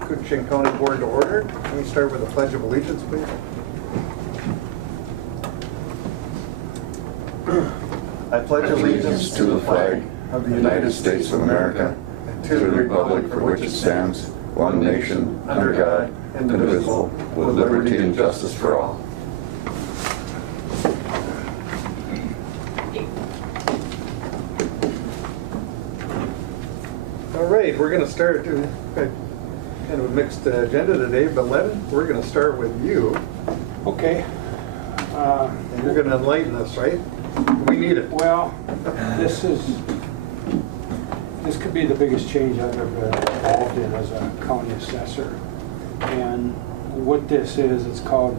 Kootenai County Board to order. Can we start with a pledge of allegiance, please? I pledge allegiance to the flag of the United States of America and to the republic for which it stands, one nation, under God, indivisible, with liberty and justice for all. All right, we're going to start kind of a mixed agenda today, but Levin, we're going to start with you. Okay. And you're going to enlighten us, right? We need it. Well, this could be the biggest change I've ever been involved in as a county assessor. And what this is, it's called,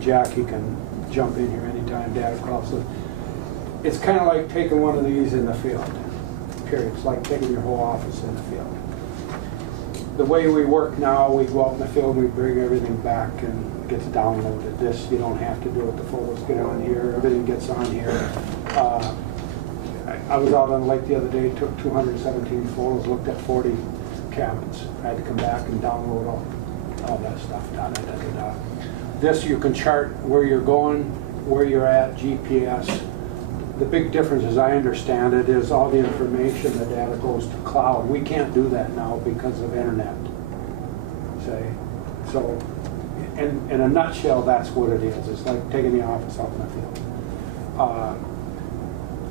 Jack, you can jump in here anytime, Dad calls it. It's kind of like taking one of these in the field, period. It's like taking your whole office in the field. The way we work now, we go out in the field, we bring everything back and it gets downloaded. This, you don't have to do it. The photos get on here, everything gets on here. I was out on the lake the other day, took 217 photos, looked at 40 cabins. I had to come back and download all that stuff. This, you can chart where you're going, where you're at, GPS. The big difference, as I understand it, is all the information, the data goes to cloud. We can't do that now because of internet. So, in a nutshell, that's what it is. It's like taking the office out in the field.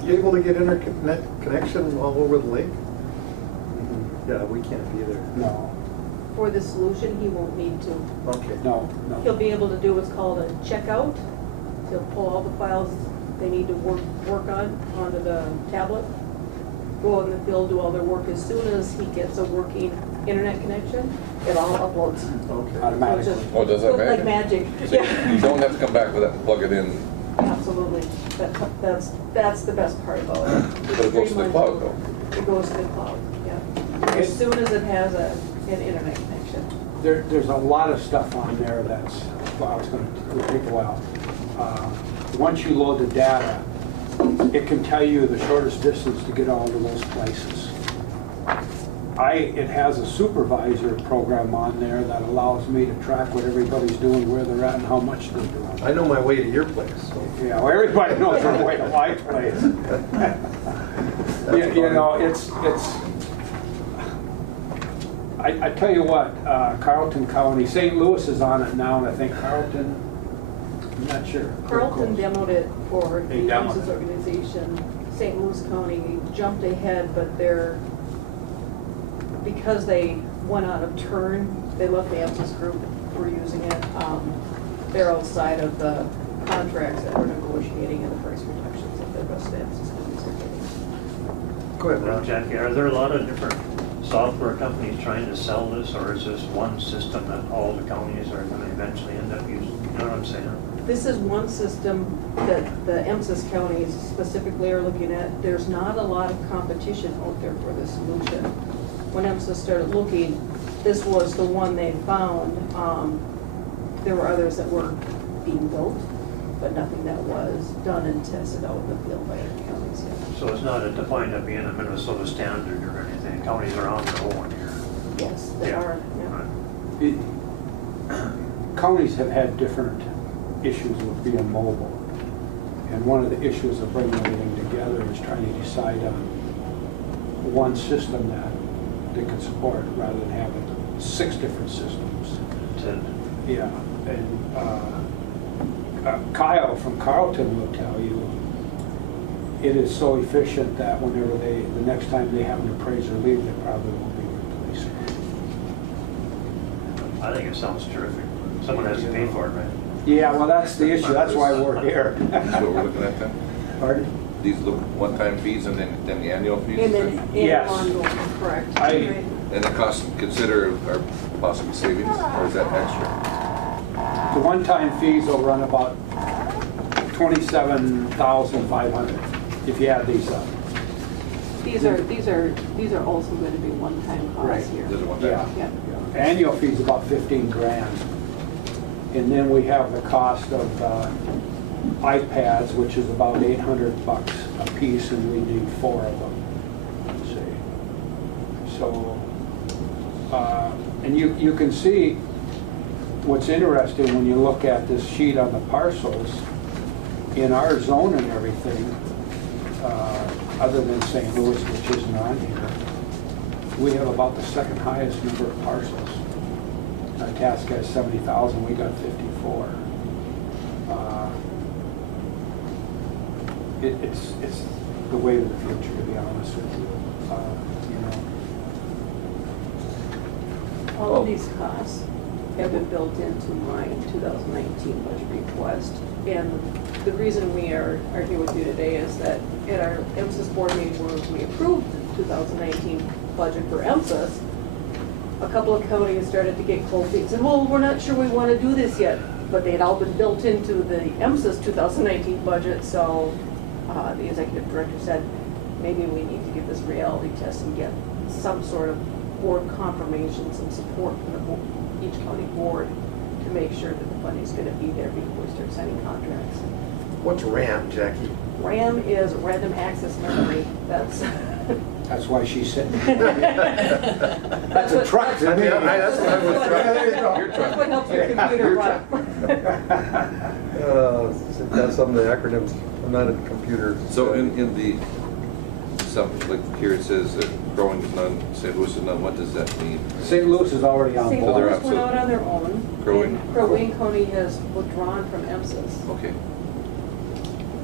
You able to get internet connection all over the lake? Yeah, we can't be there. No. For the solution, he won't need to. Okay. No. He'll be able to do what's called a checkout. He'll pull all the files they need to work on onto the tablet, go in the field, do all their work. As soon as he gets a working internet connection, it all uploads. Okay. Automatically. Oh, does that Look like magic? magic. So Yeah. you don't have to come back with that and plug it in, Absolutely. That's the best part about it. but it goes to the cloud though. It goes to the cloud, yeah. As soon as it has an internet connection. There's a lot of stuff on there that's, well, it's going to take a while. Once you load the data, it can tell you the shortest distance to get all to those places. It has a supervisor program on there that allows me to track what everybody's doing, where they're at, and how much they're doing. I know my way to your place. So. Yeah, well, everybody knows their way to my place. you know, it's. I tell you what, Carleton County, St. Louis is on it now, and I think Carleton, I'm not sure. Carleton demoed it for the They demoed Census it. Organization. St. Louis County jumped ahead, but because they went out of turn, they left the AMSIS group for using it. They're outside of the contracts that we're negotiating and the price reductions that the rest of the AMSIS counties are getting. Go ahead, Well, Ron. Jackie, are there a lot of different software companies trying to sell this, or is this one system that all the counties are going to eventually end up using? You know what I'm saying? This is one system that the AMSIS counties specifically are looking at. There's not a lot of competition out there for this solution. When AMSIS started looking, this was the one they found. There were others that were being built, but nothing that was done and tested out in the field by other counties yet. So it's not defined to being a Minnesota standard or anything. Counties are on their own here. Yes, they Yeah. are, yeah. Counties have had different issues with being mobile. And one of the issues of bringing everything together is trying to decide on one system that they can support rather than having 6 different systems. Yeah, and Kyle from Carleton will tell you it is so efficient that whenever the next time they have an appraiser leave, they probably won't be replaced. I think it sounds terrific. Someone has to pay for it, right? Yeah, well, that's the issue. That's why we're here. That's what we're looking at then? Pardon? These look one-time fees and then the annual fees? And then Yes. ongoing, correct. I- Right. And the cost consider our possible savings, or is that extra? The one-time fees will run about $27,500 if you add these up. These are also going to be one-time Right. costs here. Does it one time? Yeah. Annual fee's about 15 grand. And then we have the cost of iPads, which is about $800 a piece, and we need 4 of them. Let's see. So And you can see what's interesting when you look at this sheet on the parcels, in our zone and everything, other than St. Louis, which isn't on here, we have about the second highest number of parcels. Itasca has 70,000, we got 54. It's the way of the future, to be honest with you. You know. All of these costs have been built into my 2019 budget request. And the reason we are here with you today is that at our MSIS board meeting where we approved the 2019 budget for MSIS, a couple of counties started to get cold feet and said, well, we're not sure we want to do this yet. But they had all been built into the MSIS 2019 budget, so the executive director said, maybe we need to give this reality test and get some sort of board confirmation, some support from each county board to make sure that the funding's going to be there before we start signing contracts. What's RAM, Jackie? RAM is random access memory. That's why she's sitting here. That's a truck to me. That's what I was trying. That's what helps your computer run. That's some of the acronyms. I'm not a computer. So in the, something like here it says growing is none, St. Louis is none, what does that mean? St. Louis is already on St. board. they're Louis went absolute- out on their own. Crow Wing. And Crow Wing County has withdrawn from MSIS. Okay.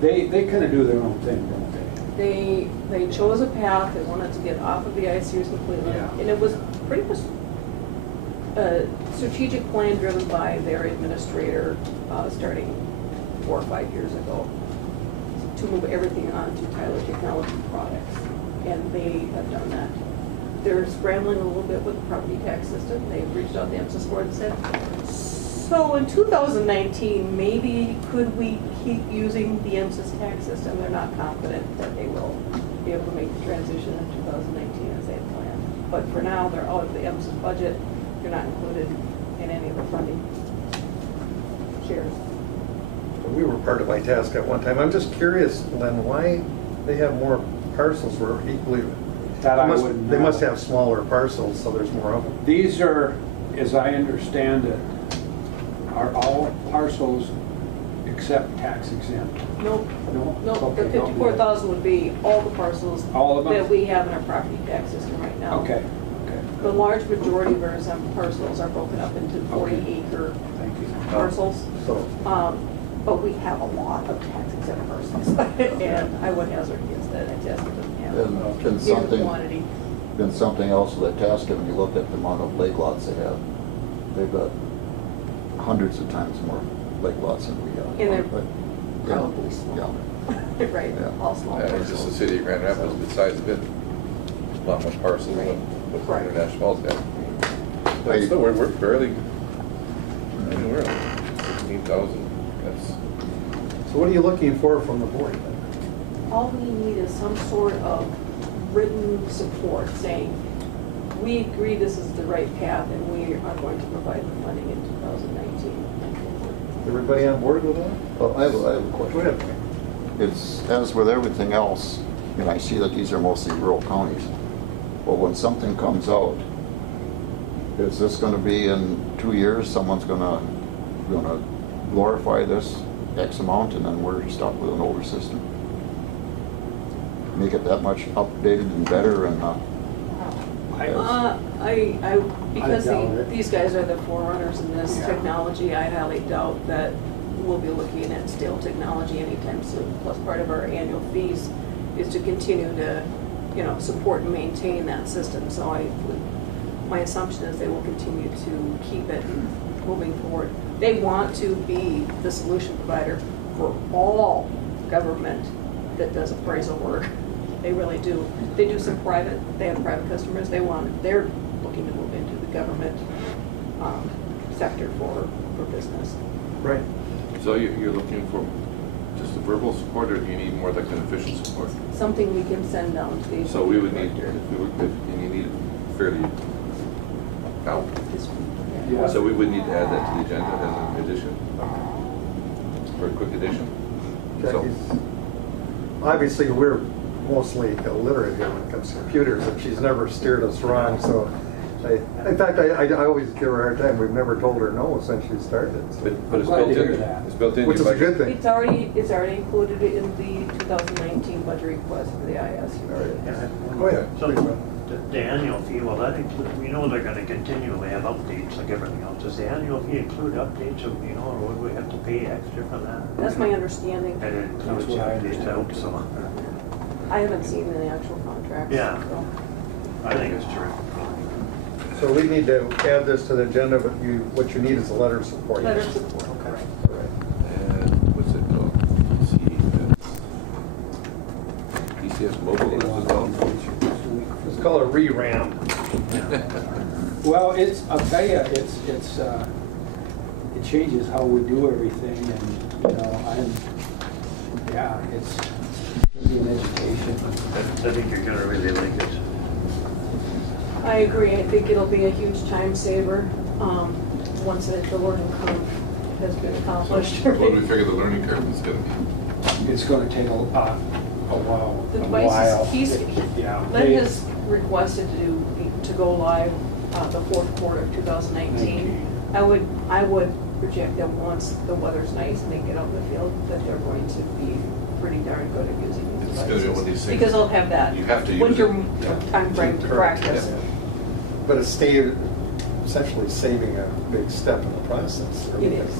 They kind of do their own thing, don't they? They chose a path, they wanted to get off of the ICUs completely. Yeah. And it was pretty much a strategic plan driven by their administrator, starting 4 or 5 years ago, to move everything onto Tyler Technology products. And they have done that. They're scrambling a little bit with the property tax system. They've reached out to the MSIS board and said, so in 2019, maybe could we keep using the MSIS tax system? They're not confident that they will be able to make the transition in 2019 as they had planned. But for now, they're out of the MSIS budget. They're not included in any of the funding shares. We were part of Itasca at one time. I'm just curious, Len, why they have more parcels were equally. That I wouldn't They know. must have smaller parcels, so there's more of them. These are, as I understand it, are all parcels except tax exempt. Nope, No? nope, the Okay, don't do that. 54,000 would be all the parcels All of them? that we have in our property tax system right now. Okay, The large majority of our parcels are broken up into 40-acre thank you. parcels. So, But we have a lot of tax exempt parcels. And I would hazard a guess that Itasca doesn't have And the quantity. something else with Itasca, when you look at the amount of lake lots they have, they've got hundreds of times more lake lots than we have. And they're But, yeah, probably small. Yeah. Right, Yeah. all small Yeah, it's just the parcels. city of Grand Rapids, the size of it, not much parcel, Right. but Correct. International Falls got. But still, we're barely, I mean, we're at 16,000, that's, so what are you looking for from the board then? All we need is some sort of written support saying, we agree this is the right path and we are going to provide the funding in 2019. Everybody on board with that? Well, I have a question. Go ahead. It's, as with everything else, and I see that these are mostly rural counties, but when something comes out, is this gonna be in 2 years, someone's gonna glorify this X amount, and then we're stuck with an older system? Make it that much updated and better, and, I Because doubt it. these guys are the forerunners in this Yeah. technology, I highly doubt that we'll be looking at stale technology anytime soon. Plus, part of our annual fees is to continue to, support and maintain that system. So my assumption is they will continue to keep it moving forward. They want to be the solution provider for all government that does appraisal work. They really do. They do some private, they have private customers, they're looking to move into the government sector for business. Right. so you're looking for just a verbal support, or do you need more like an official support? Something we can send down to the. So we would need, director and you need it fairly now. this week, Yeah. So we would need to add that to the agenda as an addition, for a quick addition. So, Jackie's, obviously, we're mostly illiterate here when it comes to computers, and she's never steered us wrong, so In fact, I always give her a hard time, we've never told her no since she started. So. But it's Glad built to hear in, that. it's built in. Which is your a good budget. thing. It's already included in the 2019 budget request for the IS. Yeah. Go ahead. So the annual fee, well, that include, we know they're gonna continually have updates like everything else. Does the annual fee include updates of, you know, or would we have to pay extra for that? That's my understanding. And it includes That's what I updates, I hope understand. so. I haven't seen any actual contracts. Yeah. so. I think it's true. So we need to add this to the agenda, but what you need is a letter of support. Letter of support, Okay. correct. All right. And what's it called? DCS Mobile is it called? It's called a re-ram. Well, I'll tell you, it changes how we do everything, and, you know, it's an education. I think you're gonna really like it. I agree. I think it'll be a huge time saver, once the learning curve has been accomplished. What do we figure the learning curve is gonna be? It's gonna take a while. The a while. devices, Yeah. Len has requested to go live the fourth quarter of 2019. I would project that once the weather's nice and they get out in the field, that they're going to be pretty darn good at using these It's devices. gonna be one of these things. Because they'll have that You have to use winter it. time frame to Correct. practice. But it's essentially saving a big step in the process. It is.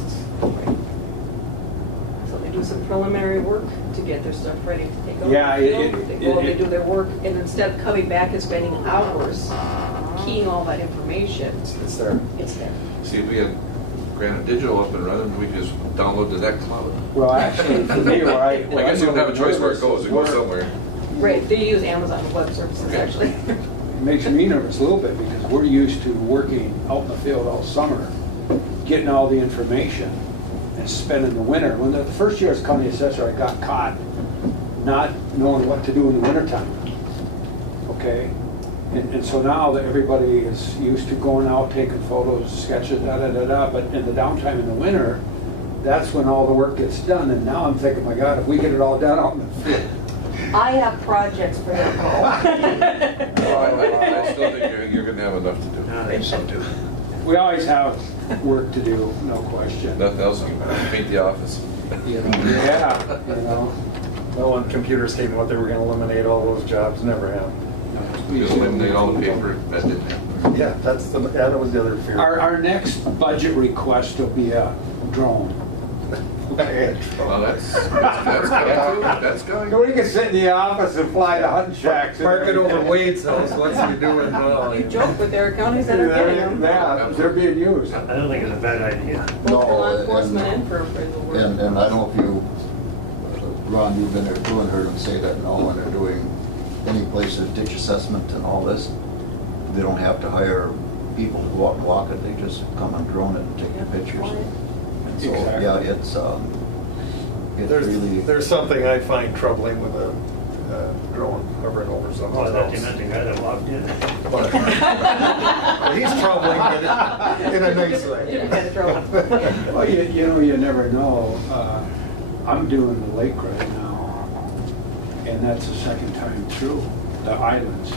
So they do some preliminary work to get their stuff ready to take over Yeah, the field. They go, they do their work, and instead of coming back and spending hours keying all that information, It's there. it's there. See, if we had Granite Digital up and running, we just download the next cloud. Well, actually, for me, where I guess you don't have a choice where it goes, it goes somewhere. Right, they use Amazon Web Services, Okay. actually. It makes me nervous a little bit because we're used to working out in the field all summer, getting all the information and spending the winter. When the first year as county assessor, I got caught not knowing what to do in the wintertime. Okay? And so now that everybody is used to going out, taking photos, sketches, but in the downtime in the winter, that's when all the work gets done. And now I'm thinking, my God, if we get it all done out in the field. I have projects for them. I still think you're gonna have enough to do. I think so too. We always have work to do, no question. Nothing else, you can paint the office. You know, yeah, you know. Well, when computers came out, they were gonna eliminate all those jobs, never happened. You eliminate all the paper, that didn't happen. Yeah, that was the other fear. Our next budget request will be a drone. Well, that's going. We can sit in the office and fly to hunt shacks. Park it over Wade's house, what's he doing now? You joke, but there are counties that are getting them. Yeah, they're being used. I don't think it's a bad idea. Both for law No, enforcement and- and for appraisal work. And I don't know if you, Ron, you've been there too and heard them say that now when they're doing any place of ditch assessment and all this, they don't have to hire people to go out and walk it, they just come and drone it and take the pictures. And so, Exactly. yeah, it's really. There's something I find troubling with a drone hovering over Oh, someone's that you house. meant the guy that walked in. But he's troubling in a nice way. You're kind of trouble. Well, you know, you never know. I'm doing the lake right now, and that's the second time through the islands.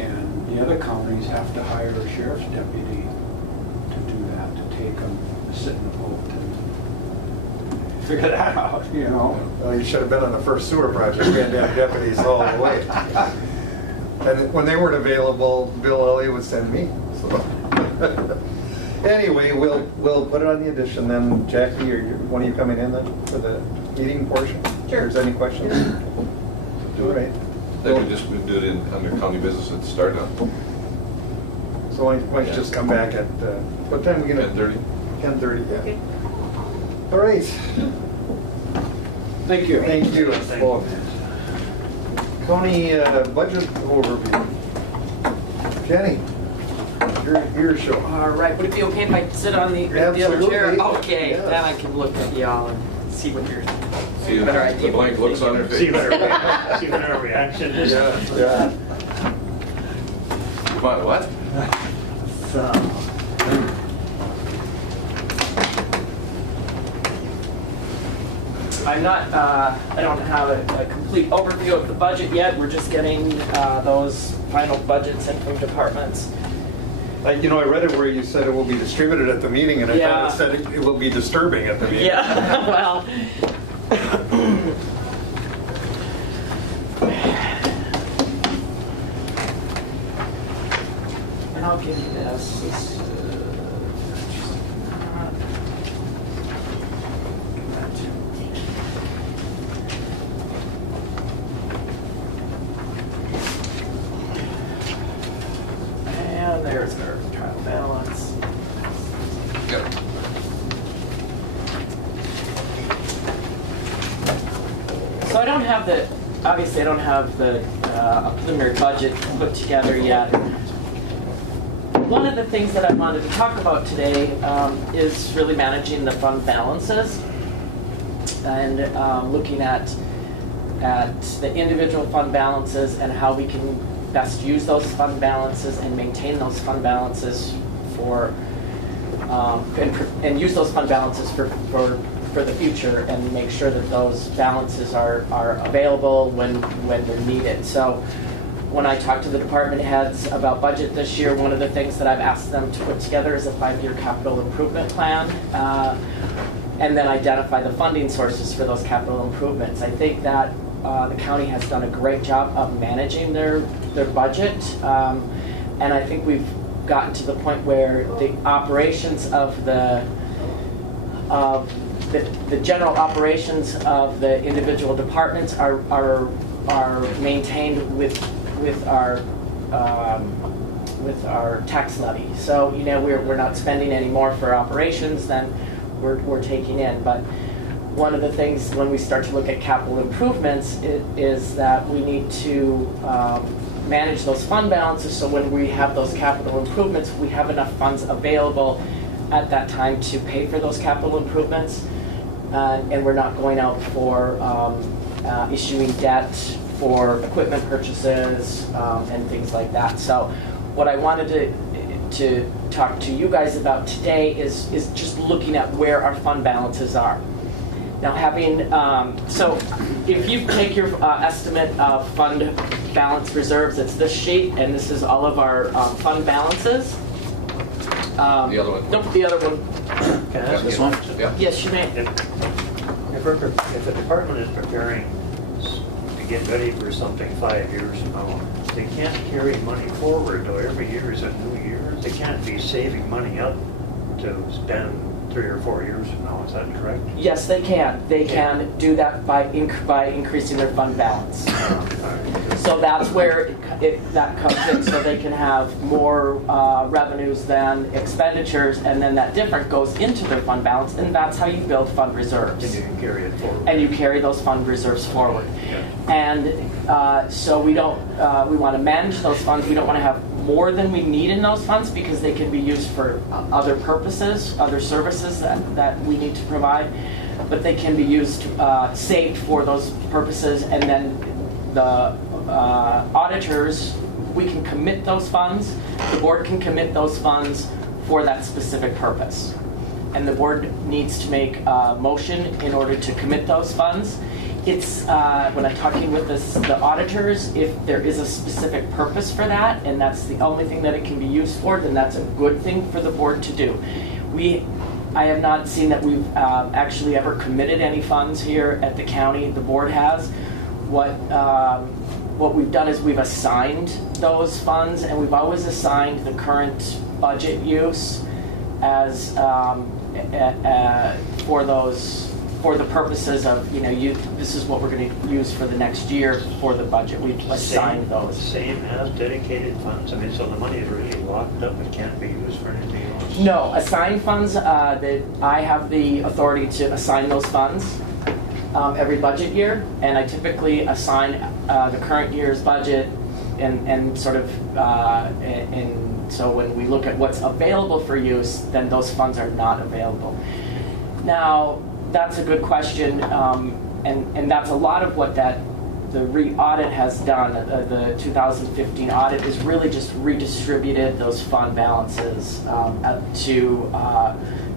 And the other counties have to hire a sheriff's deputy to do that, to take them, sit in the boat and figure that out, you know? Well, you should have been on the first sewer project, we had to have deputies all the way. And when they weren't available, Bill Elliott would send me, so. Anyway, we'll put it on the addition then. Jackie, when are you coming in then for the meeting portion? Sure. If there's any questions? All right. They could just do it in, under county business at the start now. So why don't you just come back at, what time are we gonna? 10:30. 10:30, yeah. Okay. All right. Thank you. Thank you. Thank you. County budget overview. Jenny, your show. All right, would it be okay if I sit on the other chair? Absolutely. Okay, Yes. then I can look at y'all and see what you're, See better the idea. blank looks on their See face. what our reaction is. Yeah. Come on, what? I'm not, I don't have a complete overview of the budget yet. We're just getting those final budgets in from departments. I read it where you said it will be distributed at the meeting, and I Yeah. thought it said it will be disturbing at the meeting. Yeah, well. And I'll give you this. And there's our trial balance. Yep. So I don't have obviously I don't have the preliminary budget put together yet. One of the things that I wanted to talk about today is really managing the fund balances and looking at the individual fund balances and how we can best use those fund balances and maintain those fund balances for and use those fund balances for the future and make sure that those balances are available when they're needed. So when I talk to the department heads about budget this year, one of the things that I've asked them to put together is a 5-year capital improvement plan and then identify the funding sources for those capital improvements. I think that the county has done a great job of managing their budget, and I think we've gotten to the point where the operations of the general operations of the individual departments are maintained with our tax levy. So we're not spending any more for operations than we're taking in. But one of the things when we start to look at capital improvements is that we need to manage those fund balances, so when we have those capital improvements, we have enough funds available at that time to pay for those capital improvements, and we're not going out for issuing debt for equipment purchases and things like that. So what I wanted to talk to you guys about today is just looking at where our fund balances are. Now so if you take your estimate of fund balance reserves, it's this sheet, and this is all of our fund balances. The other one? Nope, the other one. Can I ask this one? Yeah. Yes, you may. If the department is preparing to get ready for something 5 years from now, they can't carry money forward, though every year is a new year. They can't be saving money up to spend 3 or 4 years from now, is that correct? Yes, they can. They can do that by increasing their fund balance. So that's where that comes in, so they can have more revenues than expenditures, and then that difference goes into their fund balance, and that's how you build fund reserves. And you can carry it forward. And you carry those fund reserves forward. Yeah. And so we want to manage those funds. We don't want to have more than we need in those funds because they can be used for other purposes, other services that we need to provide. But they can be used, saved for those purposes, and then the auditors, we can commit those funds. The board can commit those funds for that specific purpose. And the board needs to make a motion in order to commit those funds. It's, when I'm talking with the auditors, if there is a specific purpose for that, and that's the only thing that it can be used for, then that's a good thing for the board to do. I have not seen that we've actually ever committed any funds here at the county. The board has. What we've done is we've assigned those funds, and we've always assigned the current budget use as for the purposes of, this is what we're going to use for the next year for the budget. We've assigned those. Same as dedicated funds? I mean, so the money is really locked up, it can't be used for anything else? No, assigned funds, that I have the authority to assign those funds every budget year, and I typically assign the current year's budget and sort of, and so when we look at what's available for use, then those funds are not available. Now, that's a good question, and that's a lot of what the re-audit has done. The 2015 audit is really just redistributed those fund balances to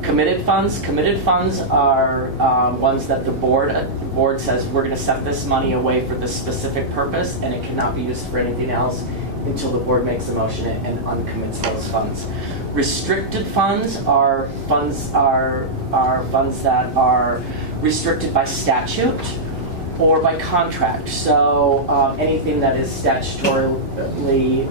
committed funds. Committed funds are ones that the board says we're going to set this money away for this specific purpose, and it cannot be used for anything else. until the board makes a motion and uncommits those funds. Restricted funds are funds that are restricted by statute or by contract. So anything that is statutorily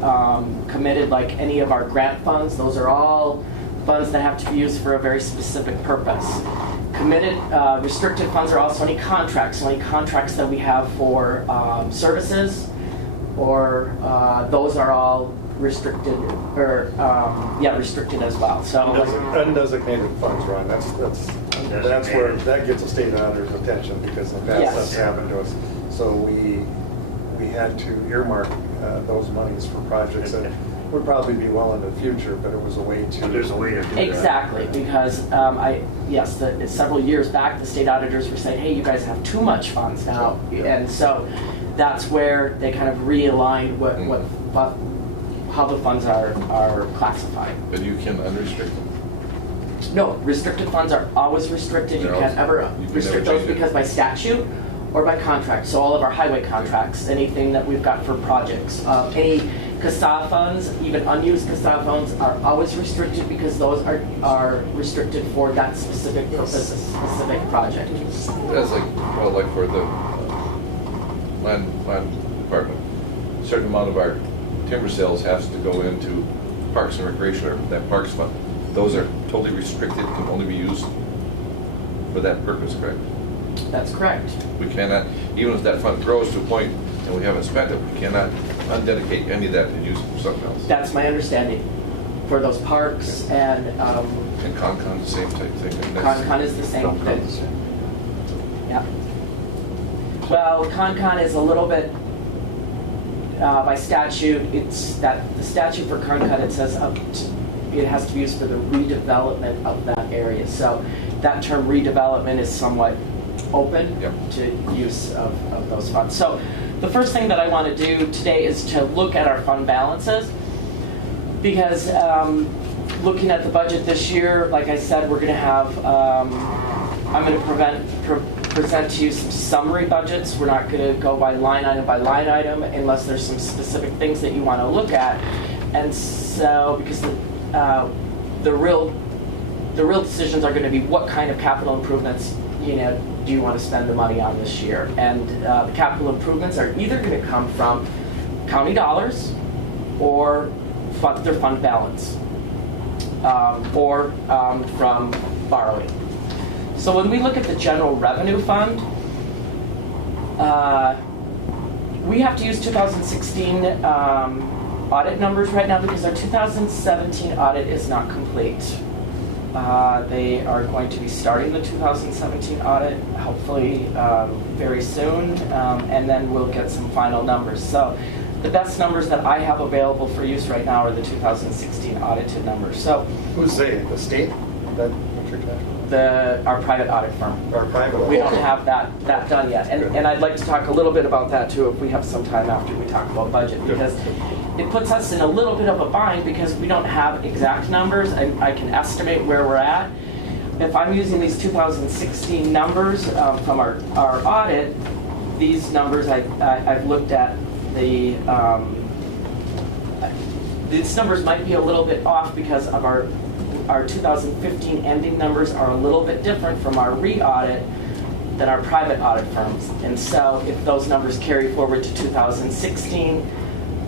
committed, like any of our grant funds, those are all funds that have to be used for a very specific purpose. Committed, restricted funds are also any contracts that we have for services, or those are all restricted, or restricted as well. So Undesignated funds, Ron, that's where, that gets the state auditor's attention, because in the past Yes. that's happened to us. So we had to earmark those monies for projects that would probably be well in the future, but it was a way to. There's a way to do that. exactly, because several years back, the state auditors were saying, hey, you guys have too much funds now. And so that's where they kind of realigned how the funds are classified. But you can unrestrict them. No, restricted funds are always restricted. You They're can't always- ever you can restrict never those change it. because by statute or by contract. So all of our highway contracts, anything that we've got for projects, any CASA funds, even unused CASA funds are always restricted because those are restricted for that specific purpose, a specific project. That's like, well, like for the land department, a certain amount of our timber sales has to go into Parks and Recreation, or that Parks Fund. Those are totally restricted, can only be used for that purpose, correct? That's correct. We cannot, even if that fund grows to a point and we haven't spent it, we cannot undedicate any of that and use it for something else. That's my understanding for those parks and And Concon, the same type thing. and that's- CONCON is the same thing. Yeah. Well, CONCON is a little bit, by statute, it's that, the statute for CONCON, it says it has to be used for the redevelopment of that area. So that term redevelopment is somewhat open Yep. to use of those funds. So the first thing that I want to do today is to look at our fund balances, because looking at the budget this year, like I said, we're going to have, I'm going to present to you some summary budgets. We're not going to go by line item unless there's some specific things that you want to look at. And so, because the real decisions are going to be what kind of capital improvements, do you want to spend the money on this year? And the capital improvements are either going to come from county dollars or their fund balance, or from borrowing. So when we look at the general revenue fund, we have to use 2016 audit numbers right now because our 2017 audit is not complete. They are going to be starting the 2017 audit, hopefully very soon, and then we'll get some final numbers. So the best numbers that I have available for use right now are the 2016 audited numbers. So Who's they? The state? That what you're talking our private audit firm. about? Our private? We don't have that done yet. And I'd like to talk a little bit about that too if we have some time after we talk about budget, because it puts us in a little bit of a bind because we don't have exact numbers. I can estimate where we're at. If I'm using these 2016 numbers from our audit, these numbers I've looked at these numbers might be a little bit off because of our 2015 ending numbers are a little bit different from our re-audit than our private audit firms. And so if those numbers carry forward to 2016,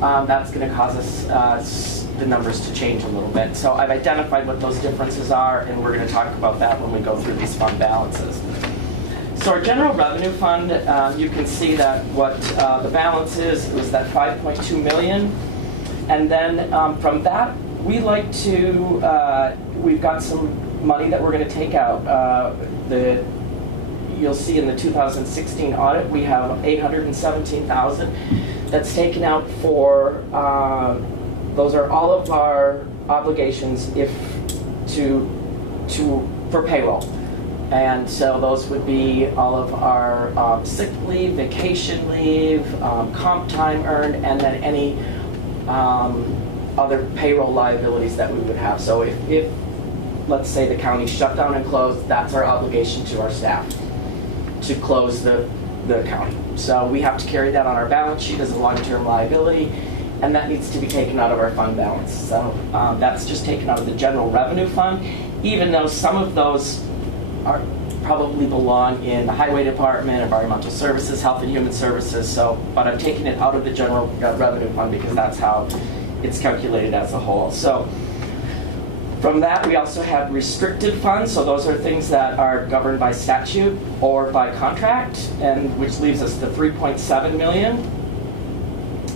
that's going to cause us the numbers to change a little bit. So I've identified what those differences are, and we're going to talk about that when we go through these fund balances. So our general revenue fund, you can see that what the balance is, it was that 5.2 million. And then from that, we like to, we've got some money that we're going to take out. You'll see in the 2016 audit, we have 817,000 that's taken out for, those are all of our obligations for payroll. And so those would be all of our sick leave, vacation leave, comp time earned, and then any other payroll liabilities that we would have. So if let's say the county shut down and closed, that's our obligation to our staff to close the county. So we have to carry that on our balance sheet as a long-term liability. and that needs to be taken out of our fund balance. So that's just taken out of the general revenue fund, even though some of those are probably belong in the highway department, environmental services, health and human services. So, but I'm taking it out of the general revenue fund because that's how it's calculated as a whole. So from that, we also have restricted funds. So those are things that are governed by statute or by contract, and which leaves us the 3.7 million.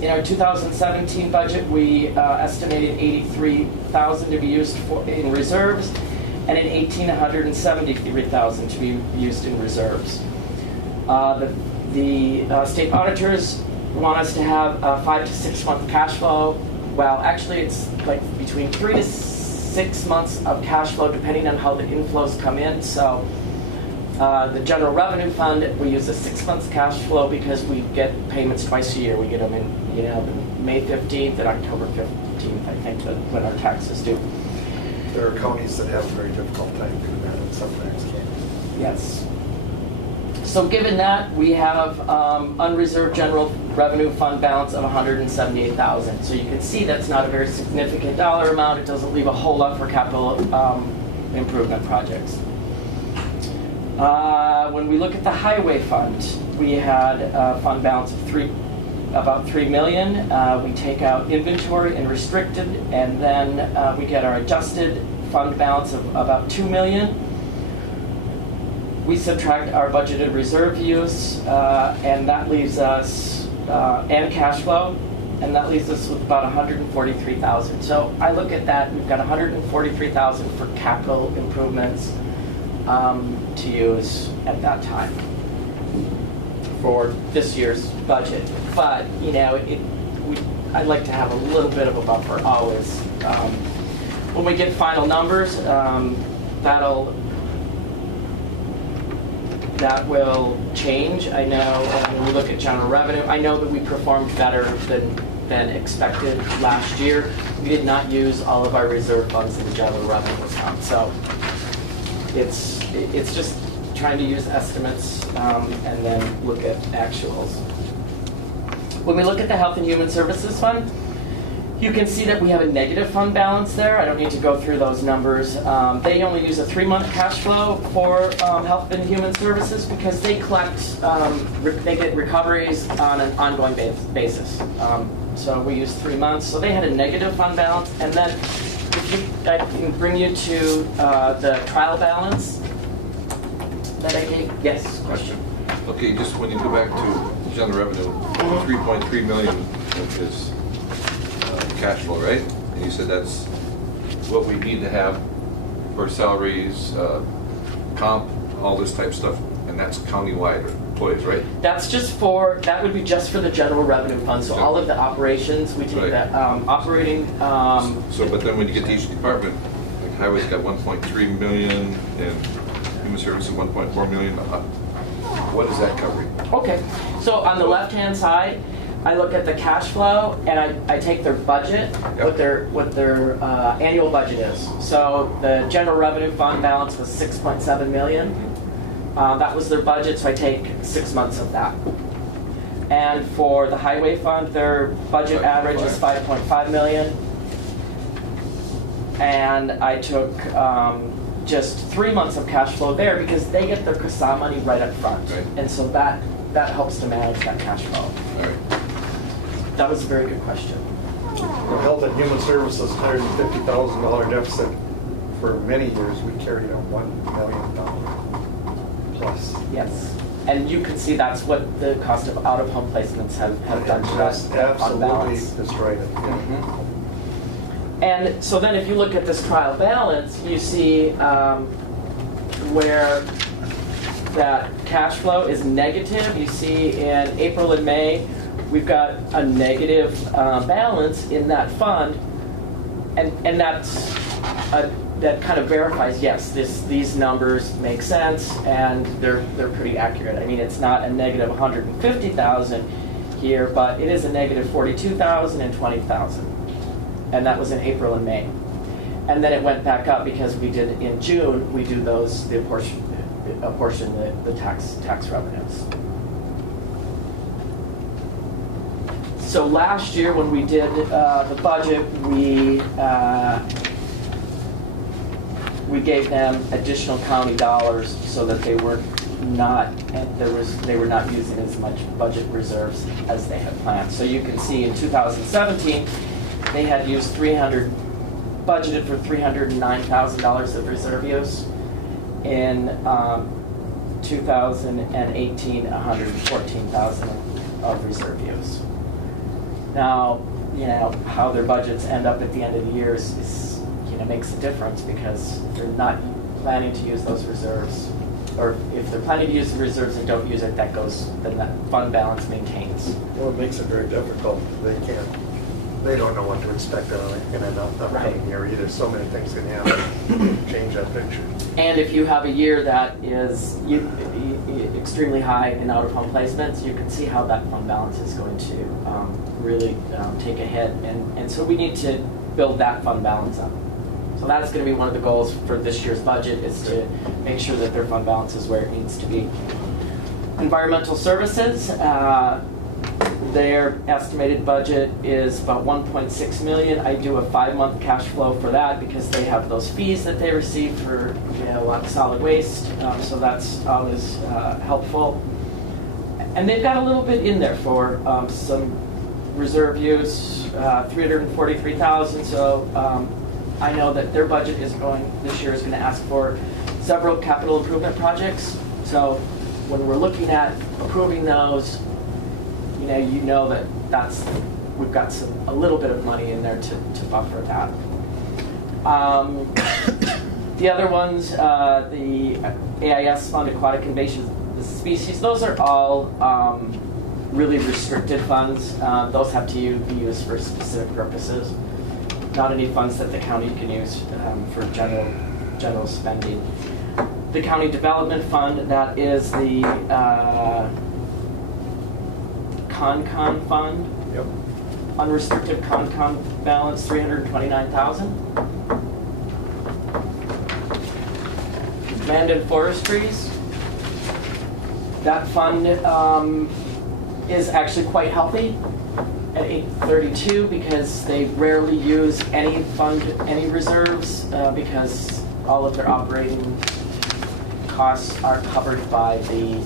In our 2017 budget, we estimated 83,000 to be used in reserves, and in 18, 173,000 to be used in reserves. The state auditors want us to have a 5 to 6 month cash flow. Well, actually, it's like between 3 to 6 months of cash flow, depending on how the inflows come in. So the general revenue fund, we use a 6 months cash flow because we get payments twice a year. We get them in, May 15th and October 15th, I think, when our taxes due. There are counties that have a very difficult time doing that and sometimes can't. Yes. So given that, we have unreserved general revenue fund balance of 178,000. So you can see that's not a very significant dollar amount. It doesn't leave a whole lot for capital improvement projects. When we look at the highway fund, we had a fund balance of about 3 million. We take out inventory and restricted, and then we get our adjusted fund balance of about 2 million. We subtract our budgeted reserve use, and that leaves us, and cash flow, and that leaves us with about 143,000. So I look at that, we've got 143,000 for capital improvements to use at that time for this year's budget. But, I'd like to have a little bit of a buffer always. When we get final numbers, that will change. I know when we look at general revenue, I know that we performed better than expected last year. We did not use all of our reserve funds in the general revenue account. So it's just trying to use estimates and then look at actuals. When we look at the Health and Human Services Fund, you can see that we have a negative fund balance there. I don't need to go through those numbers. They only use a 3-month cash flow for Health and Human Services because they collect, they get recoveries on an ongoing basis. So we use 3 months. So they had a negative fund balance. And then I can bring you to the trial balance that I gave. Yes, question. Okay, just when you go back to general revenue, 3.3 million is cash flow, right? And you said that's what we need to have for salaries, comp, all this type of stuff, and that's countywide employees, right? That would be just for the general revenue fund. So all of the operations, we take that operating. But then when you get to each department, like highway's got 1.3 million and human services 1.4 million. What is that covering? Okay, so on the left-hand side, I look at the cash flow and I take their budget, what their annual budget is. So the general revenue fund balance was 6.7 million. That was their budget, so I take 6 months of that. And for the highway fund, their budget average is 5.5 million. And I took just 3 months of cash flow there because they get their CASA money right up front. Right. And so that helps to manage that cash flow. All right. That was a very good question. The Health and Human Services $150,000 deficit for many years. We carried a $1 million plus. Yes. And you can see that's what the cost of out-of-home placements have done to us. Absolutely destroyed it. And so then if you look at this trial balance, you see where that cash flow is negative. You see in April and May, we've got a negative balance in that fund, and that kind of verifies, yes, these numbers make sense and they're pretty accurate. I mean, it's not a negative 150,000 here, but it is a negative 42,000 and 20,000, and that was in April and May. And then it went back up because we did in June. We do apportion the tax revenues. So last year when we did the budget, we gave them additional county dollars so that they were not, they were not using as much budget reserves as they had planned. So you can see in 2017, they had used budgeted for $309,000 of reserve use. In 2018, $114,000 of reserve use. Now, how their budgets end up at the end of the year is makes a difference because they're not planning to use those reserves. Or if they're planning to use the reserves and don't use it, then that fund balance maintains. Well, it makes it very difficult. They don't know what to expect in an upcoming year either. So many things can happen, change that picture. And if you have a year that is extremely high in out-of-home placements, you can see how that fund balance is going to really take a hit. And so we need to build that fund balance up. So that's going to be one of the goals for this year's budget, is to make sure that their fund balance is where it needs to be. Environmental services, their estimated budget is about $1.6 million. I do a 5-month cash flow for that because they have those fees that they receive for a lot of solid waste. So that's always helpful. And they've got a little bit in there for some reserve use, $343,000. So I know that their budget this year is going to ask for several capital improvement projects. So when we're looking at approving those, you know that we've got a little bit of money in there to buffer that. The other ones, the AIS Fund, Aquatic Invasive Species, those are all really restricted funds. Those have to be used for specific purposes. Not any funds that the county can use for general spending. The County Development Fund, that is the Con Fund. Yep. Unrestricted Con balance, $329,000. Land and Forestries, that fund is actually quite healthy at $832 because they rarely use any reserves because all of their operating costs are covered by the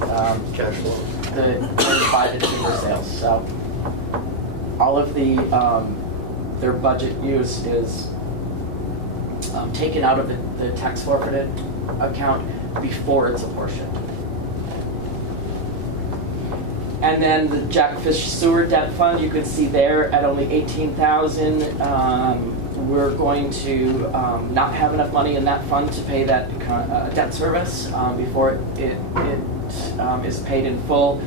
Cash flow. by the timber sales. So all of their budget use is taken out of the tax forfeited account before it's apportioned. And then the Jackfish Sewer Debt Fund, you can see there at only $18,000. We're going to not have enough money in that fund to pay that debt service before it is paid in full.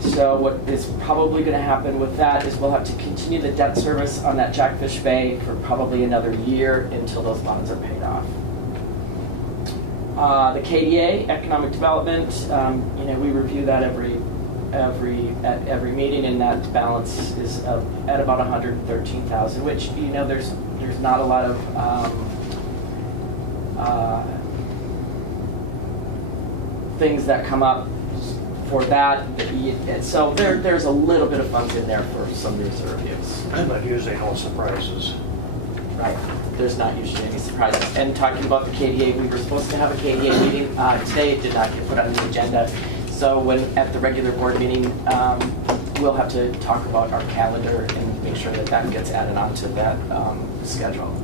So what is probably going to happen with that is we'll have to continue the debt service on that Jackfish Bay for probably another year until those bonds are paid off. The KDA, Economic Development, we review that at every meeting, and that balance is at about $113,000, which there's not a lot of things that come up for that. So there's a little bit of funds in there for some reserve use. But usually no surprises. Right. There's not usually any surprises. And talking about the KDA, we were supposed to have a KDA meeting today. It did not get put on the agenda. So at the regular board meeting, we'll have to talk about our calendar and make sure that gets added onto that schedule.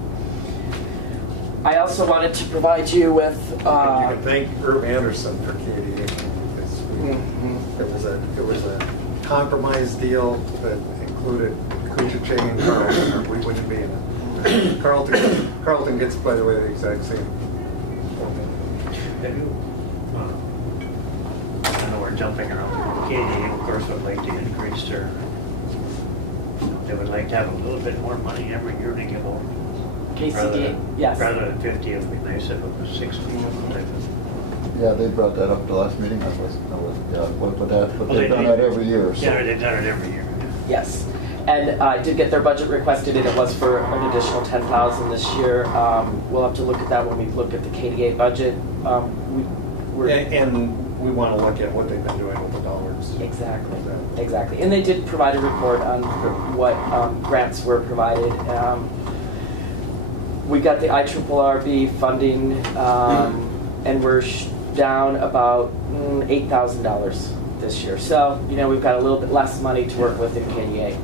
I also wanted to provide you with... You can thank Herb Anderson for KDA. It was a compromise deal that included Kuchiche and Carlton, or we wouldn't be in it. Carlton gets, by the way, the exact same. Have you, I know we're jumping around. KDA, of course, would like to increase they would like to have a little bit more money every year to give out. KCDA, yes. Rather than 50, it would be nice if it was 60. Yeah, they brought that up the last meeting. But they've done that every year. So. Yeah, they've done it every year. Yes. And I did get their budget requested, and it was for an additional $10,000 this year. We'll have to look at that when we look at the KDA budget. And we want to look at what they've been doing with the dollars. Exactly, exactly. And they did provide a report on what grants were provided. We got the IRRB funding, and we're down about $8,000 this year. So, we've got a little bit less money to work with in KDA.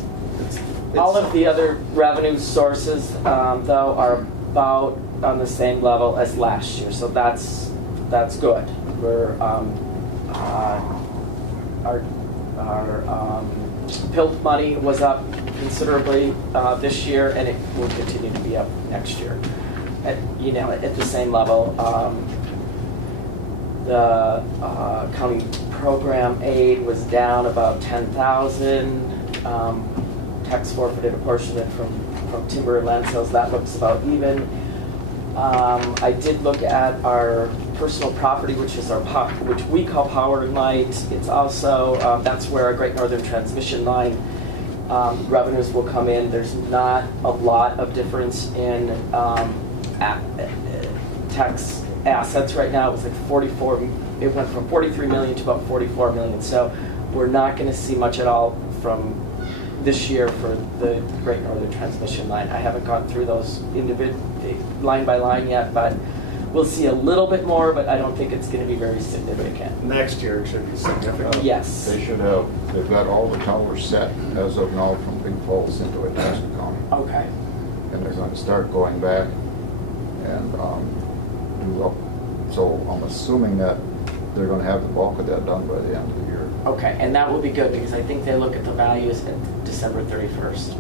All of the other revenue sources, though, are about on the same level as last year. So that's good. We're our PILT money was up considerably this year, and it will continue to be up next year. At the same level. The county program aid was down about 10,000. Tax forfeited apportionment from timber and land sales, that looks about even. I did look at our personal property, which we call Power and Light. It's also, that's where our Great Northern Transmission Line revenues will come in. There's not a lot of difference in tax assets right now. It was like 44, it went from 43 million to about 44 million. So we're not going to see much at all from this year for the Great Northern Transmission Line. I haven't gone through those line by line yet, but we'll see a little bit more, but I don't think it's going to be very significant. Next year it should be significant. Yes. They've got all the towers set as of now from Big Falls into Itasca County. Okay. And they're going to start going back and do up. So I'm assuming that they're going to have the bulk of that done by the end of the year. Okay, and that will be good because I think they look at the values at December 31st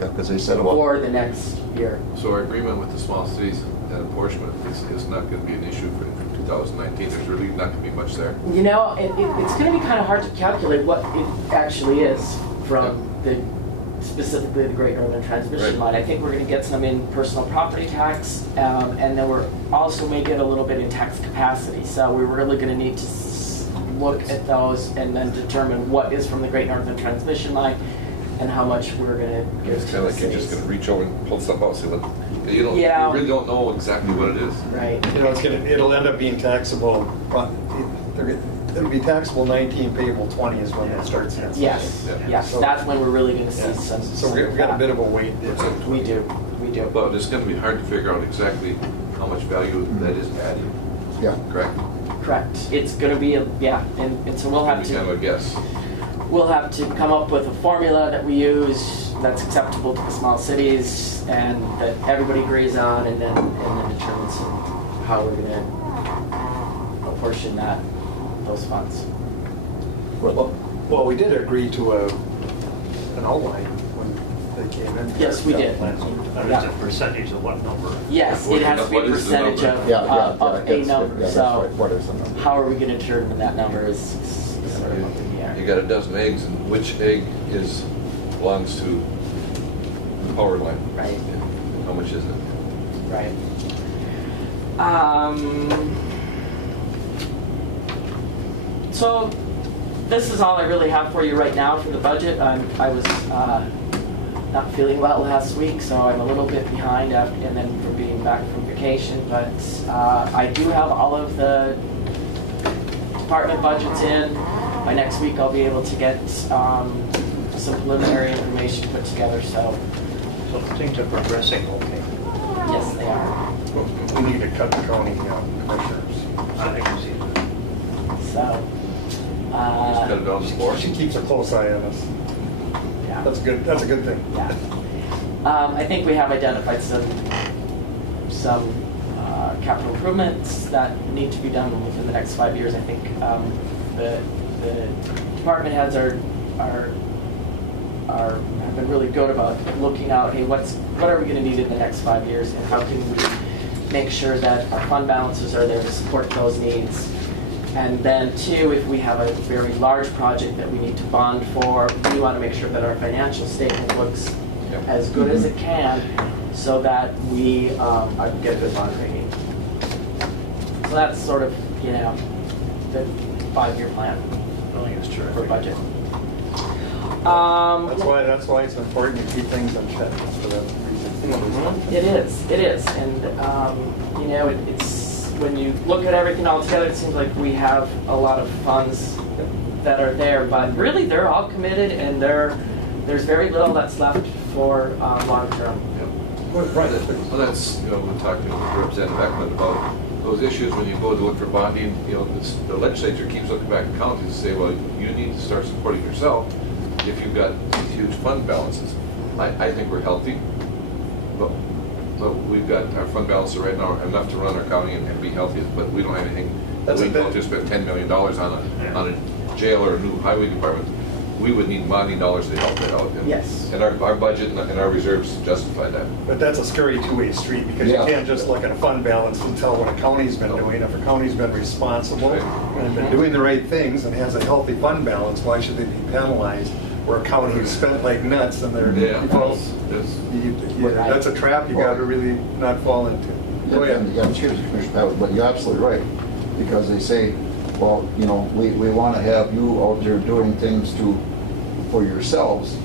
Yeah, because they said about... for the next year. So our agreement with the small cities, that apportionment is not going to be an issue for 2019. There's really not going to be much there. It's going to be kind of hard to calculate what it actually is from specifically the Great Northern Transmission Line. I think we're going to get some in personal property tax, and then we're also may get a little bit in tax capacity. So we're really going to need to look at those and then determine what is from the Great Northern Transmission Line and how much we're going to give It's to kind the of like you're just cities. going to reach over and pull something out. You really don't know exactly what it is. Right. It'll end up being taxable. It'll be taxable 19, payable 20 is when it starts. Yes. Yeah. Yes. So- That's when we're really going to see Yeah. some. So we've got a bit of a wait. We do. But it's going to be hard to figure out exactly how much value that is adding. Yeah. Correct? Correct. It's going to be and so we'll have It's kind of a to guess. come up with a formula that we use that's acceptable to the small cities and that everybody agrees on, and then determines how we're going to apportion those funds. Well, we did agree to an outline when they came in. Yes, we did. That is a percentage of what number? Yes, it has to be a What is the percentage number? of Yeah, a number. that's So right. What is the number? how are we going to determine that number is sort of up in the air. You got a dozen eggs, and which egg belongs to the power line? Right. Yeah. How much is it? Right. So this is all I really have for you right now for the budget. I was not feeling well last week, so I'm a little bit behind and then from being back from vacation. But I do have all of the department budgets in. By next week, I'll be able to get some preliminary information put together. So So things are progressing okay. yes, they are. We need to cut the county commissioners. I can see that. So. Just cut it down to 4. She keeps a close eye on us. Yeah. That's good. That's a good thing. Yeah. I think we have identified some capital improvements that need to be done within the next 5 years. I think the department heads have been really good about looking out. Hey, what are we going to need in the next 5 years, and how can we make sure that our fund balances are there to support those needs? And then two, if we have a very large project that we need to bond for, we want to make sure that our financial statement looks as good as it can so that we get a good bond rating. So that's sort of, the 5-year plan I think it's for terrific. budget. That's why it's important to keep things in check for that reason. It is, and it's when you look at everything all together, it seems like we have a lot of funds that are there, but really they're all committed and there's very little that's left for long-term. Well, that's, we're talking to Representative Beckman about those issues when you go to look for bonding. The legislature keeps looking back at counties and say, well, you need to start supporting yourself if you've got these huge fund balances. I think we're healthy, but we've got our fund balances right now enough to run our county and be healthy, but we don't have anything. That's We a don't bit- just spend $10 million on a jail or a new highway department. We would need bonding dollars to help that out. Yes. And our budget and our reserves justify that. But that's a scary two-way street, because you Yeah. can't just look at a fund balance and tell what a county's been doing. If a county's been responsible Right. and been doing the right things and has a healthy fund balance, why should they be penalized? Where a county who's spent like nuts and they're, Yeah. well, Yes. that's a trap you gotta really not fall into. Go ahead. Yeah, excuse me, Commissioner Pavlik, but you're absolutely right, because they say, well, we want to have you out there doing things for yourselves,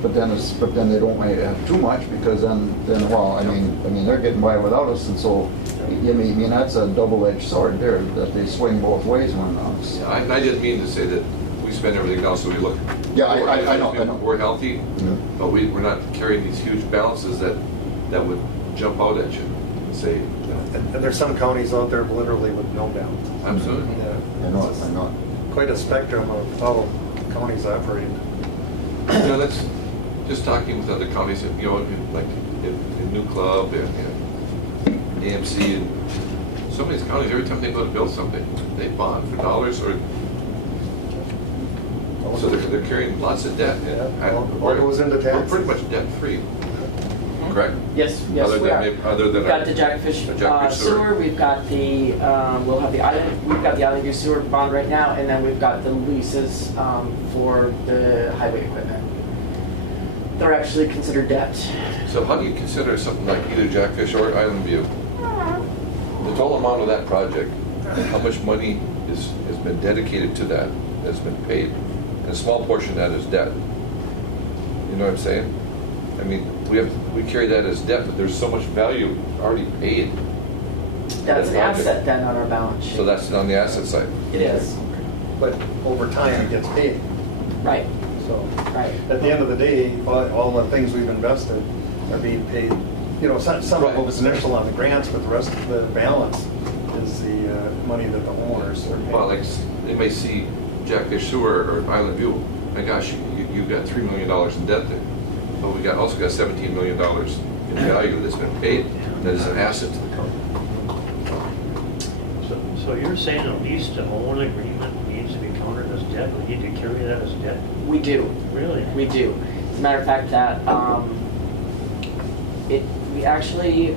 but then they don't want to have too much, because then well, I mean they're getting by without us, and so I mean that's a double-edged sword there that they swing both ways when. I didn't mean to say that we spend everything else, so we look. Yeah, I know. We're healthy, Mhm. but we're not carrying these huge balances that would jump out at you and say, And there's some counties out there literally with no balance. absolutely. I know. Quite a spectrum of how counties operate. That's just talking with other counties, like in New Club and AMC and some of these counties, every time they go to build something, they bond for dollars or. So they're carrying lots of debt. Yeah, all goes into We're taxes. pretty much debt-free, correct? Yes, Other we than are. maybe- other than We've got our- the Jackfish the Jackfish sewer. sewer, we've got the, we'll have the island, we've got the Island View sewer bond right now, and then we've got the leases for the highway equipment. They're actually considered debt. So how do you consider something like either Jackfish or Island View? The total amount of that project, how much money has been dedicated to that, has been paid? And a small portion of that is debt. You know what I'm saying? I mean, we carry that as debt, but there's so much value already paid. That's an That project. asset then on our balance sheet. So that's on the asset side. It is, But over time, it gets paid. right, So right. at the end of the day, all the things we've invested are being paid. Some of it was initial on the grants, but the rest of the balance is the money that the owners are paying. Well, like, they may see Jackfish Sewer or Island View, my gosh, you've got $3 million in debt there. But we also got $17 million in value that's been paid, that is an asset to the county. So you're saying a lease to own agreement needs to be counted as debt? We need to carry that as debt? We do. Really? We do. As a matter of fact, that we actually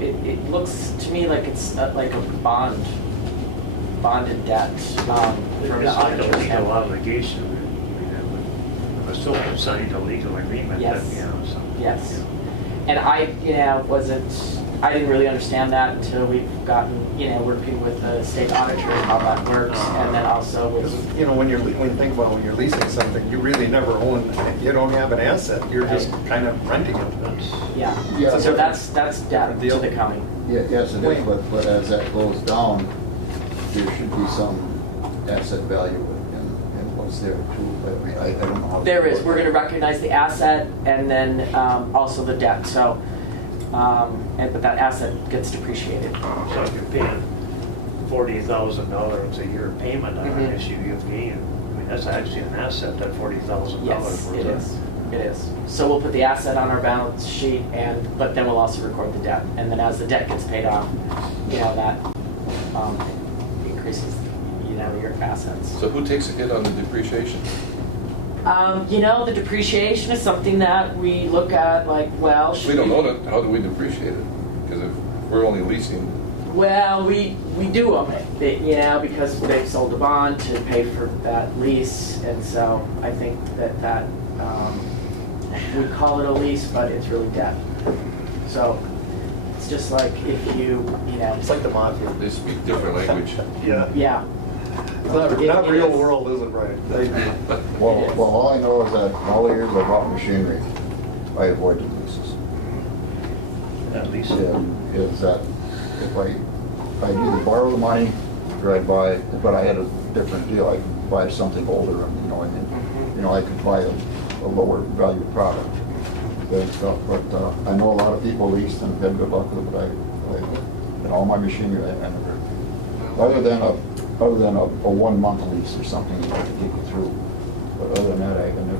it looks to me like it's like a bonded debt from the It's like a auditor's legal standpoint. obligation. I'm assuming signed a legal agreement. Yes. So. Yes. And I didn't really understand that until we've gotten, working with the state auditor and how that works, and then also with. Because, when you think about when you're leasing something, you really never own, you don't have an asset, you're just kind of renting it. That's, Yeah. Yeah. So that's debt to Deal. the county. Yes, it is, but as that goes down, there should be some asset value in what's there too, but I don't know how. There is. We're going to recognize the asset and then also the debt. So, but that asset gets depreciated. so if you're paying $40,000 a year payment on an Mhm. SUV, that's actually an asset, that $40,000. Yes, it worth is. It is. So we'll put the asset on our balance sheet, but then we'll also record the debt. And then as the debt gets paid off, that increases, your assets. So who takes a hit on the depreciation? The depreciation is something that we look at like, well, If should we don't own it, how do we depreciate it? Because if we're only leasing, Well, we do own it, because they've sold a bond to pay for that lease, and so I think that we call it a lease, but it's really debt. So it's just like if It's like the mafia. they speak different language. Yeah. yeah, Not It real is. world isn't right. They- Well, all I know is that all the years I bought machinery, I avoided leases. At least. Yeah, is that if I'd either borrow the money or I'd buy, but I had a different deal. I could buy something older, and I could buy a lower value product. But I know a lot of people leased and had good luck with it. But and all my machinery, I never, other than a 1 month lease or something that I could take it through. But other than that, I never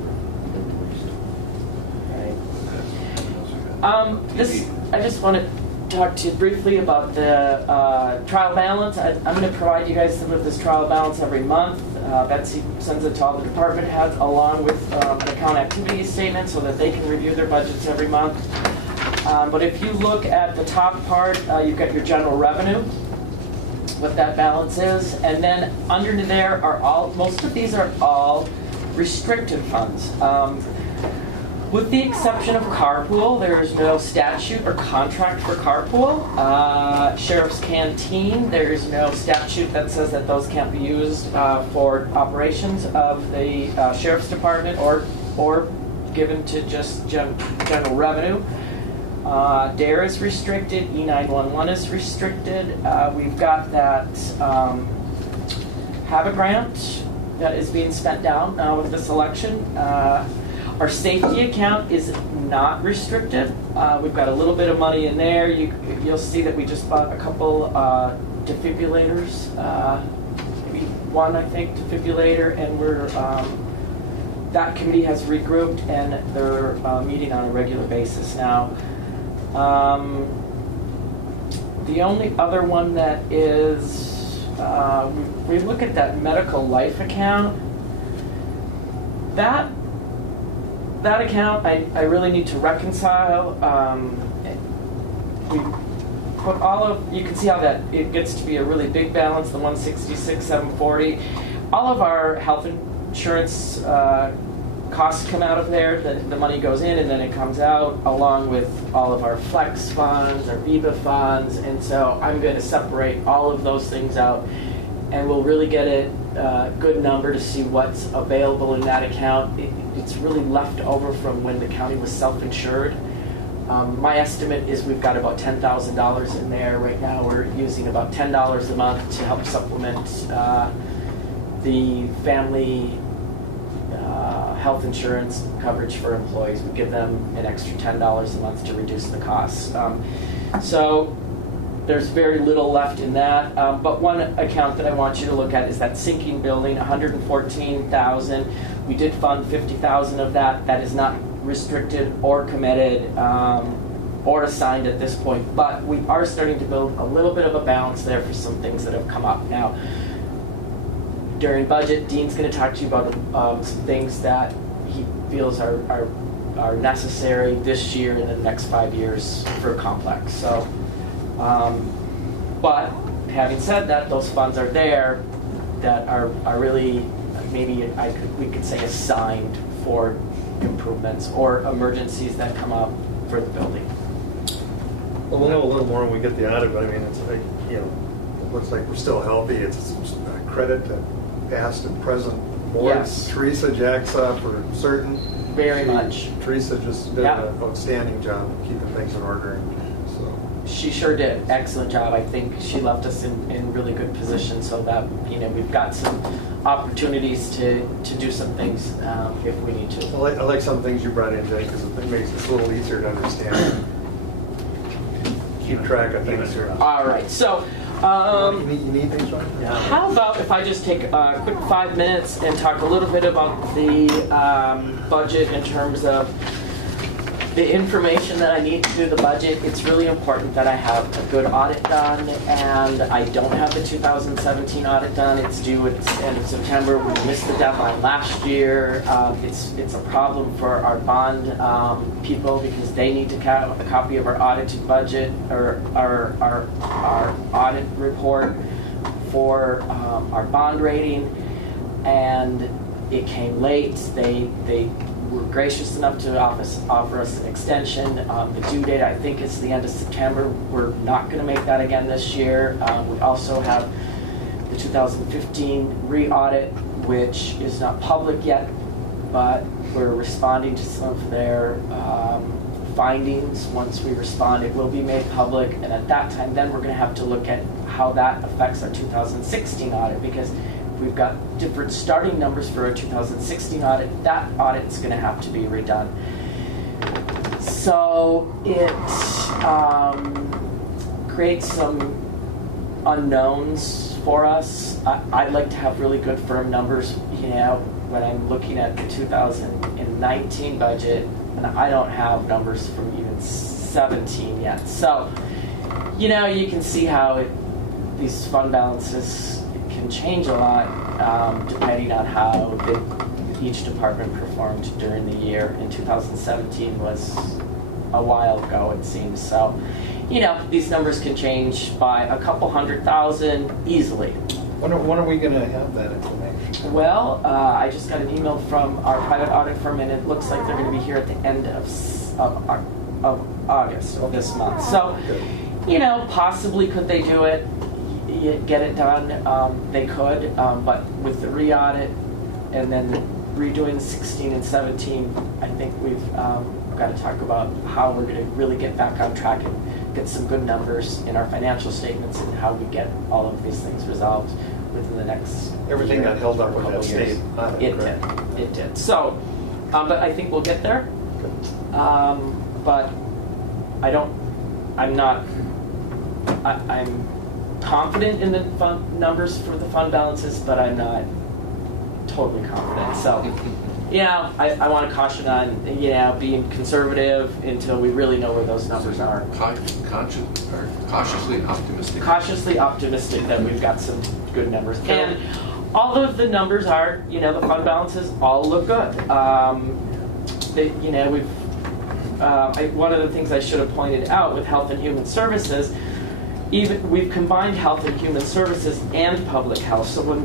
leased. I just want to talk to you briefly about the trial balance. I'm going to provide you guys with this trial balance every month. Betsy sends it to all the department heads along with an account activity statement so that they can review their budgets every month. But if you look at the top part, you've got your general revenue, what that balance is, and then under there are most of these are all restricted funds. With the exception of carpool, there is no statute or contract for carpool. Sheriff's canteen, there is no statute that says that those can't be used for operations of the sheriff's department or given to just general revenue. DARE is restricted, E911 is restricted. We've got that HAVA grant that is being spent down now with this election. Our safety account is not restricted. We've got a little bit of money in there. You'll see that we just bought a couple defibrillators, maybe one, I think, defibrillator, and that committee has regrouped and they're meeting on a regular basis now. The only other one that is, we look at that medical life account. That account, I really need to reconcile. We put you can see how that it gets to be a really big balance, the 166,740. All of our health insurance costs come out of there. The money goes in and then it comes out, along with all of our flex funds, our VIVA funds, and so I'm going to separate all of those things out, and we'll really get a good number to see what's available in that account. It's really left over from when the county was self-insured. My estimate is we've got about $10,000 in there. Right now we're using about $10 a month to help supplement the family health insurance coverage for employees. We give them an extra $10 a month to reduce the costs. So there's very little left in that. But one account that I want you to look at is that sinking building, $114,000. We did fund $50,000 of that. That is not restricted or committed or assigned at this point. But we are starting to build a little bit of a balance there for some things that have come up. Now, during budget, Dean's going to talk to you about some things that he feels are necessary this year and in the next 5 years for a complex. So, but having said that, those funds are there that are really maybe we could say assigned for improvements or emergencies that come up for the building. Well, we'll know a little more when we get the audit, but I mean, it's like, it looks like we're still healthy. It's a credit to past and present boards. Yes. Teresa jacks up for certain. Very much. Teresa just did an outstanding job of keeping things in order. So She sure did. Excellent job. I think she left us in really good position so that, we've got some opportunities to do some things if we need to. I like some things you brought in, Jay, because it makes it a little easier to understand. Keep track of things here. All right. So, you need things, right? Yeah. how about if I just take a quick 5 minutes and talk a little bit about the budget in terms of the information that I need to do the budget. It's really important that I have a good audit done, and I don't have the 2017 audit done. It's due at the end of September. We missed the deadline last year. It's a problem for our bond people because they need to have a copy of our audited budget or our audit report for our bond rating, and it came late. They were gracious enough to offer us an extension. The due date, I think, is the end of September. We're not going to make that again this year. We also have the 2015 re-audit, which is not public yet, but we're responding to some of their findings once we respond. It will be made public, and at that time, then we're going to have to look at how that affects our 2016 audit, because if we've got different starting numbers for our 2016 audit, that audit's going to have to be redone. So it creates some unknowns for us. I'd like to have really good firm numbers, you know, when I'm looking at the 2019 budget, and I don't have numbers from even 17 yet. So, you know, you can see how these fund balances can change a lot depending on how each department performed during the year. In 2017 was a while ago, it seems. So, you know, these numbers can change by a couple $100,000 easily. When are we going to have that information? Well, I just got an email from our private audit firm, and it looks like they're going to be here at the end of August of this month. So, you know, possibly could they do it, get it done? They could, but with the re-audit and then redoing 16 and 17, I think we've got to talk about how we're going to really get back on track and get some good numbers in our financial statements and how we get all of these things resolved within the next Everything year got held up or with that couple years. state audit, It correct? did. It did. So, but I think we'll get there. But I'm confident in the fund numbers for the fund balances, but I'm not totally confident. So, you know, I want to caution on, you know, being conservative until we really know where those numbers are. Cautiously optimistic. Cautiously optimistic that we've got some good numbers. And all of the numbers are, you know, the fund balances all look good. You know, one of the things I should have pointed out with Health and Human Services, we've combined Health and Human Services and Public Health. So when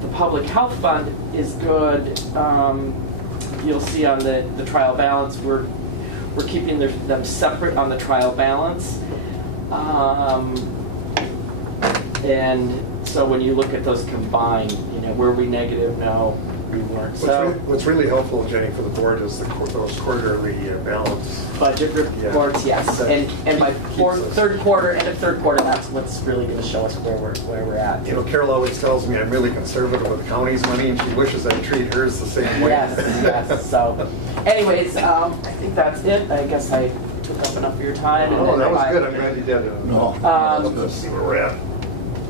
the Public Health Fund is good, you'll see on the trial balance, we're keeping them separate on the trial balance. And so when you look at those combined, you know, were we negative? No, we weren't. So What's really helpful, Jenny, for the board is those quarterly balance. budget reports, yes. And by third quarter, end of third quarter, that's what's really going to show us where we're at. You know, Carol always tells me I'm really conservative with the county's money, and she wishes I'd treat hers the same way. Yes. So, anyways, I think that's it. I guess I took up enough of your time. And Oh, that was I- good. I'm glad you did it. No. Let's see where we're at.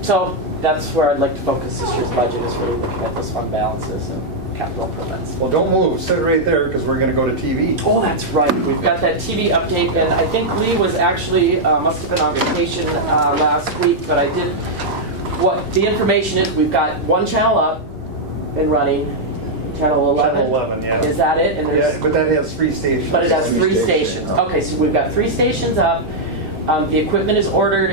So that's where I'd like to focus this year's budget, is really looking at those fund balances and capital improvements. Well, don't move. Sit right there, because we're going to go to TV. Oh, that's right. We've got that TV update, and I think Lee was actually, must have been on vacation last week, but I did, what the information is, we've got one channel up and running, channel 11. Channel 11, yeah. Is that it? And Yeah, but that has 3 stations. But it has 3 Three stations. stations. Okay, so we've got 3 stations up. The equipment is ordered.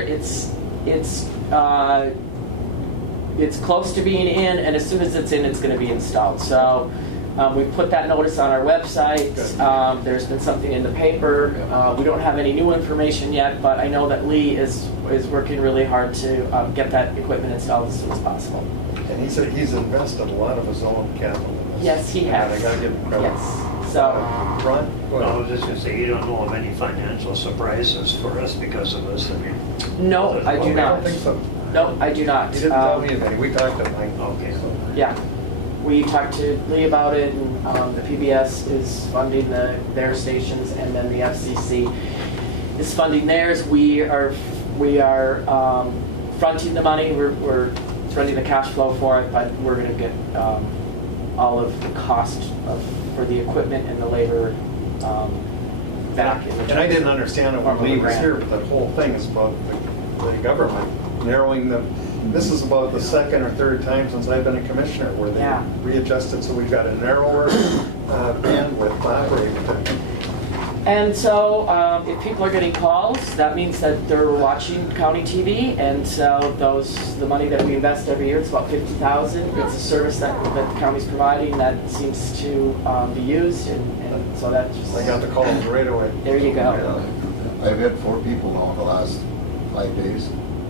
It's close to being in, and as soon as it's in, it's going to be installed. So we put that notice on our website. There's been something in the paper. We don't have any new information yet, but I know that Lee is working really hard to get that equipment installed as soon as possible. And he said he's invested a lot of his own capital in this. Yes, he has. I got to give him credit. Yes. So. Ron? Go I ahead. was just going to say, you don't know of any financial surprises for us because of this, I mean. No, I do I not. don't think so. No, I do not. He didn't tell me of any. We talked at night. Okay. So. Yeah, we talked to Lee about it, and the PBS is funding their stations, and then the FCC is funding theirs. We are fronting the money. We're fronting the cash flow for it, but we're going to get all of the cost for the equipment and the labor back. And I didn't understand it when Lee was here, but the whole thing is about the government narrowing this is about the 2nd or 3rd time since I've been a commissioner where they readjusted, so we've got a narrower bandwidth to operate with. And so if people are getting calls, that means that they're watching county TV, and so the money that we invest every year, it's about $50,000. It's a service that the county's providing that seems to be used, and so that's just... I got the calls right away. There you go. I've had 4 people now in the last 5 days.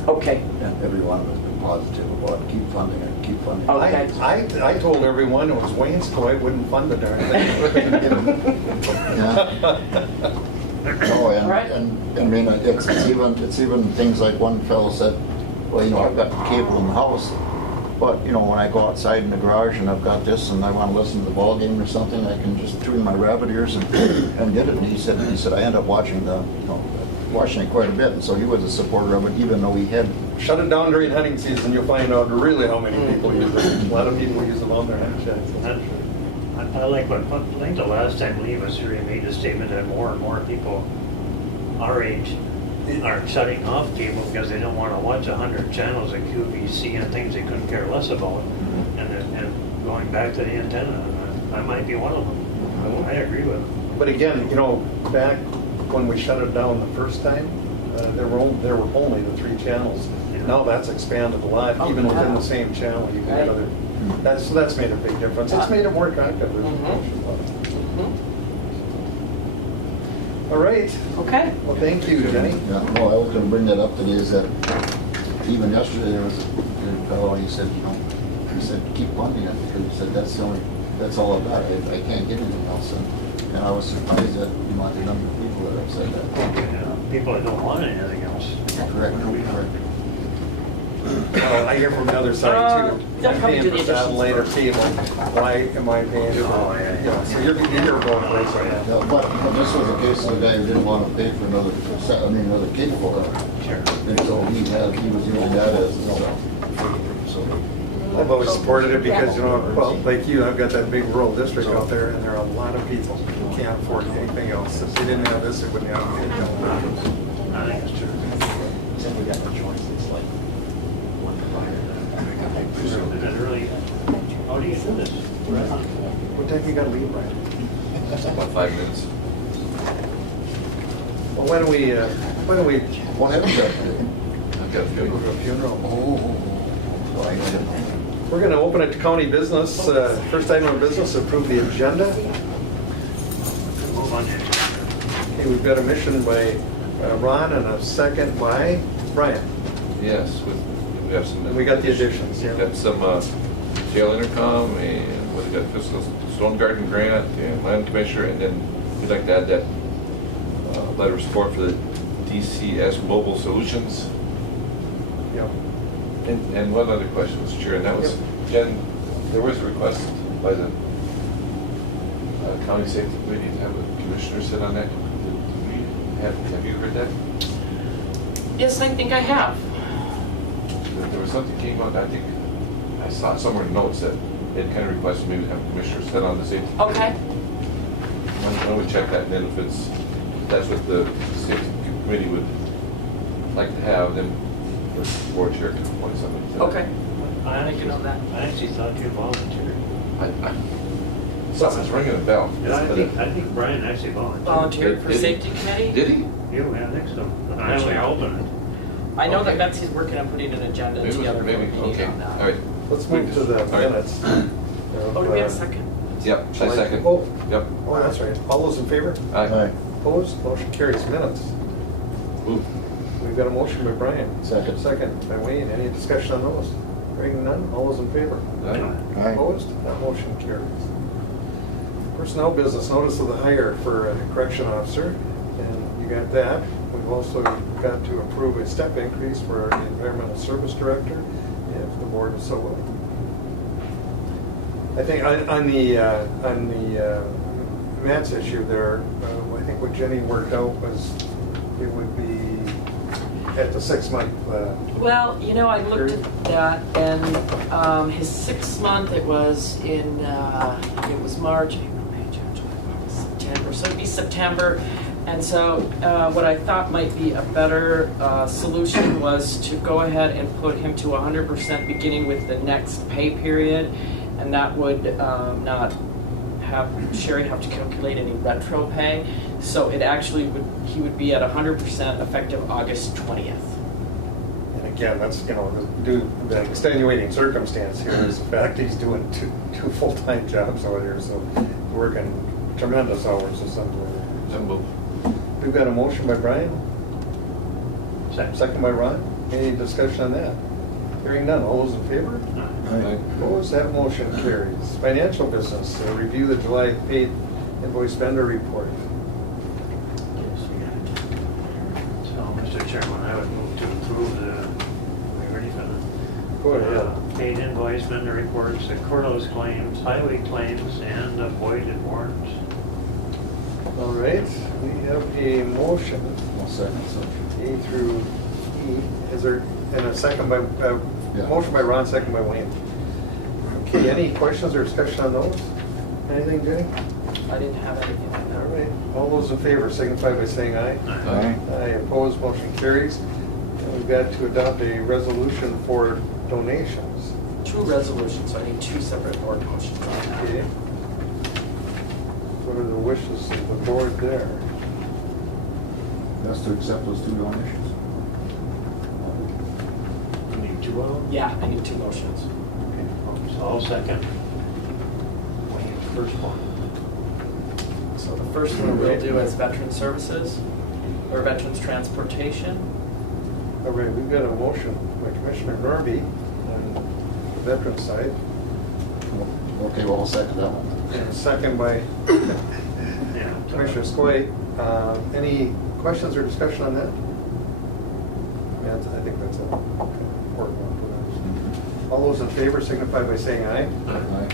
Okay, And every one of us been positive about keep funding it, keep funding it. Okay. I told everyone it was Wayne's toy, wouldn't fund the darn thing. Oh, Right. and I mean, it's even things like one fellow said, well, you know, I've got the cable in the house, but, you know, when I go outside in the garage and I've got this and I want to listen to the ball game or something, I can just tune my rabbit ears and get it. And he said I end up watching watching it quite a bit, and so he was a supporter of it, even though he had. Shut it down during hunting season, you'll find out really how many people use it. A lot of people use it on their hunt sheds. I like I think the last time Lee was here, he made a statement that more and more people our age are shutting off cable because they don't want to watch 100 channels of QVC and things they couldn't care less about, and going back to the antenna. I might be one of them. I agree with him. But again, you know, back when we shut it down the first time, there were only the 3 channels. Now that's expanded a lot, even within the same channel. You can get other. That's made a big difference. It's made it more attractive. All right. okay. Well, thank you, Jenny. Yeah, no, I was going to bring that up today. Is that even yesterday there was a fellow. He said keep funding it because he said that's all I've got. I can't get anything else. And I was surprised at the number of people that have said that. People that don't want anything else. Correct. Well, I hear from the other side too. they'll I'm probably paying do for the satellite or cable. Why am I paying for? Oh, yeah. You know, so you're going both ways right now. Yeah, but this was a case of a guy who didn't want to pay for another cable for it. Sure. And so he was using that as so. I've always supported it because, you know, well, like you, I've got that big rural district out there, and there are a lot of people who can't afford anything else. If they didn't have this, they wouldn't have anything else. I think it's true. Then we got no choice, it's like one provider. Is it really, how do you do this? What time you got to leave, Brian? About 5 minutes. Well, when do we, What happened to that? I've got a feeling. funeral? Oh, I get it. We're going to open it to county business. First item of business, approve the agenda. Move on to Okay, we've got a motion by Ron and a second by Brian. Yes, we have some. And we got the additions, yeah. We've got some jail intercom, and we've got fiscal Stone Garden grant and land commissioner, and then we'd like to add that letter of support for the DCS Mobile Solutions. Yep. And one other question, Mr. Chair, and that was, Jen, there was a request by the County Safety Committee to have a commissioner sit on that. Have you heard that? Yes, I think I have. There was something came out, I think, I saw somewhere in notes that it kind of requested me to have a commissioner sit on the safety. Okay. Why don't we check that, and then if that's what the safety committee would like to have, then the board chair can appoint somebody. to that. Okay. I actually on that. I actually thought you volunteered. Something's ringing a bell. Yeah, I think Brian actually volunteered. Volunteered for Did he? safety committee? Did he? You, yeah, next to him. I only alternate. I know that Okay. Betsy's working on putting an agenda Maybe, together for a meeting okay, on that. all right. Let's move to the All right. minutes. Oh, do we have a second? Yep, I second. Oh, Yep. oh, that's right. All those in favor? Aye. Opposed? Motion carries. Minutes. Move. We've got a motion by Brian. Second. Second by Wayne. Any discussion on those? Hearing none. All those in favor? Aye. Aye. Opposed? That motion carries. Personnel business, notice of the hire for a correction officer, and you got that. We've also got to approve a step increase for the environmental service director, if the board is so willing. I think on the Matt's issue there, I think what Jenny worked out was it would be at the 6-month. Well, you know, I looked at that, and his 6th month, it was March, April, May, June, July, September, so it'd be September. And so what I thought might be a better solution was to go ahead and put him to 100% beginning with the next pay period, and that would not have Sherry have to calculate any retro pay. So it actually he would be at 100% effective August 20th. And again, that's, you know, the extenuating circumstance here is the fact he's doing two full-time jobs over there, so working tremendous hours essentially. Then move. We've got a motion by Brian, Second. second by Ron. Any discussion on that? Hearing none, all those in favor? Aye. Opposed, that motion carries. Financial business, review the July paid invoice vendor report. Yes, we got it. So, Mr. Chairman, I would move to approve the, are you ready for the? Go ahead. Paid invoice vendor reports, the courthouse claims, highway claims, and avoided warrants. All right, we have a motion, One second, so. A through E. Is there, and a second by, Yeah. motion by Ron, second by Wayne. Okay, any questions or discussion on those? Anything, Jenny? I didn't have anything like All that. right, all those in favor signify by saying aye. Aye. Aye, opposed, motion carries. And we've got to adopt a resolution for donations. Two resolutions, so I need two separate board motions on that. Okay. What are the wishes of the board there? That's to accept those two donations. You need two of them? Yeah, I need two motions. So I'll second. Wayne's first one. So the first one we'll do is veteran services, or veterans transportation. All right, we've got a motion by Commissioner Norby on the veteran side, Okay, well, I'll second that one. and a second by Yeah. Commissioner Skoye. Any questions or discussion on that? Yeah, I think that's an important one for us. All those in favor signify by saying aye. Aye.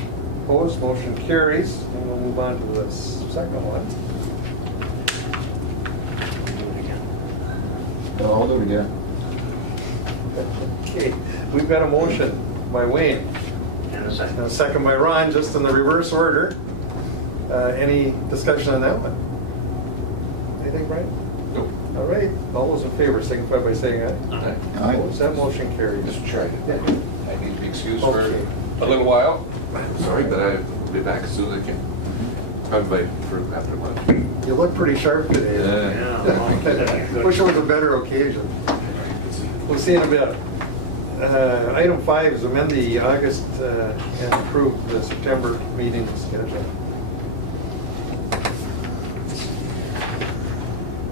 Opposed, motion carries, and we'll move on to the second one. Do it again. Well, I'll do it again. Okay, we've got a motion by Wayne, And a and second. a second by Ron, just in the reverse order. Any discussion on that one? Anything, Brian? Nope. All right, all those in favor signify by saying aye. Aye. Aye. Opposed, that motion carries. Mr. Chair, I need to be excused for Okay. a little while. I'm sorry, but I'll be back as soon as I can. Probably for after lunch. You look pretty sharp today. Yeah, well, Wish it was a better occasion. We'll see in a bit. Item 5 is amend the August and approve the September meeting schedule.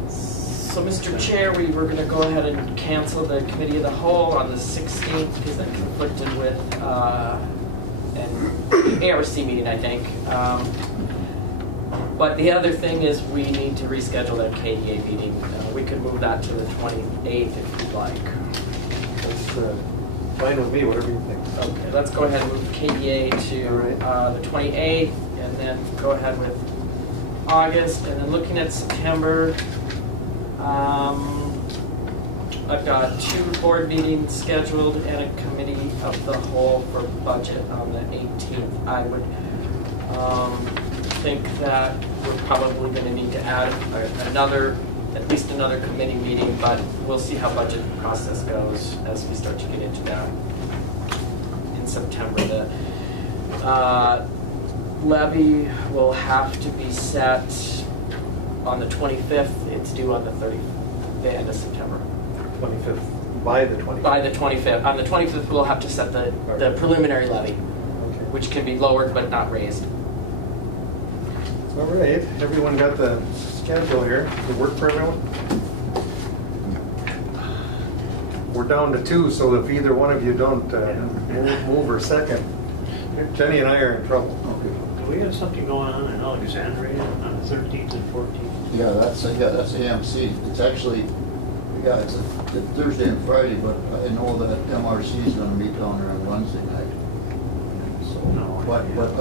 So, Mr. Chair, we were going to go ahead and cancel the committee of the whole on the 16th because that conflicted with an ARC meeting, I think. But the other thing is we need to reschedule that KDA meeting. We could move that to the 28th if you'd like. That's fine with me, whatever you think. Okay, let's go ahead and move KDA to All right. the 28th and then go ahead with August. And then looking at September, I've got 2 board meetings scheduled and a committee of the whole for budget on the 18th. I would think that we're probably going to need to add at least another committee meeting, but we'll see how budget process goes as we start to get into that in September. The levy will have to be set on the 25th. It's due on the end of September. 25th, by the 25th. By the 25th. On the 25th, we'll have to set the preliminary levy, Okay. which can be lowered but not raised. All right, everyone got the schedule here. Does it work for everyone? We're down to 2, so if either one of you don't move or second, Jenny and I are in trouble. Do we have something going on in Alexandria on the 13th and 14th? Yeah, that's AMC. It's actually, it's a Thursday and Friday, but I know that MRC is gonna meet down there on Wednesday night. So, No,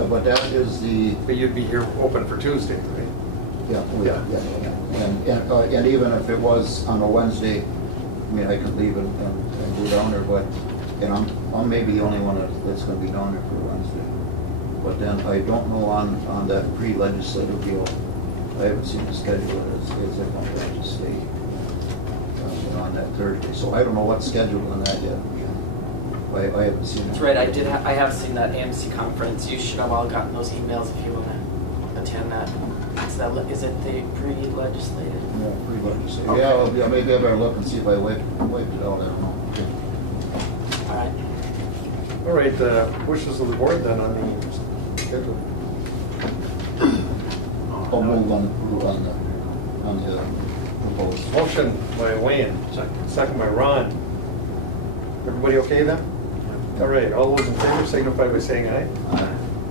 but that is the, But you'd be here open for Tuesday, right? and even if it was on a Wednesday, I mean, I could leave and go down there, but, I'm maybe the only one that's gonna be down there for Wednesday. But then I don't know on that pre-legislative deal, I haven't seen the schedule as if I'm going to stay on that Thursday. So I don't know what's scheduled on that yet. I haven't seen it. That's right, I have seen that AMC conference. You should have all gotten those emails if you want to attend that. Is it the pre-legislative? Yeah, pre-legislative. Okay. Yeah, maybe I better look and see if I wiped it out, I don't know. All right. All right, wishes of the board then on the schedule. I'll move on the proposed. Motion by Wayne, Second. second by Ron. Everybody okay then? All right, all those in favor signify by saying aye.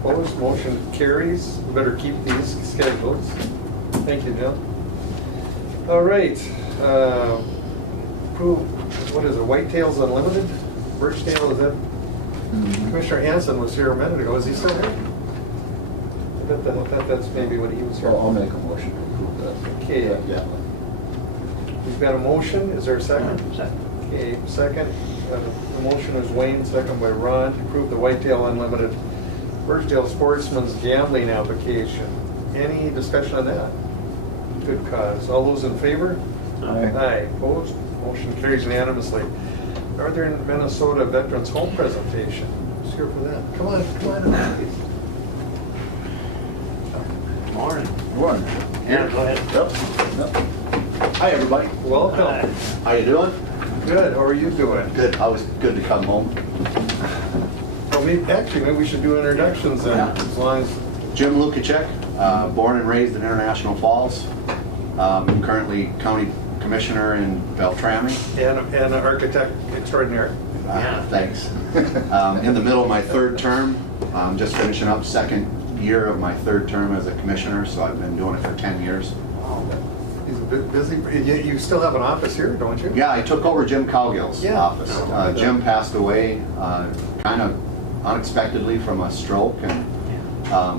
Opposed, motion carries. We better keep these schedules. Thank you, John. All right, approve, what is it, Whitetails Unlimited? Birchdale, is that? Commissioner Hanson was here a minute ago, is he still here? I bet that's maybe what he was here. So I'll make a motion to approve that. Okay. Yeah. We've got a motion, is there a second? Second. Okay, second. The motion is Wayne, second by Ron, to approve the Whitetail Unlimited Birchdale Sportsman's gambling application. Any discussion on that? Good cause. All those in favor? Aye. Opposed? Motion carries unanimously. Northern Minnesota Veterans Home presentation. Who's here for that? Come on, please. Morning. One. Yeah, go ahead. Yep. Hi, everybody. Welcome. How you doing? Good, how are you doing? Good. Always good to come home. Well, maybe we should do introductions then, Yeah. as long as, Jim Lukacek, born and raised in International Falls. Currently county commissioner in Beltrami. and an architect extraordinaire. Thanks. In the middle of my third term, just finishing up second year of my third term as a commissioner, so I've been doing it for 10 years. He's a bit busy. You still have an office here, don't you? Yeah, I took over Jim Cowgill's Yeah. office. Jim passed away kind of unexpectedly from a stroke, and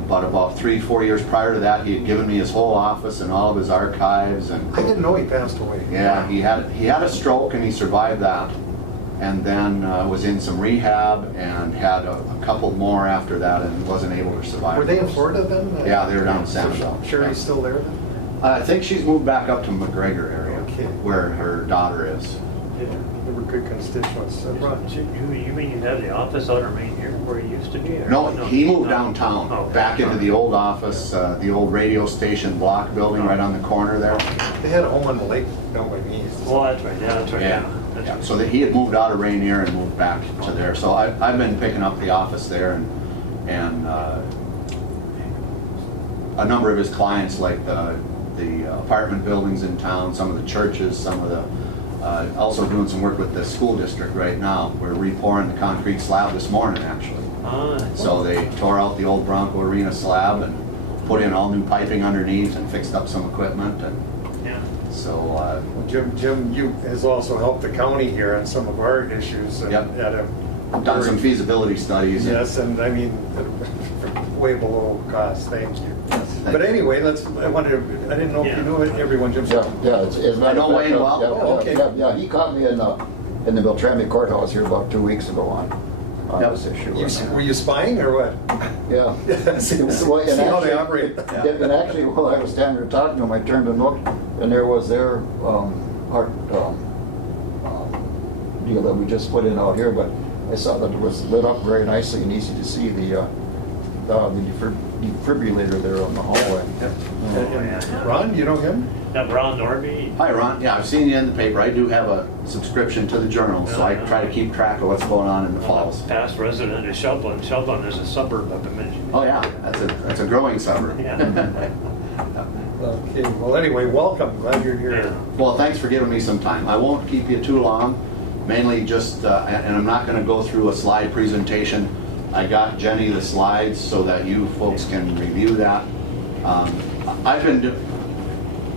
but about 3-4 years prior to that, he had given me his whole office and all of his archives. And I didn't know he passed away. yeah, he had a stroke and he survived that, and then was in some rehab and had a couple more after that and wasn't able to survive. Were they in those. Florida then? Yeah, they were down in Sanibel. Sherry's still there then? I think she's moved back up to McGregor area, Okay. where her daughter is. They were good constituents. You mean you have the office out of Main here where he used to be? or- No, he moved No. downtown, Oh, back into the old office, the old radio station block building right on the corner there. They had a home on the lake down by me. Well, that's right, yeah, that's right. Yeah, That's yeah. right. So that he had moved out of Rainier and moved back to there. So I've been picking up the office there, and a number of his clients, like the apartment buildings in town, some of the churches, some of the, also doing some work with the school district right now. We're repouring the concrete slab this morning, actually. So they tore out the old Bronco Arena slab and put in all new piping underneath and fixed up some equipment, and Yeah. so, Jim, you has also helped the county here on some of our issues. And Yep. at a done some feasibility studies. Yes, and I mean, way below cost, thank you. But anyway, I didn't know if you knew everyone, Jim. Yeah, it's a matter I know of fact, Wayne well. yeah, Oh, okay. Yeah, he caught me in the Beltrami courthouse here about 2 weeks ago on this issue. Were you spying or what? Yeah. See Well, and how they actually- operate. And actually, while I was standing there talking to him, I turned and looked, and there was their art deal that we just put in out here, but I saw that it was lit up very nicely and easy to see the defibrillator there on the hallway. And Ron, you know him? That Ron Norby? Hi, Ron. Yeah, I've seen you in the paper. I do have a subscription to the Journal, so I try to keep track of what's going on in the falls. Past resident of Shelburne. Shelburne is a suburb of Bemidji. Oh, yeah, that's a growing suburb. Yeah. Okay, well, anyway, welcome, glad you're Yeah. here. Well, thanks for giving me some time. I won't keep you too long, mainly just, and I'm not going to go through a slide presentation. I got Jenny the slides so that you folks can review that.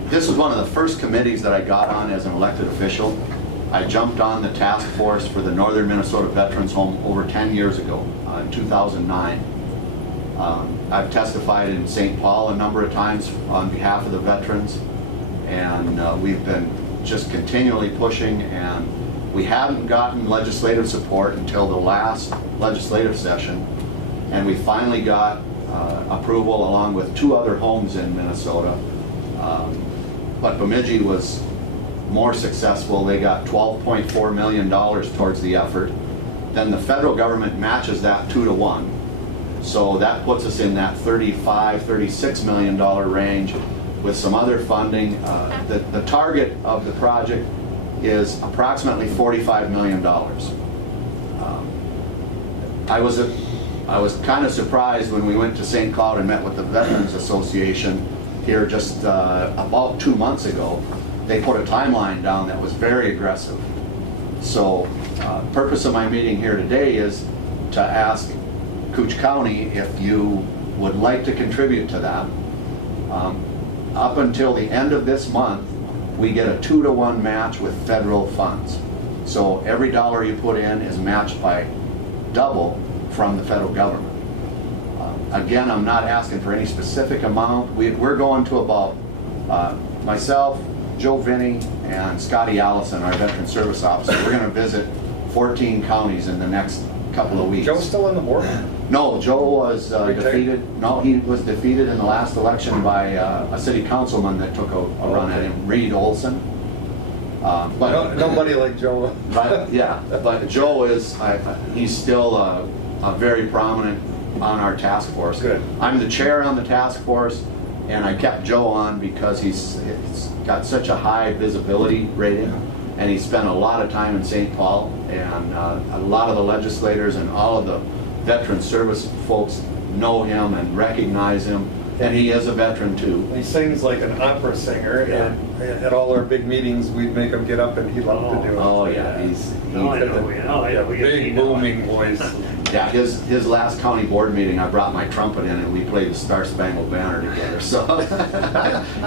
This was one of the first committees that I got on as an elected official. I jumped on the task force for the Northern Minnesota Veterans Home over 10 years ago, in 2009. I've testified in St. Paul a number of times on behalf of the veterans, and we've been just continually pushing, and we hadn't gotten legislative support until the last legislative session, and we finally got approval along with 2 other homes in Minnesota. But Bemidji was more successful. They got $12.4 million towards the effort. Then the federal government matches that 2 to 1. So that puts us in that $35–36 million range with some other funding. The target of the project is approximately $45 million. I was kind of surprised when we went to St. Cloud and met with the Veterans Association here just about 2 months ago. They put a timeline down that was very aggressive. So Purpose of my meeting here today is to ask Cooch County if you would like to contribute to that. Up until the end of this month, we get a 2-to-1 match with federal funds. So every dollar you put in is matched by double from the federal government. Again, I'm not asking for any specific amount. We're going to about, myself, Joe Vinnie, and Scotty Allison, our Veteran Service Officer, we're going to visit 14 counties in the next couple of weeks. Joe's still on the board? No, Joe was defeated. No, he was defeated in the last election by a city councilman that took a run at him, Reed Olson. But Nobody like Joe. But yeah, but Joe is, he's still a very prominent on our task force. Good. I'm the chair on the task force, and I kept Joe on because he's got such a high visibility rating, and he spent a lot of time in St. Paul, and a lot of the legislators and all of the veteran service folks know him and recognize him, and he is a veteran too. He sings like an opera singer, and at all our big meetings, we'd make him get up, and he loved to do it. Oh yeah, Big booming voice. Yeah, his last county board meeting, I brought my trumpet in and we played the Star Spangled Banner together. So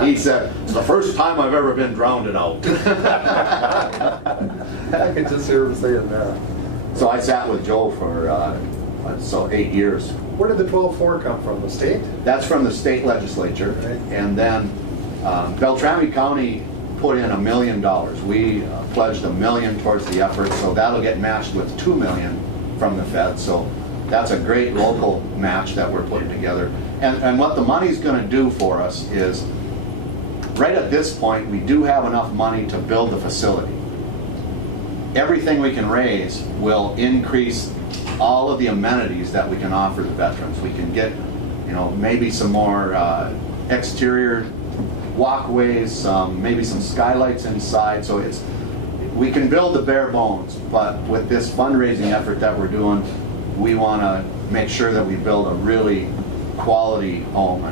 he said, "It's the first time I've ever been drowned out." I could just hear him saying that. So I sat with Joe for 8 years. Where did the 12-4 come from? The state? That's from the state legislature, Right. and then Beltrami County put in $1 million. We pledged $1 million towards the effort, so that'll get matched with $2 million from the Fed. So that's a great local match that we're putting together. And what the money's going to do for us is, right at this point, we do have enough money to build the facility. Everything we can raise will increase all of the amenities that we can offer the veterans. We can get, maybe some more exterior walkways, maybe some skylights inside. So we can build the bare bones, but with this fundraising effort that we're doing, we want to make sure that we build a really quality home,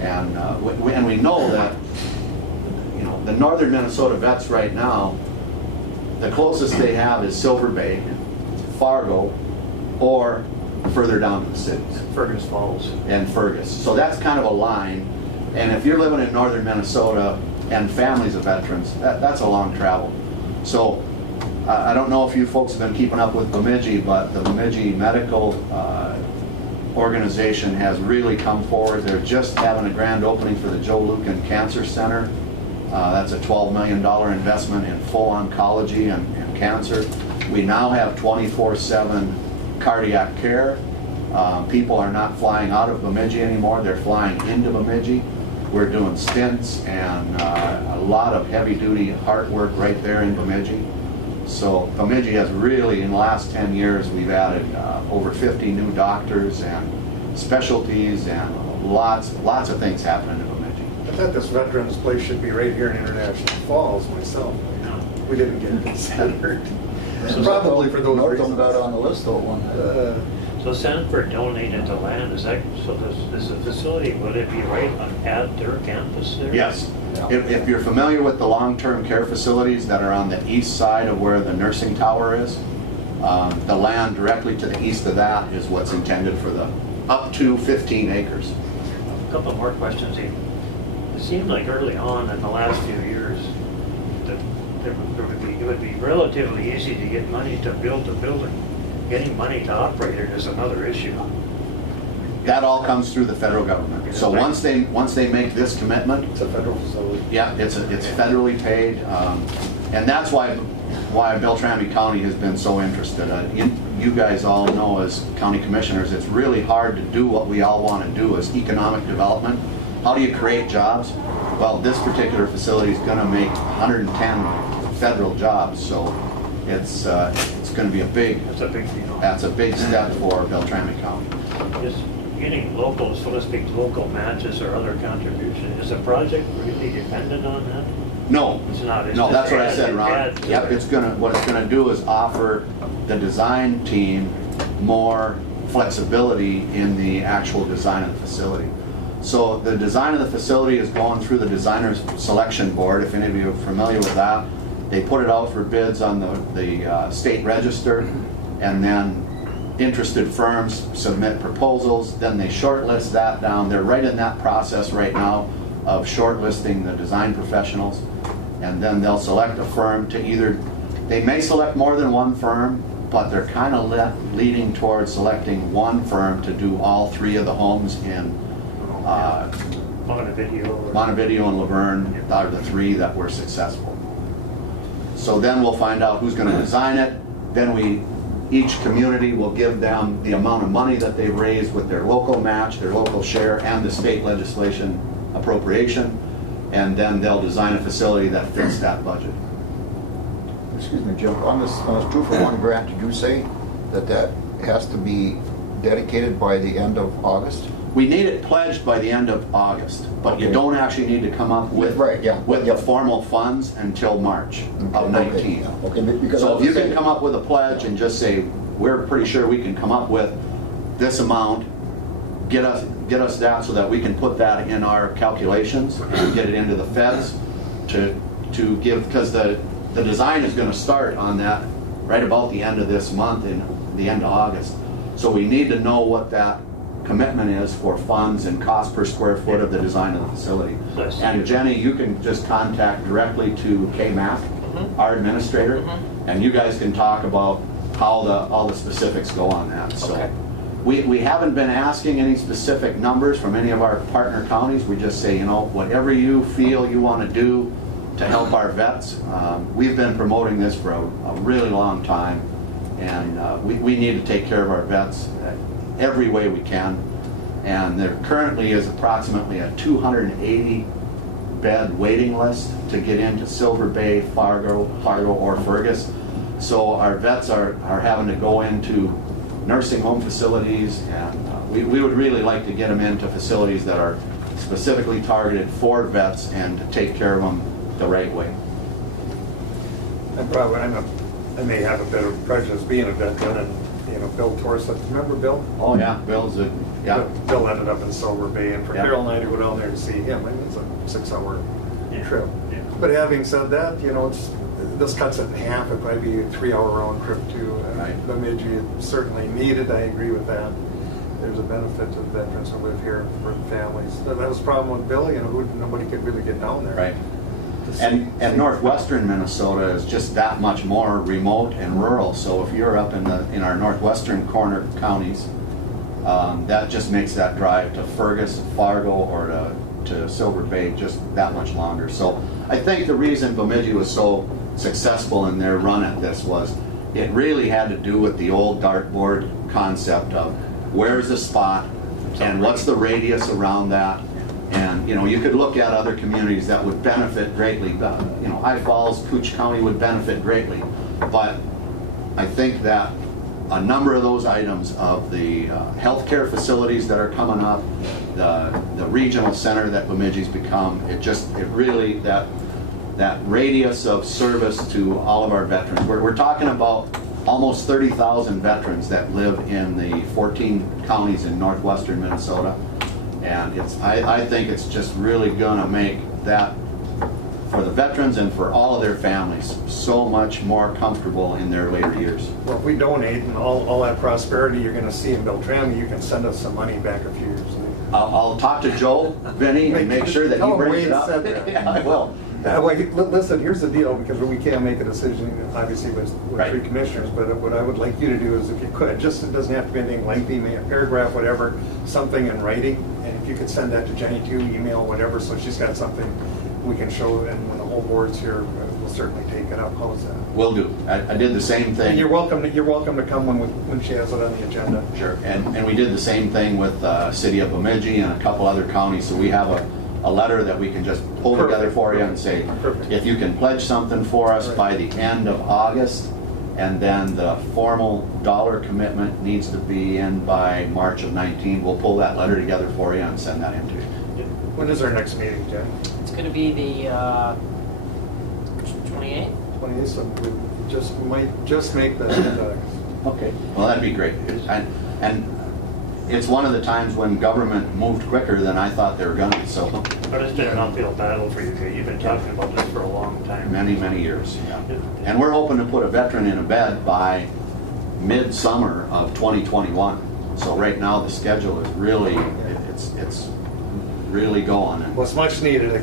and we know that the northern Minnesota vets right now, the closest they have is Silver Bay, Fargo, or further down to the cities. Fergus Falls. And Fergus. So that's kind of a line. And if you're living in northern Minnesota and families of veterans, that's a long travel. So I don't know if you folks have been keeping up with Bemidji, but the Bemidji Medical Organization has really come forward. They're just having a grand opening for the Joe Lucan Cancer Center. That's a $12 million investment in full oncology and cancer. We now have 24/7 cardiac care. People are not flying out of Bemidji anymore, they're flying into Bemidji. We're doing stints and a lot of heavy-duty heart work right there in Bemidji. So Bemidji has really, in the last 10 years, we've added over 50 new doctors and specialties, and lots of things happening in Bemidji. I thought this veterans place should be right here in International Falls myself. We didn't get it considered. Probably for those Northam reasons. got on the list though one. So Sanford donated the land, is that, so this is a facility, would it be right at their campus there? Yes. If you're familiar with the long-term care facilities that are on the east side of where the nursing tower is, the land directly to the east of that is what's intended for the up to 15 acres. A couple more questions. It seemed like early on in the last few years that it would be relatively easy to get money to build a building. Getting money to operate it is another issue. That all comes through the federal government. So once they make this commitment, It's a federal facility. yeah, it's federally paid, and that's why Beltrami County has been so interested. You guys all know as county commissioners, it's really hard to do what we all want to do as economic development. How do you create jobs? Well, this particular facility is going to make 110 federal jobs, so it's going to be That's a big deal. that's a big step for Beltrami County. Is getting local, so to speak, local matches or other contribution, is the project really dependent on that? No, It's not. It's no, just that's what I add- said, Ron. add to Yep, it. what it's gonna do is offer the design team more flexibility in the actual design of the facility. So the design of the facility is going through the designer's selection board, if any of you are familiar with that. They put it out for bids on the state register, and then interested firms submit proposals, then they shortlist that down. They're right in that process right now of shortlisting the design professionals, and then they'll select a firm to either, they may select more than one firm, but they're kind of leading towards selecting one firm to do all 3 of the homes in Montevideo and Laverne are the 3 that were successful. So then we'll find out who's going to design it. Then each community will give them the amount of money that they've raised with their local match, their local share, and the state legislation appropriation, and then they'll design a facility that fits that budget. Excuse me, Jim, on this 2-for-1 grant, did you say that has to be dedicated by the end of August? We need it pledged by the end of August, but you Okay. don't actually need to come up with, Right, yeah. with the formal funds until March of 19. Okay, because So if you can come up with a pledge and just say, we're pretty sure we can come up with this amount, get us that so that we can put that in our calculations and get it into the feds to give, because the design is going to start on that right about the end of this month, in the end of August. So we need to know what that commitment is for funds and cost per square foot of the design of the facility. Yes. And Jenny, you can just contact directly to KMAC, our administrator, and you guys can talk about how all the specifics go on that. So Okay. we haven't been asking any specific numbers from any of our partner counties. We just say, whatever you feel you want to do to help our vets. We've been promoting this for a really long time, and we need to take care of our vets every way we can. And there currently is approximately a 280 bed waiting list to get into Silver Bay, Fargo or Fergus. So our vets are having to go into nursing home facilities, and we would really like to get them into facilities that are specifically targeted for vets and to take care of them the right way. I may have a bit of prejudice being a vet then, and Bill Torset, remember Bill? Oh yeah, Bill's yeah. Bill ended up in Silver Bay, and for Yeah. Carol and I to go down there to see him, I mean, it's a 6-hour trip. Yeah. But having said that, this cuts it in half. It'd probably be a 3-hour round trip to Right. Bemidji. It's certainly needed. I agree with that. There's a benefit to the veterans who live here for the families. That was the problem with Bill. Nobody could really get down there. Right. to see- And northwestern Minnesota is just that much more remote and rural. So if you're up in our northwestern corner counties, that just makes that drive to Fergus, Fargo, or to Silver Bay just that much longer. So I think the reason Bemidji was so successful in their run at this was it really had to do with the old dartboard concept of where's the spot and what's the radius around that. And you could look at other communities that would benefit greatly. High Falls, Cooch County would benefit greatly. But I think that a number of those items of the healthcare facilities that are coming up, the regional center that Bemidji's become, it really, that radius of service to all of our veterans. We're talking about almost 30,000 veterans that live in the 14 counties in northwestern Minnesota. And I think it's just really gonna make that, for the veterans and for all of their families, so much more comfortable in their later years. Well, if we donate and all that prosperity you're going to see in Beltrami, you can send us some money back a few years. I'll talk to Joe, Vinny, and make sure that he Tell him brings Wade it up. said that. Yeah, I will. Listen, here's the deal, because we can't make a decision, obviously, with Right. 3 commissioners, but what I would like you to do is, if you could, just, it doesn't have to be anything lengthy, maybe a paragraph, whatever, something in writing, and if you could send that to Jenny too, email, whatever, so she's got something we can show, and when the whole board's here, we'll certainly take it up. How's that? Will do. I did the same thing. And you're welcome to come when she has it on the agenda. Sure, and we did the same thing with City of Bemidji and a couple other counties, so we have a letter that we can just pull together for you and say, Perfect. if you can pledge something for us by the end of August, and then the formal dollar commitment needs to be in by March of 19, we'll pull that letter together for you and send that in to you. When is our next meeting, Jen? It's going to be the 28th. 28th, so we might just make the agenda. Okay, well, that'd be great. And it's one of the times when government moved quicker than I thought they were gonna, so But it's been an uphill battle for you, Kay. You've been talking about this for a long time. many, many years. And we're hoping to put a veteran in a bed by midsummer of 2021. So right now, the schedule is really, it's really going. Well, it's much needed, I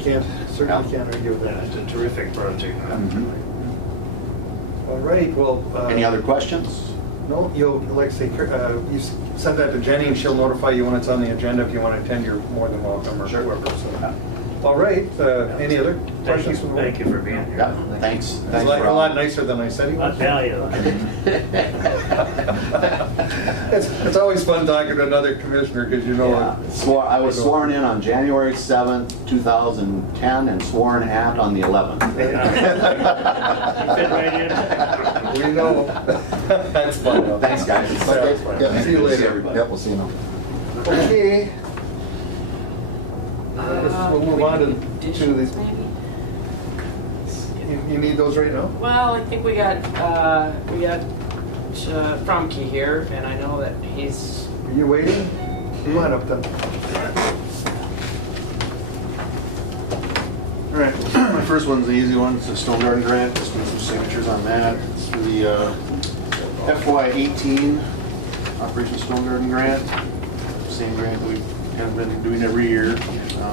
certainly Yeah. can't argue with Yeah, that. it's a terrific project. Mhm. All right, well. Any other questions? No, you'll, like I say, you send that to Jenny and she'll notify you when it's on the agenda. If you want to attend, you're more than welcome, or whoever, so. All right, any other questions from the board? Thank you for being here. Yeah, thanks. It's Thanks like for a all. lot nicer than I said he I'll was. tell you. It's always fun talking to another commissioner, because you know. Yeah. I was sworn in on January 7th, 2010, and sworn at on the 11th. Fit right in. We know. That's fun. though. Thanks, guys. That's fun. Yeah. See you later. everybody. Yep, we'll see you now. Okay. We'll move on to these. You need those right now? Well, I think we got Fromke here, and I know that he's. Are you waiting? Come on up then. All right, my first one's the easy one. It's a Stone Garden grant. Just need some signatures on that. It's for the FY18 Operation Stone Garden grant. Same grant that we have been doing every year.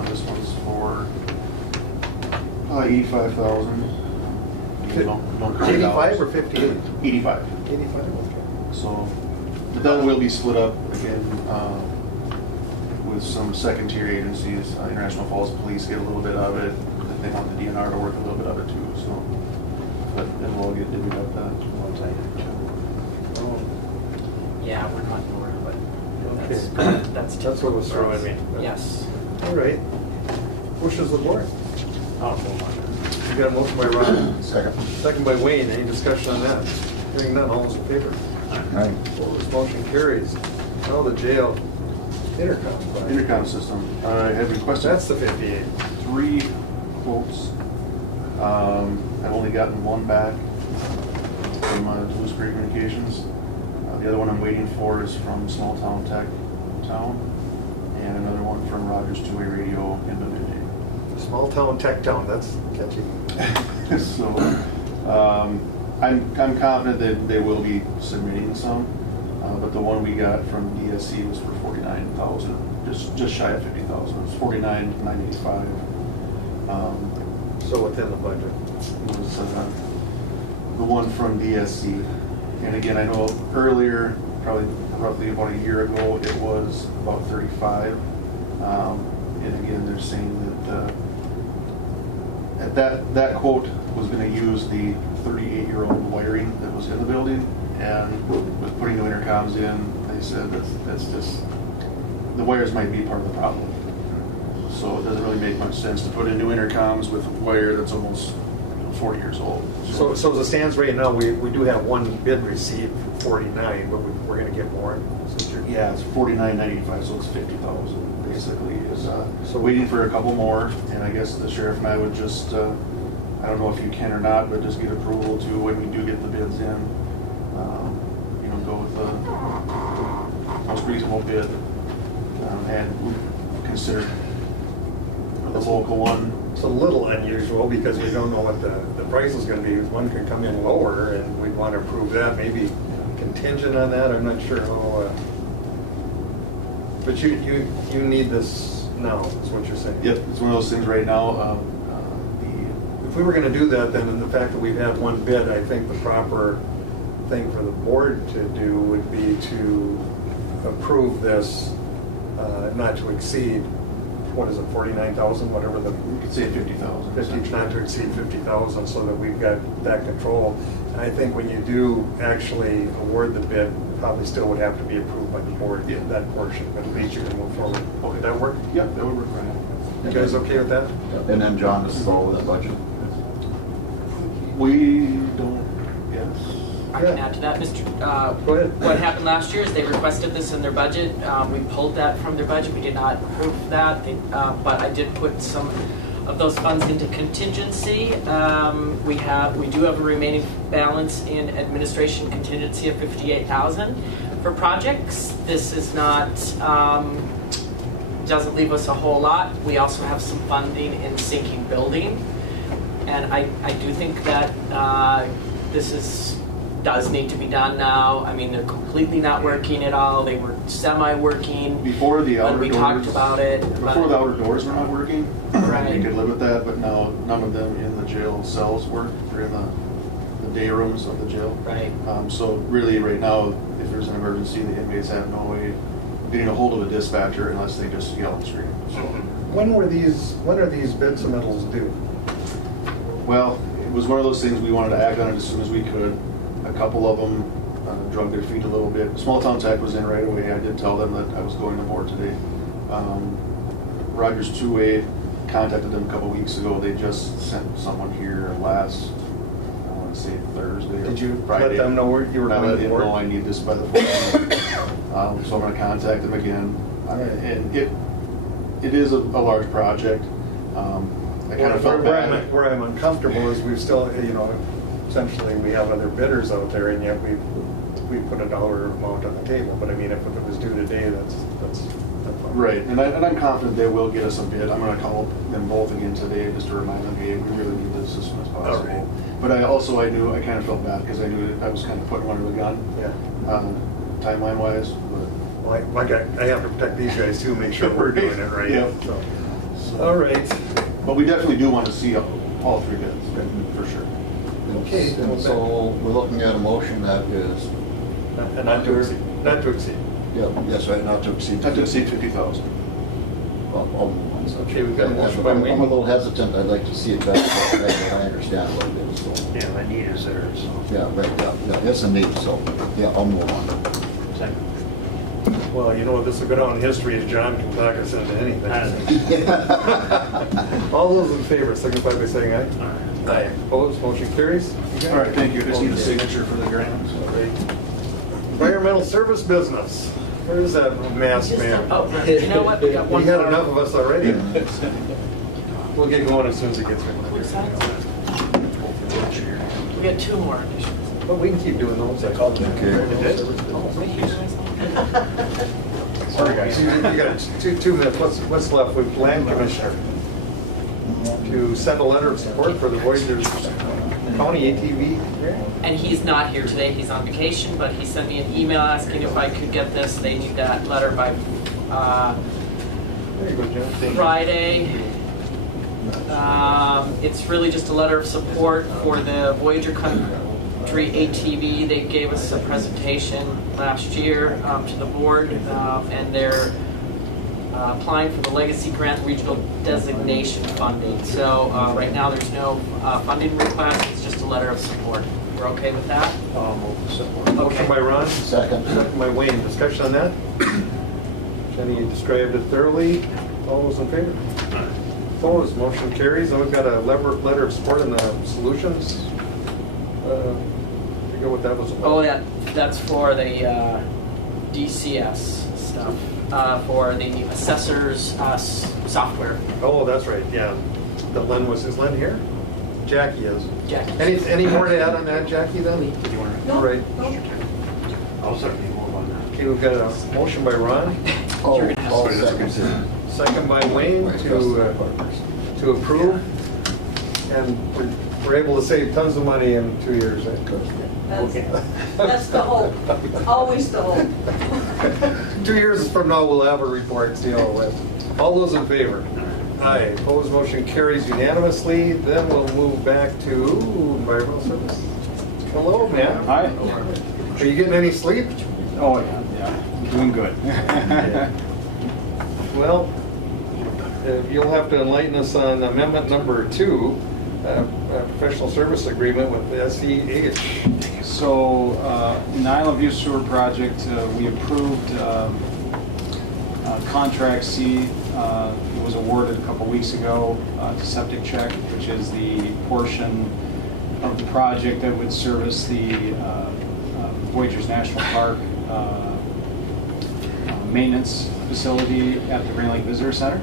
This one's for 85,000. 85 or 58? 85. 85, okay. So the bill will be split up again with some second-tier agencies. International Falls Police get a little bit of it. They want the DNR to work a little bit of it too. So, but then we'll get divvied up that one time. Yeah, we're not nowhere, but Okay. that's That's what was throwing me. Yes. All right. Wishes of the board. I'll move on. You got a motion by Ron, Second. second by Wayne. Any discussion on that? Hearing none, all those in favor? Right. Opposed, motion carries. Now the jail intercom. fund. Intercom system. I had requested That's the 58. 3 quotes. I've only gotten one back from Duluth Creek Communications. The other one I'm waiting for is from Small Town Tech Town, and another one from Rogers Two-Way Radio in Bemidji. Small town, tech town, that's catchy. So, I'm confident that they will be submitting some, but the one we got from DSC was for 49,000, just shy of 50,000. It was 49,985. So within the budget. Was the one from DSC. And again, I know earlier, probably roughly about a year ago, it was about 35. And again, they're saying that that quote was going to use the 38-year-old wiring that was in the building, and with putting new intercoms in, they said that's just, the wires might be part of the problem. So it doesn't really make much sense to put in new intercoms with wire that's almost 40 years old. So as it stands right now, we do have one bid received for 49, but we're gonna get more. Yeah, it's 49,985, so it's 50,000 basically. Is so waiting for a couple more, and I guess the sheriff and I would just, I don't know if you can or not, but just get approval to when we do get the bids in, you know, go with the most reasonable bid, and consider the local one. It's a little unusual because we don't know what the price is gonna be. One could come in lower and we'd want to approve that, maybe contingent on that, I'm not sure how. But you need this now, is what you're saying? Yep, it's one of those things right now. If we were gonna do that, then in the fact that we've had one bid, I think the proper thing for the board to do would be to approve this, not to exceed, what is it, 49,000, whatever the. You could say 50,000. 50, not to exceed 50,000, so that we've got that control. And I think when you do actually award the bid, probably still would have to be approved by the board, Yeah. that portion, but at least you can move forward. Okay. Would that work? Yep, that would work right. You guys okay with that? And then John, this is all with the budget. We don't, yes. I can add to that, Mr. Go ahead. What happened last year is they requested this in their budget. We pulled that from their budget. We did not approve that, but I did put some of those funds into contingency. We do have a remaining balance in administration contingency of 58,000. For projects, this is not, doesn't leave us a whole lot. We also have some funding in sinking building. And I do think that this does need to be done now. I mean, they're completely not working at all. They were semi-working Before the outer when we doors. talked about it. Before the outer doors were not working, Right. we could live with that, but now none of them in the jail cells work. They're in the day rooms of the jail. Right. So really, right now, if there's an emergency, the inmates have no way of getting a hold of a dispatcher unless they just yell and scream. So, When are these bid submittals due? well, it was one of those things we wanted to act on it as soon as we could. A couple of them drug their feet a little bit. Small Town Tech was in right away. I did tell them that I was going to board today. Rogers Two-Way contacted them a couple weeks ago. They just sent someone here last, I want to say Thursday or Did you Friday. let them know where you were I going let to him board? know I need this by the 14th. So I'm going to contact them again. And it is a large project. I kind of felt bad. Where I'm uncomfortable is we've still, essentially we have other bidders out there, and yet we put a dollar amount on the table. But I mean, if it was due today, that's fine. Right, and I'm confident they will get us a bid. I'm gonna call them both again today just to remind them, hey, we really need this as soon as possible. Alright. But I kind of felt bad because I knew that I was kind of putting one under the gun, Yeah. timeline wise, but. Like I have to protect these guys too, make sure we're doing it right. Yeah. So, all right. But we definitely do want to see all three bids, for sure. Okay. And so we're looking at a motion that is, And not to exceed. Not to exceed. yes, right, not to exceed. Not to exceed 50,000. Okay, we've got a motion by I'm a Wayne. little hesitant, I'd like to see it better, but I understand what it is, so. Yeah, my need is there, so. Yeah, right, yeah, it's a need, so, yeah, I'll move on. Second. Well, this will go down in history as John can talk us into anything. All those in favor, signify by saying aye. Aye. Opposed, motion carries. All right, thank you. I just need a signature for the grant. Environmental service business. Where is that masked man? Oh, you know what? We got one We had more. enough of us already. We'll get going as soon as it gets What's here. that? We got two more additions. But we can keep doing those. I called them. Sorry, guys. You got 2 minutes. What's left with land commissioner? To send a letter of support for the Voyagers County ATV grant? And he's not here today, he's on vacation, but he sent me an email asking if I could get this. They need that letter by There you go, John. Friday. It's really just a letter of support for the Voyager Country ATV. They gave us a presentation last year to the board, and they're applying for the Legacy Grant Regional Designation funding. So right now there's no funding request, it's just a letter of support. We're okay with that? Motion by Ron, Second. second by Wayne. Discussion on that? Jenny described it thoroughly. All those in favor? Opposed, motion carries. And we've got a letter of support in the solutions. I forget what that was about. Oh, that's for the DCS stuff, for the assessor's software. Oh, that's right, yeah. Is Len here? Jackie is. Jackie. Any more to add on that, Jackie, then? All right. I'll certainly move on that. Okay, we've got a motion by Ron, All seconds. second by Wayne to approve. And we're able to save tons of money in 2 years, right? That's the hope, always the hope. 2 years from now, we'll have a report, see how it went. All those in favor? Aye. Opposed, motion carries unanimously. Then we'll move back to environmental service. Hello, man. Hi. Are you getting any sleep? Oh, yeah, doing good. Well, you'll have to enlighten us on amendment number 2, professional service agreement with SEH. So, in the Island View Sewer Project, we approved Contract C. It was awarded a couple weeks ago to Septic Check, which is the portion of the project that would service the Voyagers National Park maintenance facility at the Green Lake Visitor Center.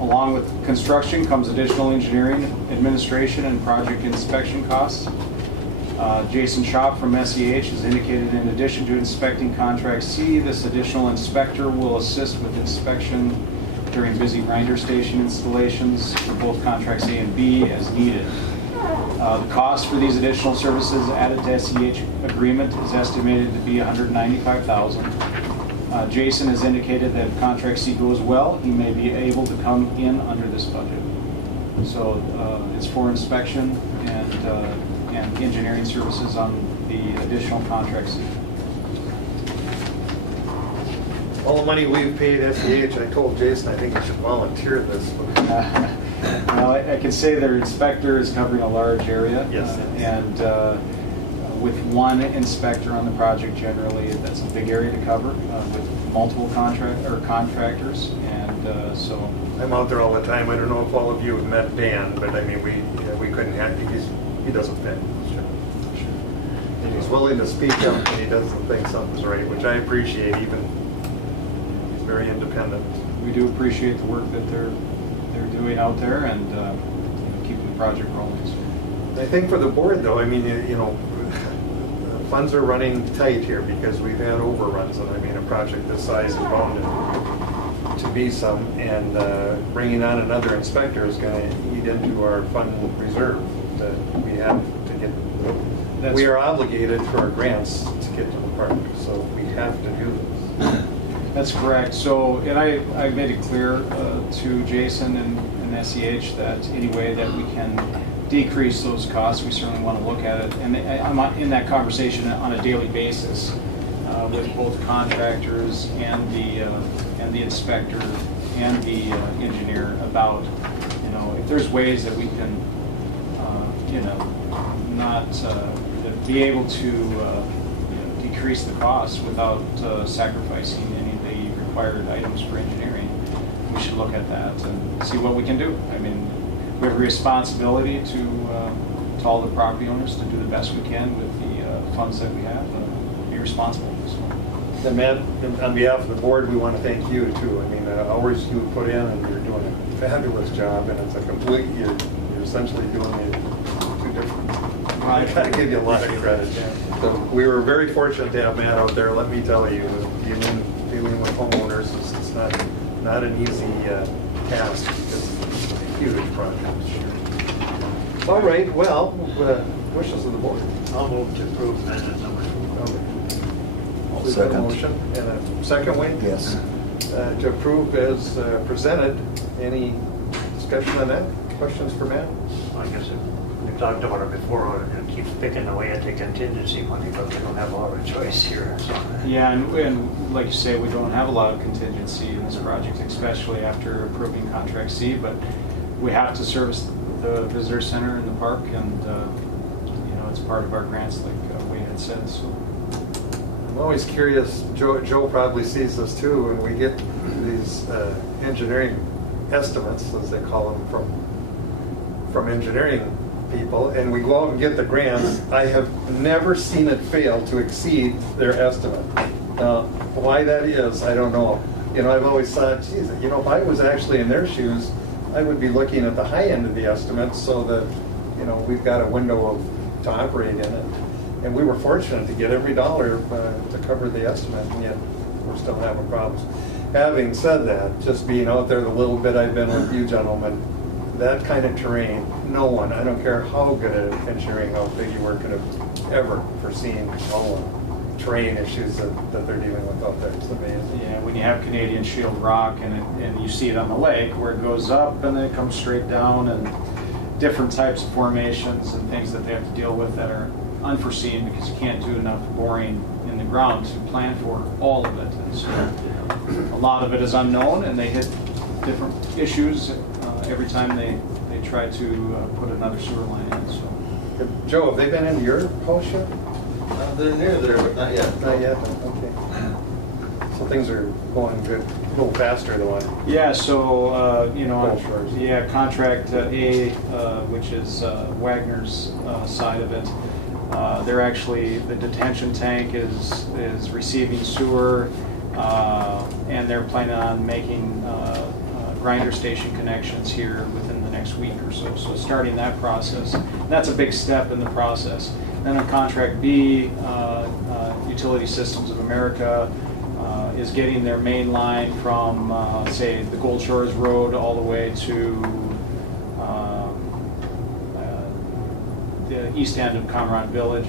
Along with construction comes additional engineering, administration, and project inspection costs. Jason Schaub from SEH has indicated in addition to inspecting contract C, this additional inspector will assist with inspection during busy grinder station installations for both contracts A and B as needed. The cost for these additional services added to SEH agreement is estimated to be $195,000. Jason has indicated that if contract C goes well, he may be able to come in under this budget. So it's for inspection and engineering services on the additional contract C. All the money we've paid SEH, I told Jason I think he should volunteer this. Well, I can say their inspector is covering a large area. Yes. And with one inspector on the project generally, that's a big area to cover with multiple contractors. And so. I'm out there all the time. I don't know if all of you have met Dan, but I mean, we couldn't have, he doesn't fit. And he's willing to speak up when he doesn't think something's right, which I appreciate even. He's very independent. We do appreciate the work that they're doing out there and keeping the project rolling. So. I think for the board though, I mean, funds are running tight here because we've had overruns, and I mean, a project this size is bound to be some, and bringing on another inspector is going to eat into our fund reserve that we have to get. We are obligated for our grants to get to the park, so we have to do this. That's correct. So, and I made it clear to Jason and SEH that any way that we can decrease those costs, we certainly want to look at it. And I'm in that conversation on a daily basis with both contractors and the inspector and the engineer about, if there's ways that we can, not be able to decrease the costs without sacrificing any of the required items for engineering. We should look at that and see what we can do. I mean, we have a responsibility to all the property owners to do the best we can with the funds that we have, be responsible. So. And Matt, on behalf of the board, we want to thank you too. I mean, the hours you put in, and you're doing a fabulous job, and it's a complete, you're essentially doing it two different. I gotta give you a lot of credit. So we were very fortunate to have Matt out there. Let me tell you, dealing with homeowners is not an easy task. It's a huge project. All right, well, wishes of the board. I'll move to approve amendment number 2. We've got a motion and a second, Wayne? Yes. To approve as presented. Any discussion on that? Questions for Matt? I guess we talked about it before, it keeps picking away at the contingency money, but we don't have a lot of choice here. So. Yeah, and like you say, we don't have a lot of contingency in this project, especially after approving contract C, but we have to service the visitor center in the park, and it's part of our grants, like Wayne had said. So. I'm always curious, Joe probably sees this too, when we get these engineering estimates, as they call them, from engineering people, and we go out and get the grants. I have never seen it fail to exceed their estimate. Why that is, I don't know. I've always thought, geez, if I was actually in their shoes, I would be looking at the high end of the estimate so that, we've got a window to operate in it. And we were fortunate to get every dollar to cover the estimate, and yet we're still having problems. Having said that, just being out there the little bit I've been with you gentlemen, that kind of terrain, no one, I don't care how good at engineering, how big you were, could have ever foreseen all the terrain issues that they're dealing with out there. It's amazing. Yeah, when you have Canadian Shield rock and you see it on the lake where it goes up and then it comes straight down, and different types of formations and things that they have to deal with that are unforeseen because you can't do enough boring in the ground to plan for all of it. And so a lot of it is unknown, and they hit different issues every time they try to put another sewer line in. So. Joe, have they been into your house yet? They're near there, but not yet. Not yet, okay. So things are going good, a little faster than one. Yeah, so, Shores. yeah, contract A, which is Wagner's side of it, they're actually, the detention tank is receiving sewer, and they're planning on making grinder station connections here within the next week or so. So starting that process, that's a big step in the process. Then on contract B, Utility Systems of America is getting their main line from, say, the Gold Shores Road all the way to the east end of Comrade Village.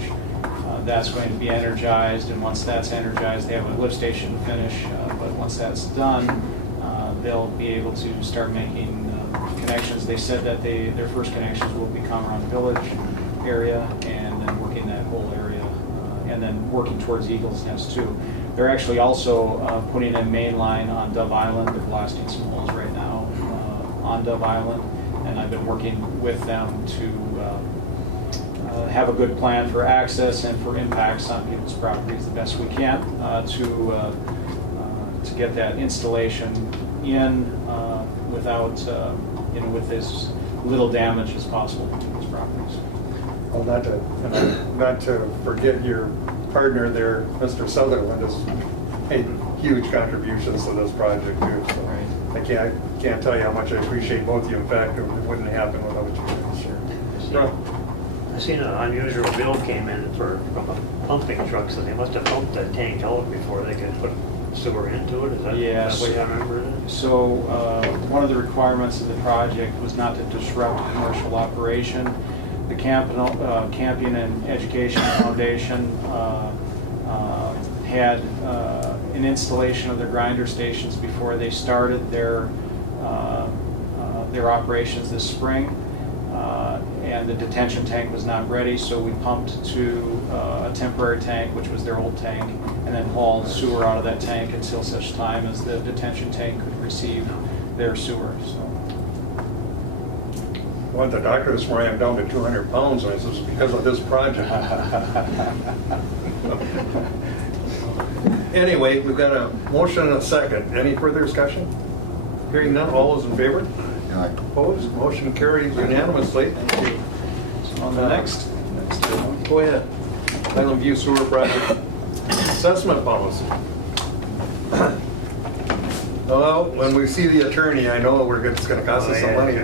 That's going to be energized, and once that's energized, they have a lift station to finish. But once that's done, they'll be able to start making connections. They said that their first connections will be Comrade Village area, and then working that whole area, and then working towards Eagles Nest too. They're actually also putting a main line on Dove Island. They're blasting some holes right now on Dove Island, and I've been working with them to have a good plan for access and for impacts on people's properties the best we can to get that installation in without, with as little damage as possible to people's properties. Well, not to forget your partner there, Mr. Sutherland, has made huge contributions to this project too. So Right. I can't tell you how much I appreciate both of you. In fact, it wouldn't happen without you. Sure. I seen an unusual bill came in from a pumping truck, so they must have pumped that tank out before they could put sewer into it. Is that Yes. the way I remember it? So one of the requirements of the project was not to disrupt commercial operation. The Campion and Education Foundation had an installation of their grinder stations before they started their operations this spring. And the detention tank was not ready, so we pumped to a temporary tank, which was their old tank, and then hauled sewer out of that tank until such time as the detention tank could receive their sewer. So. I went to the doctor this morning, I'm down to 200 pounds, and I said, it's because of this project. Anyway, we've got a motion and a second. Any further discussion? Hearing none, all those in favor? Aye. Opposed? Motion carries unanimously. So on the next Go ahead. Island View Sewer Project Assessment Policy. Well, when we see the attorney, I know it's going to cost us some money.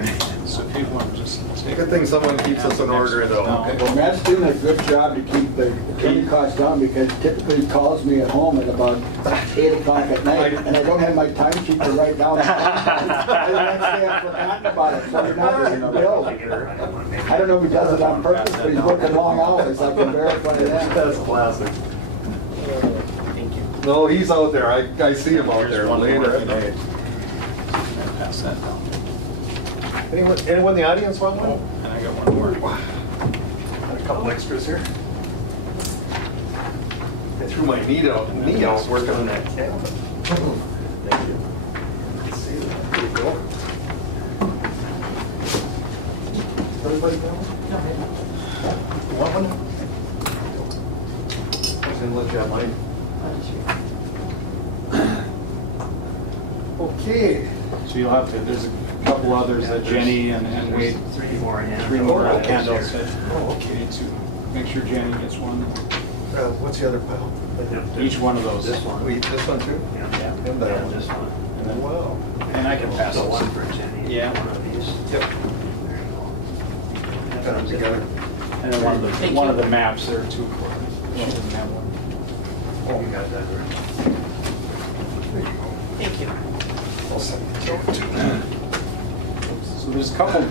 So if you want to just take Good thing someone keeps us in order, though. Well, Matt's doing a good job to keep the attorney costs down, because typically he calls me at home at about 8 o'clock at night, and I don't have my time sheet to write down. And the next day I've forgotten about it, so you're not getting billed. I don't know if he does it on purpose, but he's working long hours, I can verify that. That's classic. Thank you. No, he's out there. I see him out there later at night. Pass that down. Anyone in the audience want one? And I got one more. Got a couple extras here. I threw my knee out working on that cabinet. Thank you. Let's see that. There you go. Everybody got one? You want one? I was gonna let you have mine. Okay. So you'll have to, there's a couple others that Jenny and Wade, Three more handouts that Oh, you okay. need to make sure Jenny gets one. What's the other pile? Each one of those. This one. Wait, this one too? Yeah. And that one. This one. And then, Wow. and I can pass So those. one for Jenny. Yeah. One of these. Yep. There you go. Got them together. And then Thank one you. of the maps there too. She doesn't have one. Oh, you got that right. There you go. Thank you. I'll send it to you. So there's a couple,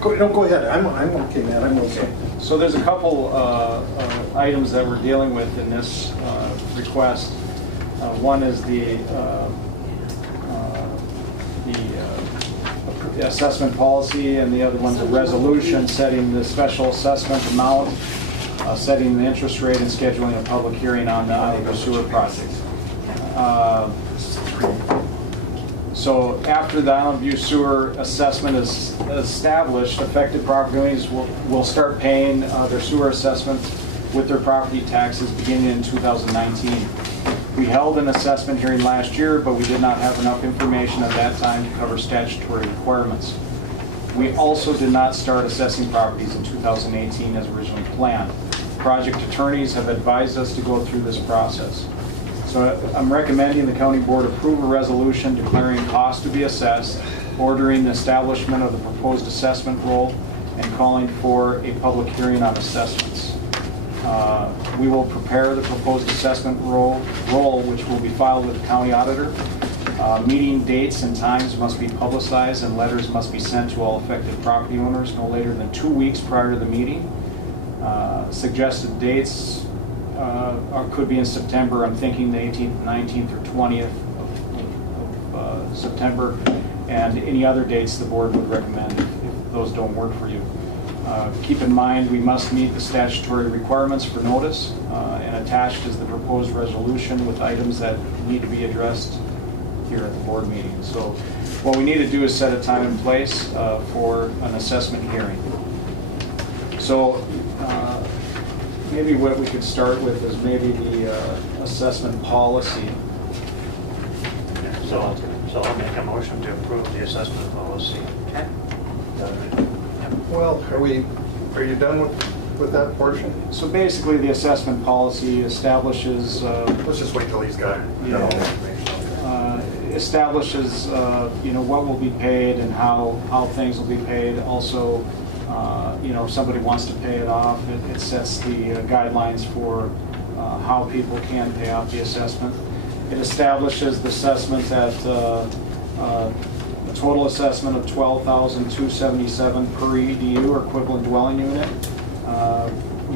Go ahead. I'm okay, man. I'm okay. So there's a couple items that we're dealing with in this request. One is the assessment policy, and the other one's a resolution setting the special assessment amount, setting the interest rate, and scheduling a public hearing on the Island View Sewer project. So after the Island View Sewer assessment is established, affected property owners will start paying their sewer assessment with their property taxes beginning in 2019. We held an assessment hearing last year, but we did not have enough information at that time to cover statutory requirements. We also did not start assessing properties in 2018 as originally planned. Project attorneys have advised us to go through this process. So I'm recommending the county board approve a resolution declaring costs to be assessed, ordering the establishment of the proposed assessment roll, and calling for a public hearing on assessments. We will prepare the proposed assessment roll, which will be filed with the county auditor. Meeting dates and times must be publicized, and letters must be sent to all affected property owners no later than 2 weeks prior to the meeting. Suggested dates could be in September. I'm thinking the 18th, 19th, or 20th of September, and any other dates the board would recommend if those don't work for you. Keep in mind, we must meet the statutory requirements for notice, and attached is the proposed resolution with items that need to be addressed here at the board meeting. So what we need to do is set a time and place for an assessment hearing. So maybe what we could start with is maybe the assessment policy. So I'll make a motion to approve the assessment policy. Okay. Well, are you done with that portion? So basically, the assessment policy establishes Let's just wait till he's got all the information. establishes what will be paid and how things will be paid. Also, if somebody wants to pay it off, it sets the guidelines for how people can pay off the assessment. It establishes the assessment at a total assessment of $12,277 per EDU or equivalent dwelling unit,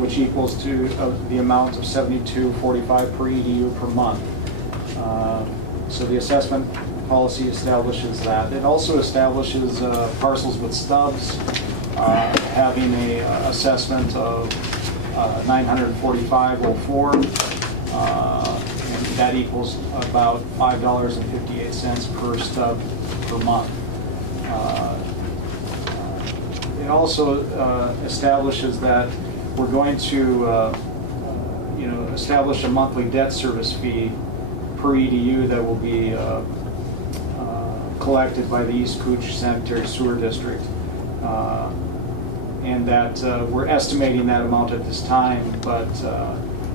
which equals to the amount of $72.45 per EDU per month. So the assessment policy establishes that. It also establishes parcels with stubs having a assessment of $945.04, and that equals about $5.58 per stub per month. It also establishes that we're going to establish a monthly debt service fee per EDU that will be collected by the East Cooch Sanitary Sewer District. And that we're estimating that amount at this time, but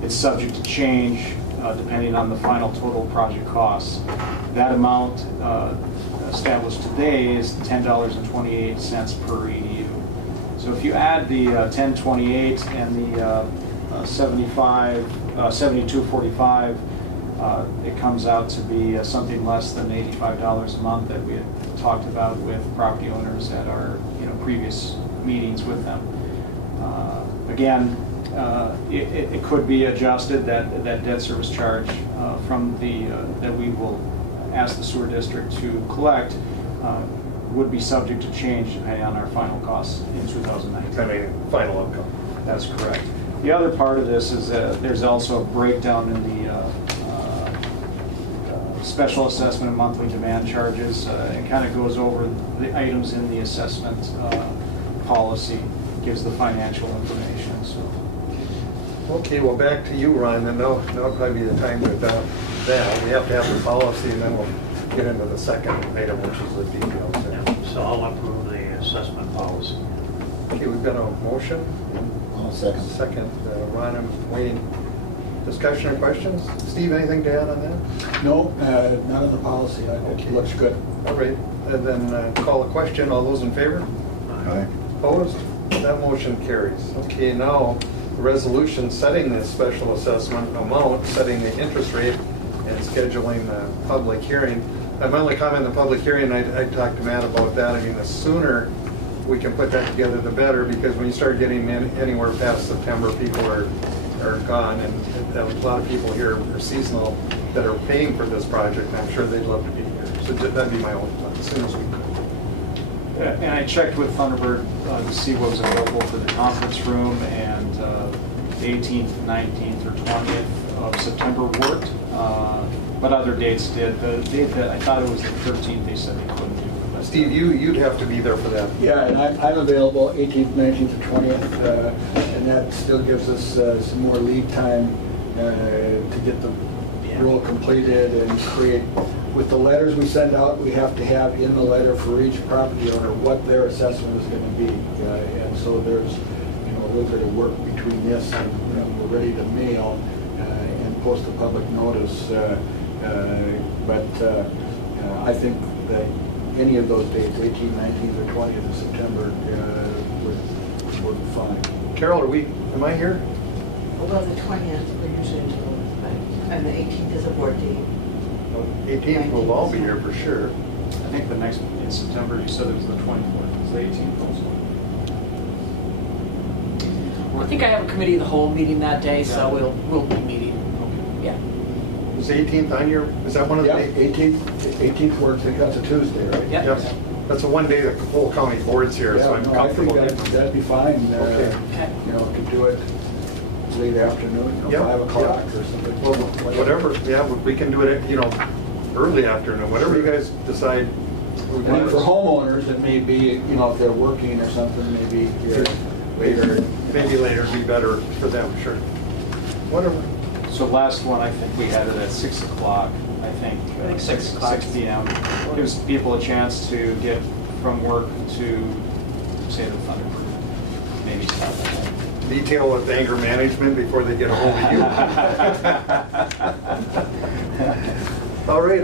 it's subject to change depending on the final total project costs. That amount established today is $10.28 per EDU. So if you add the $10.28 and the $72.45, it comes out to be something less than $85 a month that we had talked about with property owners at our previous meetings with them. Again, it could be adjusted, that debt service charge from that we will ask the sewer district to collect would be subject to change depending on our final costs in 2019. I mean, final outcome. That's correct. The other part of this is that there's also a breakdown in the special assessment and monthly demand charges. It kind of goes over the items in the assessment policy, gives the financial information. So. Okay, well, back to you, Ron, and now would probably be the time to adopt that. We have to have the policy, and then we'll get into the second item, which is the details. So I'll approve the assessment policy. Okay, we've got a motion. I'll second. Second, Ron and Wayne. Discussion or questions? Steve, anything to add on that? No, not on the policy. It looks good. All right, and then call a question. All those in favor? Aye. Opposed? That motion carries. Okay, now the resolution setting this special assessment amount, setting the interest rate, and scheduling the public hearing. My only comment on the public hearing, I talked to Matt about that. I mean, the sooner we can put that together, the better, because when you start getting anywhere past September, people are gone, and a lot of people here are seasonal that are paying for this project, and I'm sure they'd love to be here. So that'd be my only thought, as soon as we could. And I checked with Thunderbird to see what was available for the conference room, and the 18th, 19th, or 20th of September worked, but other dates did. The date that I thought it was the 13th, they said they couldn't do. But Steve, you'd have to be there for that. Yeah, and I'm available 18th, 19th, or 20th, and that still gives us some more lead time to get the role completed and create. With the letters we send out, we have to have in the letter for each property owner what their assessment is going to be, and so there's a little bit of work between this and we're ready to mail and post a public notice. But I think that any of those dates, 18th, 19th, or 20th of September, would fine. Carol, am I here? Well, the 20th, we're usually, and the 18th is a board date. 18th, we'll all be here for sure. I think the next, in September, you said it was the 24th, it's the 18th also. I think I have a committee of the whole meeting that day, so we'll be meeting. Yeah. Is the 18th on your, is that one of the? Yeah, 18th works, that's a Tuesday, right? Yep. Yes. That's a one day the whole county board's here, so I'm Yeah, no, I think comfortable. that'd be fine. Okay. Okay. You know, could do it late afternoon, Yep. 5 o'clock or something. Well, whatever, yeah, we can do it, early afternoon, whatever you guys decide. And then for homeowners, it may be, if they're working or something, maybe later. Maybe later would be better for them, sure. Whatever. So last one, I think we had it at 6 o'clock, I think. I think 6 o'clock. 6 p.m. Gives people a chance to get from work to, say, the Thunder Creek. Maybe stop at home. Detail with anger management before they get a hold of you. All right,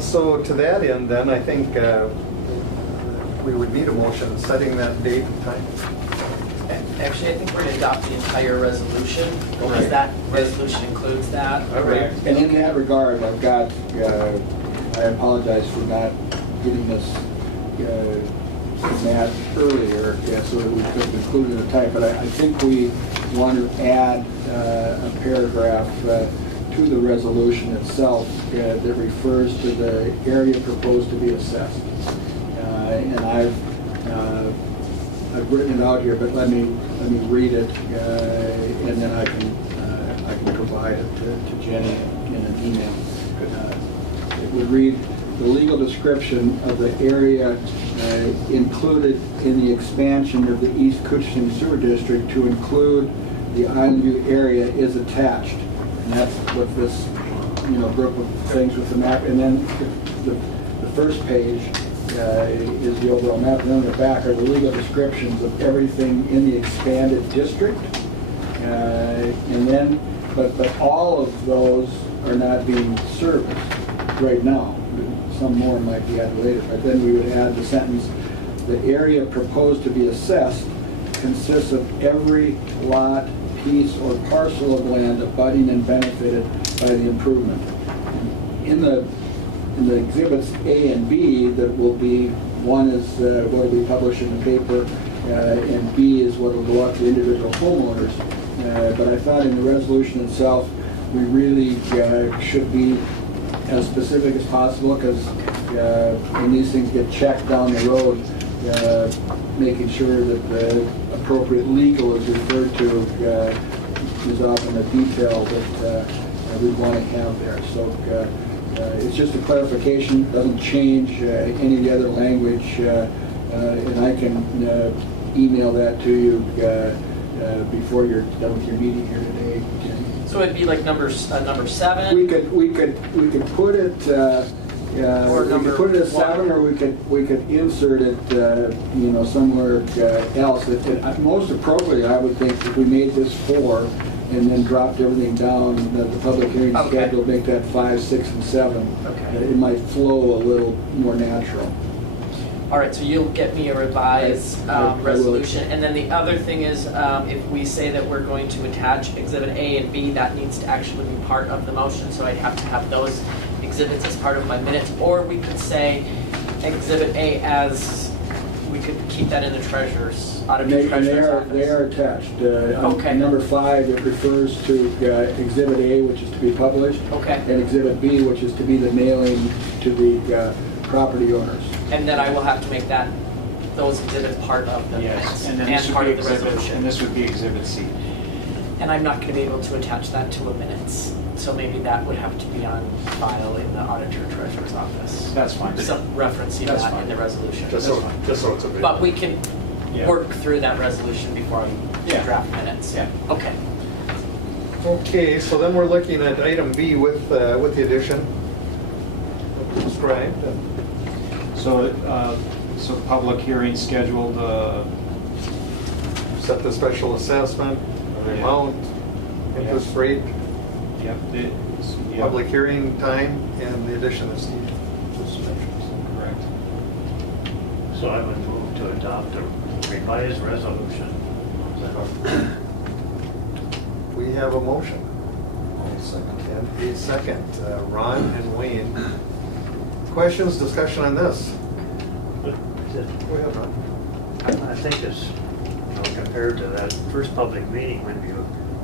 so to that end, then, I think we would need a motion setting that date and time. Actually, I think we're going to adopt the entire resolution, because Right. that resolution includes that. All right. And in that regard, I've got, I apologize for not getting this from Matt earlier, so that we could include it in the type, but I think we want to add a paragraph to the resolution itself that refers to the area proposed to be assessed. And I've written it out here, but let me read it, and then I can provide it to Jenny in an email. It would read, the legal description of the area included in the expansion of the East Cushing Sewer District to include the Island View area is attached. And that's what this, group of things with the map. And then the first page is the overall map, and then on the back are the legal descriptions of everything in the expanded district. And then, but all of those are not being serviced right now. Some more might be added later, but then we would add the sentence, the area proposed to be assessed consists of every lot, piece, or parcel of land abutting and benefited by the improvement. In the exhibits A and B, that will be, one is what will be published in the paper, and B is what will go out to individual homeowners. But I thought in the resolution itself, we really should be as specific as possible, because when these things get checked down the road, making sure that the appropriate legal is referred to is often a detail that we want to have there. So it's just a clarification, doesn't change any of the other language, and I can email that to you before you're done with your meeting here today, Jenny. So it'd be like number 7? We could put it, Or we number could put it as 1. 7, or we could insert it, somewhere else. Most appropriately, I would think, if we made this 4 and then dropped everything down, that the public hearing Okay. schedule, make that 5, 6, and 7. Okay. It might flow a little more natural. All right, so you'll get me a revised I will. resolution. And then the other thing is, if we say that we're going to attach Exhibit A and B, that needs to actually be part of the motion, so I'd have to have those exhibits as part of my minutes. Or we could say Exhibit A as, we could keep that in the treasurer's, auditor treasurer's office. They are attached. Okay. On number 5, it refers to Exhibit A, which is to be published. Okay. And Exhibit B, which is to be the mailing to the property owners. And then I will have to make those exhibits part of the minutes Yes, and then and this would part be of the exhibit, resolution. and this would be Exhibit C. And I'm not going to be able to attach that to a minutes, so maybe that would have to be on file in the auditor treasurer's office. That's fine. Some referencing That's that fine. in the resolution. Just so it's available. But we can Yeah. work through that resolution before we Yeah. draft minutes. Yeah. Okay. Okay, so then we're looking at item B with the addition described. So, so public hearing scheduled, Set the special assessment, the Yeah. amount, interest rate, yep, public hearing time, and the addition of Steve. correct. So I would move to adopt a revised resolution. we have a motion. And a second. Ron and Wayne. Questions, discussion on this? Go ahead, Ron. I think it's, compared to that first public meeting when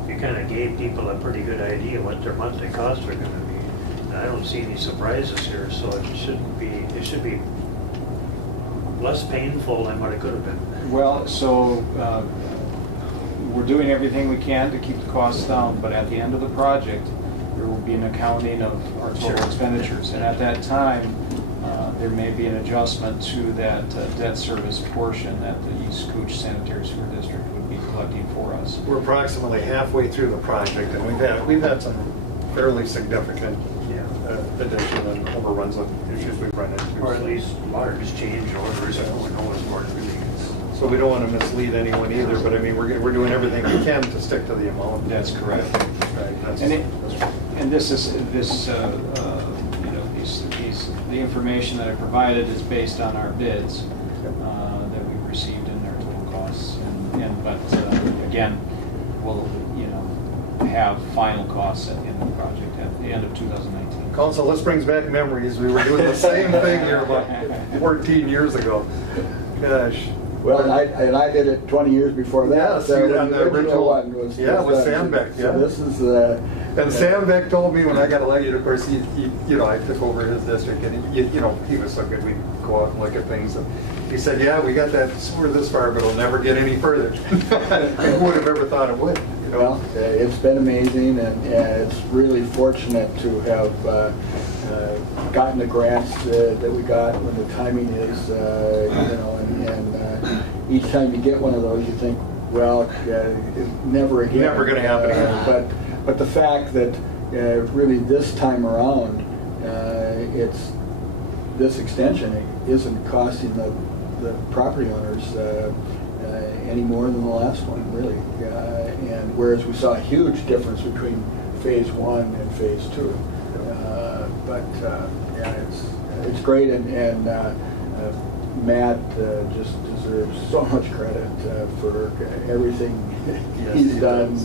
you kind of gave people a pretty good idea what their monthly costs are gonna be. I don't see any surprises here, so it should be less painful than what it could have been. Well, so we're doing everything we can to keep the costs down, but at the end of the project, there will be an accounting of our total expenditures. And at that time, there may be an adjustment to that debt service portion that the East Cooch Sanitary Sewer District would be collecting for us. We're approximately halfway through the project, and we've had some fairly significant addition and overruns on issues we've run into. Or at least large change orders, who knows more than really. So we don't want to mislead anyone either, but I mean, we're doing everything we can to stick to the amount. That's correct. Right. That's, And this the information that I provided is based on our bids that we received in their total costs. But again, we'll have final costs at the end of the project at the end of 2019. Council, this brings back memories. We were doing the same thing here about 14 years ago. Gosh. Well, I did it 20 years before that. Yes, you did on the original one was with Sandbeck. Yeah. So this is and Sandbeck told me when I got elected, of course, I took over his district, and he was so good. We'd go out and look at things, and he said, "Yeah, we got that sewer this far, but it'll never get any further." Who would have ever thought it would? Well, it's been amazing, and it's really fortunate to have gotten the grants that we got when the timing is, and each time you get one of those, you think, well, never again. Never going to happen again. But the fact that really this time around, this extension isn't costing the property owners any more than the last one, really. And whereas we saw a huge difference between phase 1 and phase 2. It's great, and Matt just deserves so much credit for everything he's done.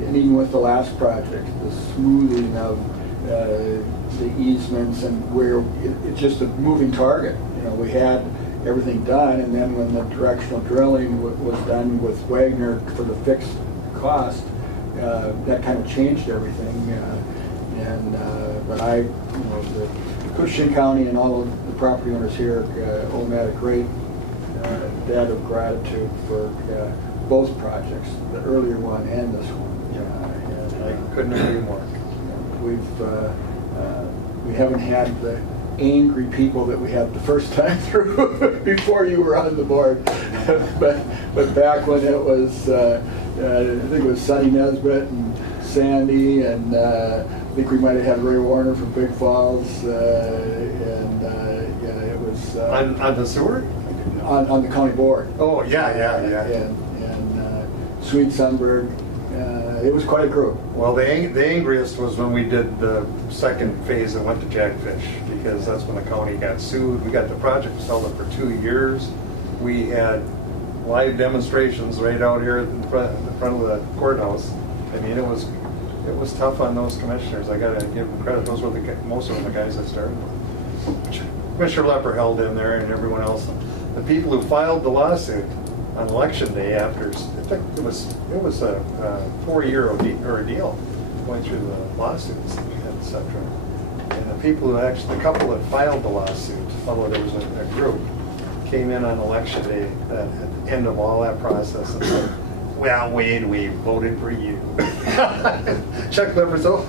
And even with the last project, the smoothing of the easements, and where it's just a moving target. We had everything done, and then when the directional drilling was done with Wagner for the fixed cost, that kind of changed everything. But the Cushing County and all of the property owners here owe Matt a great debt of gratitude for both projects, the earlier one and this one. I couldn't agree more. We haven't had the angry people that we had the first time through before you were on the board. but back when it was, I think it was Sonny Nesbitt and Sandy, and I think we might have had Ray Warner from Big Falls, and it was on the sewer, on the county board. Oh yeah. And Sweet Sunberg. It was quite a group. Well, the angriest was when we did the second phase that went to Jackfish, because that's when the county got sued. We got the project held up for 2 years. We had live demonstrations right out here in front of the courthouse. I mean, it was tough on those commissioners. I got to give them credit. Those were most of them the guys I started with. Commissioner Lepper held in there, and everyone else. The people who filed the lawsuit on election day after, it was a 4-year ordeal going through the lawsuits, etc. And the people who the couple that filed the lawsuit, although there was a group, came in on election day at the end of all that process and said, "Well, Wade, we voted for you." Chuck Lepper said, "Oh,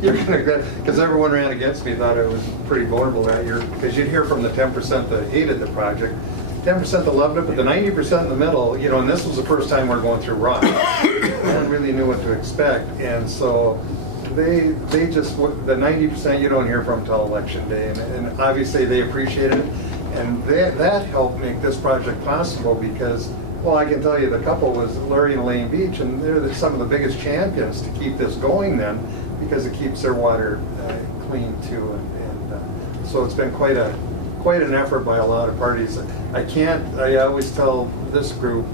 you're going to regret," because everyone ran against me, thought it was pretty vulnerable that year, because you'd hear from the 10% that hated the project, 10% that loved it, but the 90% in the middle, and this was the first time we're going through rock. No one really knew what to expect, and so they just, the 90% you don't hear from until election day, and obviously they appreciated it, and that helped make this project possible, because, well, I can tell you the couple was Larry and Elaine Beach, and they're some of the biggest champions to keep this going then, because it keeps their water clean too, and so it's been quite an effort by a lot of parties. I always tell this group,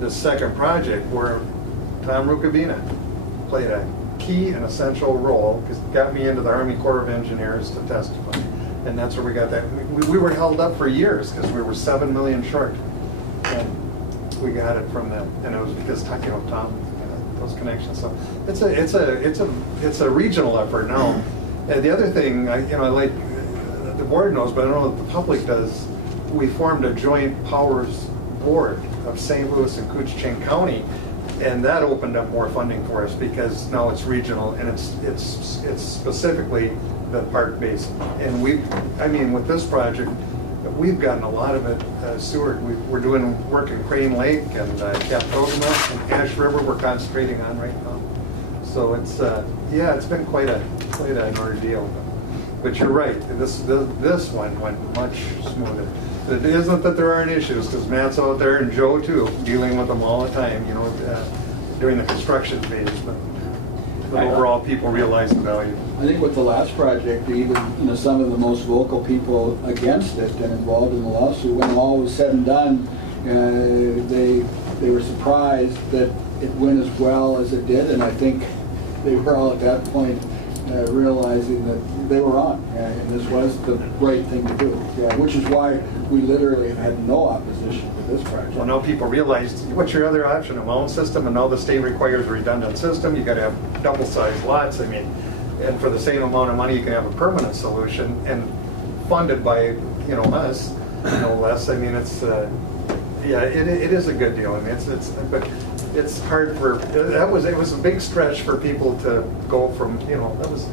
this second project, we're Tom Rukavina played a key and essential role, because it got me into the Army Corps of Engineers to testify. And that's where we got that. We were held up for years because we were 7 million short. And we got it from them, and it was because, Tom, those connections. So it's a regional effort now. And the other thing, like the board knows, but I don't know if the public does, we formed a joint powers board of St. Louis and Koochiching County, and that opened up more funding for us because now it's regional and it's specifically the Park Basin. And with this project, we've gotten a lot of it, Seward. We're doing work in Crane Lake and Captogama and Ash River we're concentrating on right now. So it's been quite an ordeal. But you're right, this one went much smoother. It isn't that there aren't issues, because Matt's out there and Joe too, dealing with them all the time, during the construction phase. But overall, people realize the value. I think with the last project, even some of the most vocal people against it and involved in the lawsuit, when all was said and done, they were surprised that it went as well as it did, and I think they were all at that point realizing that they were wrong, and this was the right thing to do, which is why we literally have had no opposition to this project. Well, now people realize, what's your other option? A mound system, and now the state requires a redundant system. You got to have double-sized lots. And for the same amount of money, you can have a permanent solution and funded by us, no less. It is a good deal. But it's hard for it was a big stretch for people to go from that was.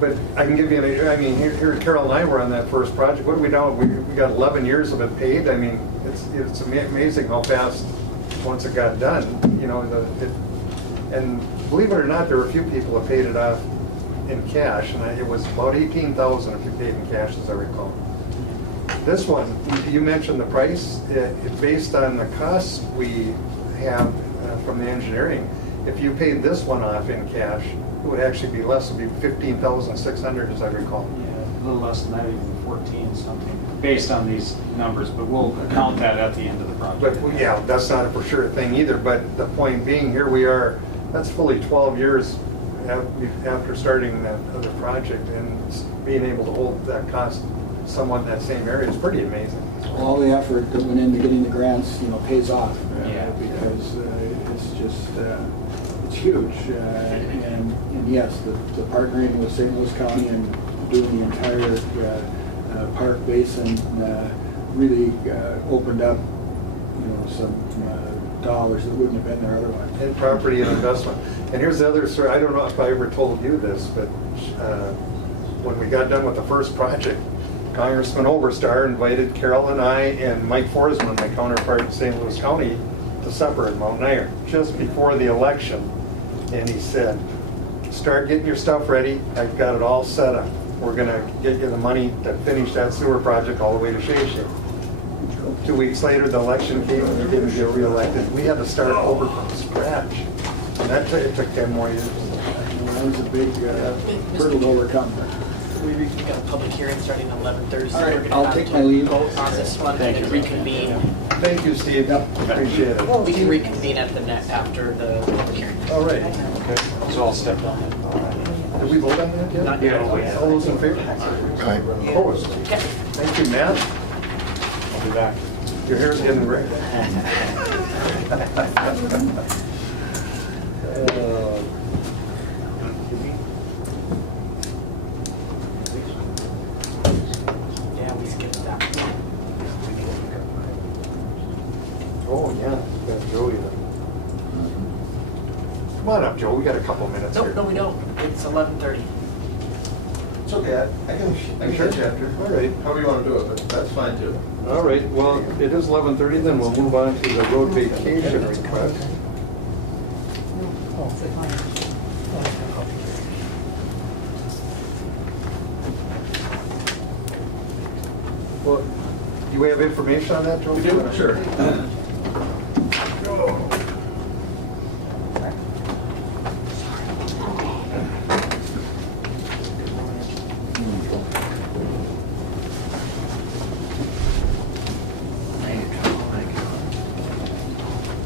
But I can give you here Carol and I were on that first project. What do we know? We got 11 years of it paid. It's amazing how fast once it got done. And believe it or not, there were a few people that paid it off in cash, and it was about $18,000 if you paid in cash, as I recall. This one, you mentioned the price. Based on the costs we have from the engineering, if you paid this one off in cash, it would actually be less. It would be $15,600, as I recall. Yeah, a little less than that, even 14 something, based on these numbers, but we'll count that at the end of the project. But yeah, that's not a for sure thing either. But the point being, here we are. That's fully 12 years after starting that other project, and being able to hold that cost somewhat in that same area is pretty amazing. All the effort that went into getting the grants, pays off. Yeah. Because it's just, it's huge. And yes, the partnering with St. Louis County and doing the entire Park Basin really opened up, some dollars that wouldn't have been there otherwise. In property and investment. And here's the other story. I don't know if I ever told you this, but when we got done with the first project, Congressman Oberstar invited Carol and I and Mike Forsman, my counterpart in St. Louis County, to supper at Mount Iron just before the election. And he said, start getting your stuff ready. I've got it all set up. We're going to get you the money to finish that sewer project all the way to Shea Shea. 2 weeks later, the election came and he didn't get reelected. We had to start over from scratch. And it took 10 more years. That was a big hurdle to overcome. We've got a public hearing starting at 11:30, so All right, we're going I'll to have take to my leave. vote on this one and reconvene. Thank you, Steve. Appreciate it. We can reconvene at after the public hearing. All right. Okay, so I'll step down. Did we vote on that yet? Not yet. All those in favor? Opposed? Okay. Thank you, Matt. I'll be back. Your hair's getting red. Yeah, we skipped that. Oh, yeah, got Joey there. Come on up, Joe, we got a couple minutes No, here. no, we don't. It's 11:30. It's okay, I can Sure. catch after. All right. However you want to do it, but that's fine too. All right, well, it is 11:30, then we'll move on to the road vacation request. Well, do we have information on that, Joe? We do, sure.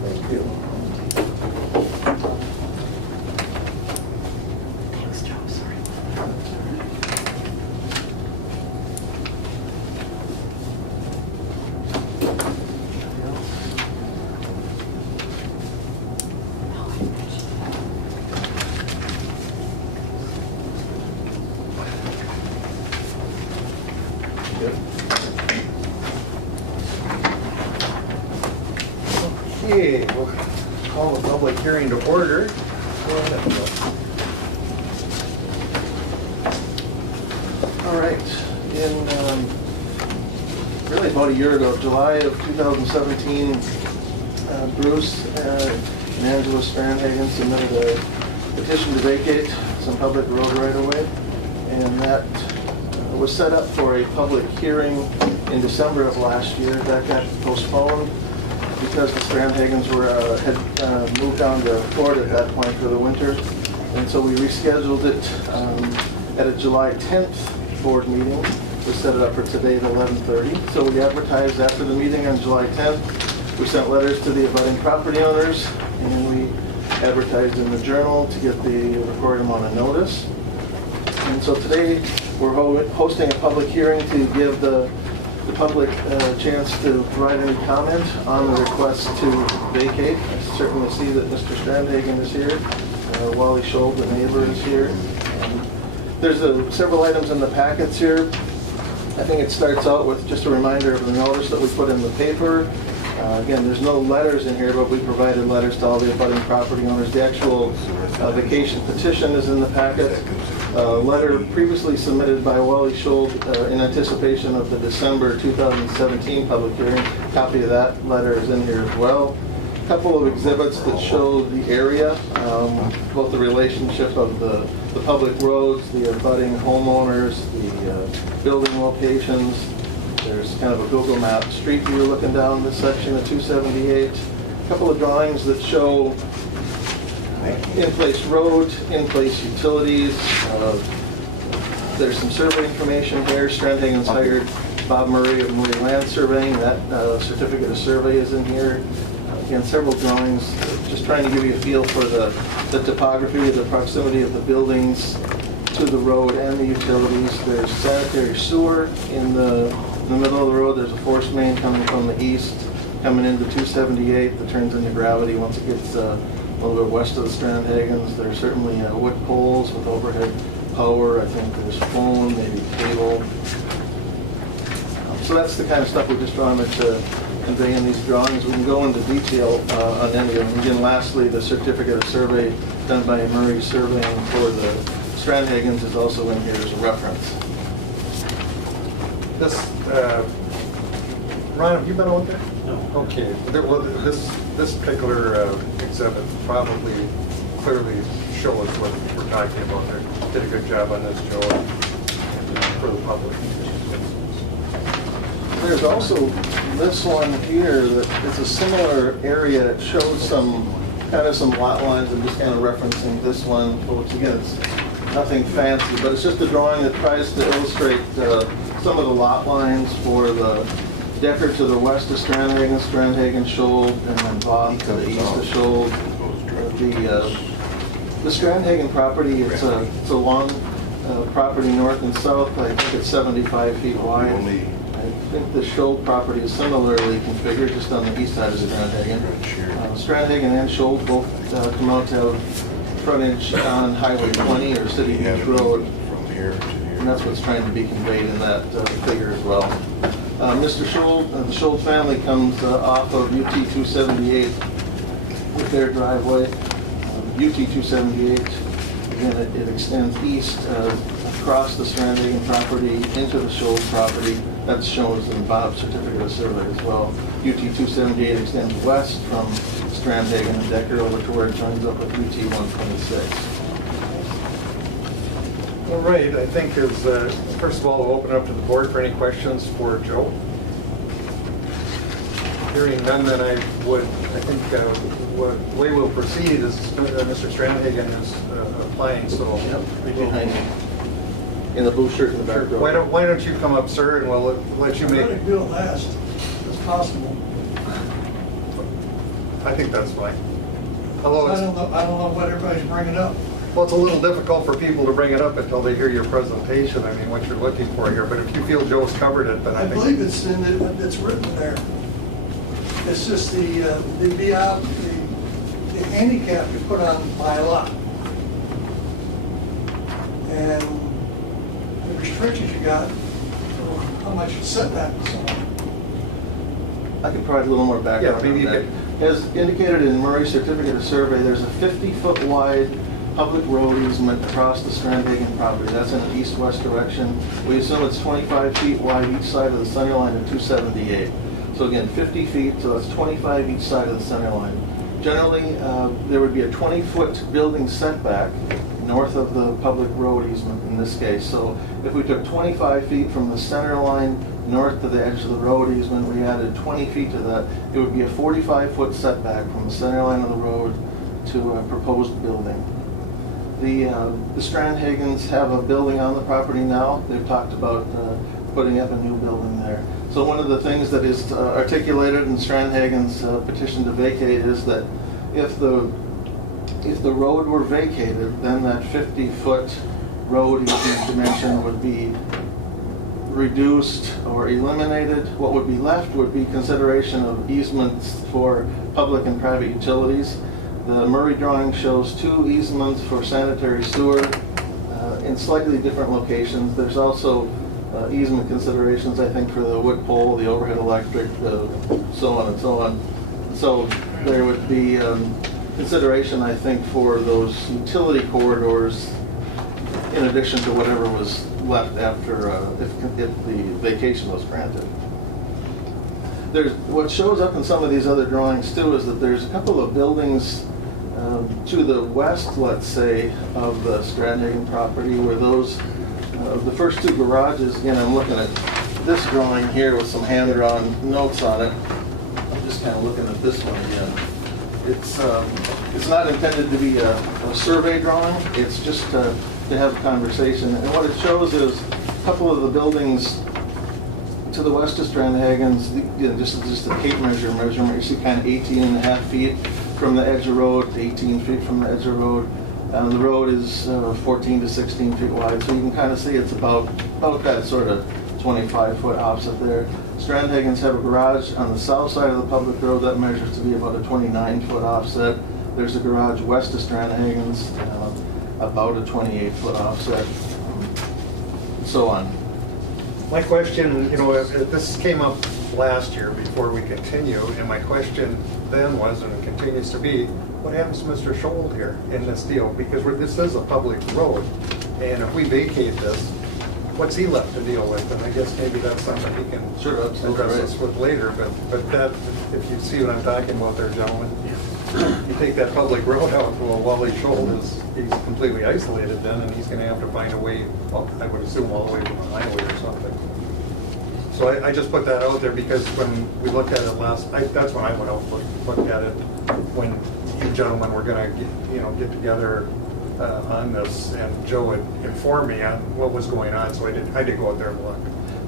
Thank you. Okay, we'll call the public hearing to order. All right, really about a year ago, July of 2017, Bruce and Angela Strandhagen submitted a petition to vacate some public road right-of-way, and that was set up for a public hearing in December of last year. That got postponed because the Strandhagens had moved down to Florida at that point for the winter, and so we rescheduled it at a July 10th board meeting. We set it up for today at 11:30. So we advertised after the meeting on July 10th. We sent letters to the abutting property owners, and we advertised in the Journal to get the required amount of notice. And so today, we're hosting a public hearing to give the public a chance to provide any comment on the request to vacate. I certainly see that Mr. Strandhagen is here. Wally Scholl, the neighbor, is here. There's several items in the packets here. I think it starts out with just a reminder of the notice that we put in the paper. Again, there's no letters in here, but we provided letters to all the abutting property owners. The actual vacation petition is in the packet. Letter previously submitted by Wally Scholl in anticipation of the December 2017 public hearing. Copy of that letter is in here as well. A couple of exhibits that show the area, both the relationship of the public roads, the abutting homeowners, the building locations. There's kind of a Google Map street view looking down this section of 278. A couple of drawings that show in-place road, in-place utilities. There's some survey information here. Strandhagen's hired Bob Murray of Murray Land Surveying. That certificate of survey is in here. Again, several drawings, just trying to give you a feel for the topography, the proximity of the buildings to the road and the utilities. There's sanitary sewer in the middle of the road. There's a force main coming from the east, coming into 278 that turns into gravity once it gets a little bit west of the Strandhagens. There's certainly wood poles with overhead power. I think there's phone, maybe cable. So that's the kind of stuff we just wanted to convey in these drawings. We can go into detail on any of them. Again, lastly, the certificate of survey done by Murray Surveying for the Strandhagens is also in here as a reference. This, Ron, have you been out there? No. Okay, well, this particular exhibit probably clearly shows what we're talking about there. Did a good job on this, Joe, for the public. There's also this one here that is a similar area. It shows some lot lines. I'm just kind of referencing this one, which again, it's nothing fancy, but it's just a drawing that tries to illustrate some of the lot lines for the Decker to the west of Strandhagen, Scholl, and then Bob to the east of Scholl. The Strandhagen property, it's a long property north and south. I think it's 75 feet wide. I think the Scholl property is similarly configured, just on the east side of Strandhagen. Strandhagen and Scholl both come out to have frontage on Highway 20 or City Beach Road, and that's what's trying to be conveyed in that figure as well. Mr. Scholl, the Scholl family comes off of UT 278 with their driveway. UT 278, again, it extends east across the Strandhagen property into the Scholl property. That's shown as in Bob's certificate of survey as well. UT 278 extends west from Strandhagen and Decker over to where it joins up with UT 126. All right, I think first of all, we'll open it up to the board for any questions for Joe. Hearing none, then I think the way we'll proceed is Mr. Strandhagen is applying, so. Yep, right behind me. In the blue shirt in the back row. Why don't you come up, sir, and we'll let you I'm make going to do it last, as possible. I think that's fine. I don't know what everybody's bringing up. Well, it's a little difficult for people to bring it up until they hear your presentation. I mean, what you're looking for here. But if you feel Joe's covered it, then I think. I believe it's it's written there. It's just the handicap you put on my lot. And the restrictions you got for how much setback and so on. I can provide a little more background Yeah, maybe on you that. As indicated in Murray's certificate of survey, there's a 50-foot wide public road easement across the Strandhagen property. That's in an east-west direction. We assume it's 25 feet wide each side of the center line of 278. So again, 50 feet, so that's 25 each side of the center line. Generally, there would be a 20-foot building setback north of the public road easement in this case. So if we took 25 feet from the center line north to the edge of the road easement, we added 20 feet to that, it would be a 45-foot setback from the center line of the road to a proposed building. The Strandhagens have a building on the property now. They've talked about putting up a new building there. So one of the things that is articulated in Strandhagen's petition to vacate is that if the road were vacated, then that 50-foot road easement dimension would be reduced or eliminated. What would be left would be consideration of easements for public and private utilities. The Murray drawing shows 2 easements for sanitary sewer in slightly different locations. There's also easement considerations, I think, for the wood pole, the overhead electric, so on and so on. So there would be consideration, I think, for those utility corridors in addition to whatever was left after if the vacation was granted. What shows up in some of these other drawings too is that there's a couple of buildings to the west, let's say, of the Strandhagen property where those, the first 2 garages, again, I'm looking at this drawing here with some hand-drawn notes on it. I'm just kind of looking at this one again. It's not intended to be a survey drawing, it's just to have a conversation. And what it shows is a couple of the buildings to the west of Strandhagen's, just a tape measurement, you see kind of 18.5 feet from the edge of road to 18 feet from the edge of road. The road is 14 to 16 feet wide, so you can kind of see it's about that sort of 25-foot offset there. Strandhagen's have a garage on the south side of the public road that measures to be about a 29-foot offset. There's a garage west of Strandhagen's, about a 28-foot offset, and so on. My question, this came up last year before we continue, and my question then was, and it continues to be, what happens to Mr. Scholl here in this deal? Because this is a public road, and if we vacate this, what's he left to deal with? And I guess maybe that's something he can address us with later, but that, if you see what I'm talking about there, gentlemen, you take that public road out, well, Wally Scholl he's completely isolated then, and he's gonna have to find a way, well, I would assume all the way from the highway or something. So I just put that out there because when we looked at it last, that's when I went out and looked at it, when you gentlemen were gonna get together on this, and Joe had informed me on what was going on, so I did go out there and look.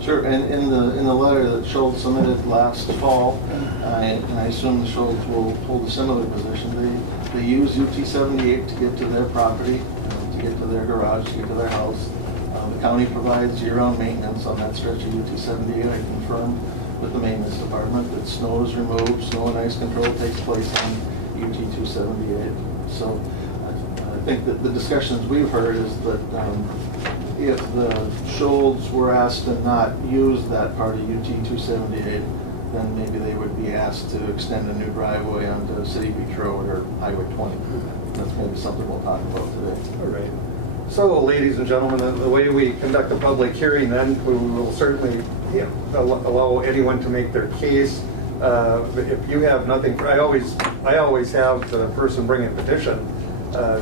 Sure, and in the letter that Schultz submitted last fall, and I assume the Schultz will hold a similar position, they use UT 78 to get to their property, to get to their garage, to get to their house. The county provides year-round maintenance on that stretch of UT 78. I confirmed with the maintenance department that snow is removed, snow and ice control takes place on UT 278. So I think that the discussions we've heard is that if the Scholls were asked to not use that part of UT 278, then maybe they would be asked to extend a new driveway onto City Beach Road or Highway 20. That's maybe something we'll talk about today. All right. So, ladies and gentlemen, the way we conduct a public hearing, then we will certainly allow anyone to make their case. If you have nothing, I always have the person bringing a petition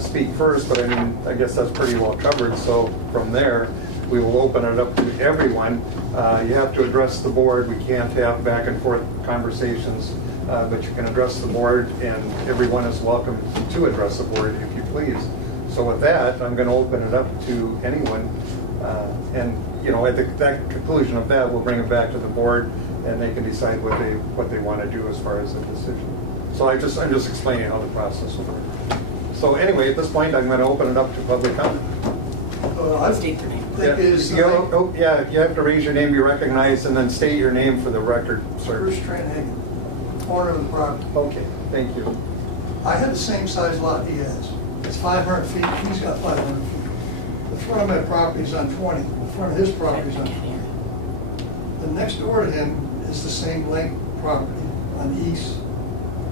speak first, but I mean, I guess that's pretty well covered. So from there, we will open it up to everyone. You have to address the board. We can't have back and forth conversations, but you can address the board, and everyone is welcome to address the board if you please. So with that, I'm going to open it up to anyone, and at the conclusion of that, we'll bring it back to the board, and they can decide what they want to do as far as the decision. So I'm just explaining how the process will work. So anyway, at this point, I'm going to open it up to public comment. State your name. You have to raise your name, be recognized, and then state your name for the record, sir. Bruce Strandhagen, owner of the property. Okay, thank you. I have the same size lot he has. It's 500 feet, he's got 500 feet. The front of my property is on 20, the front of his property is on 20. The next door to him is the same length property on the east.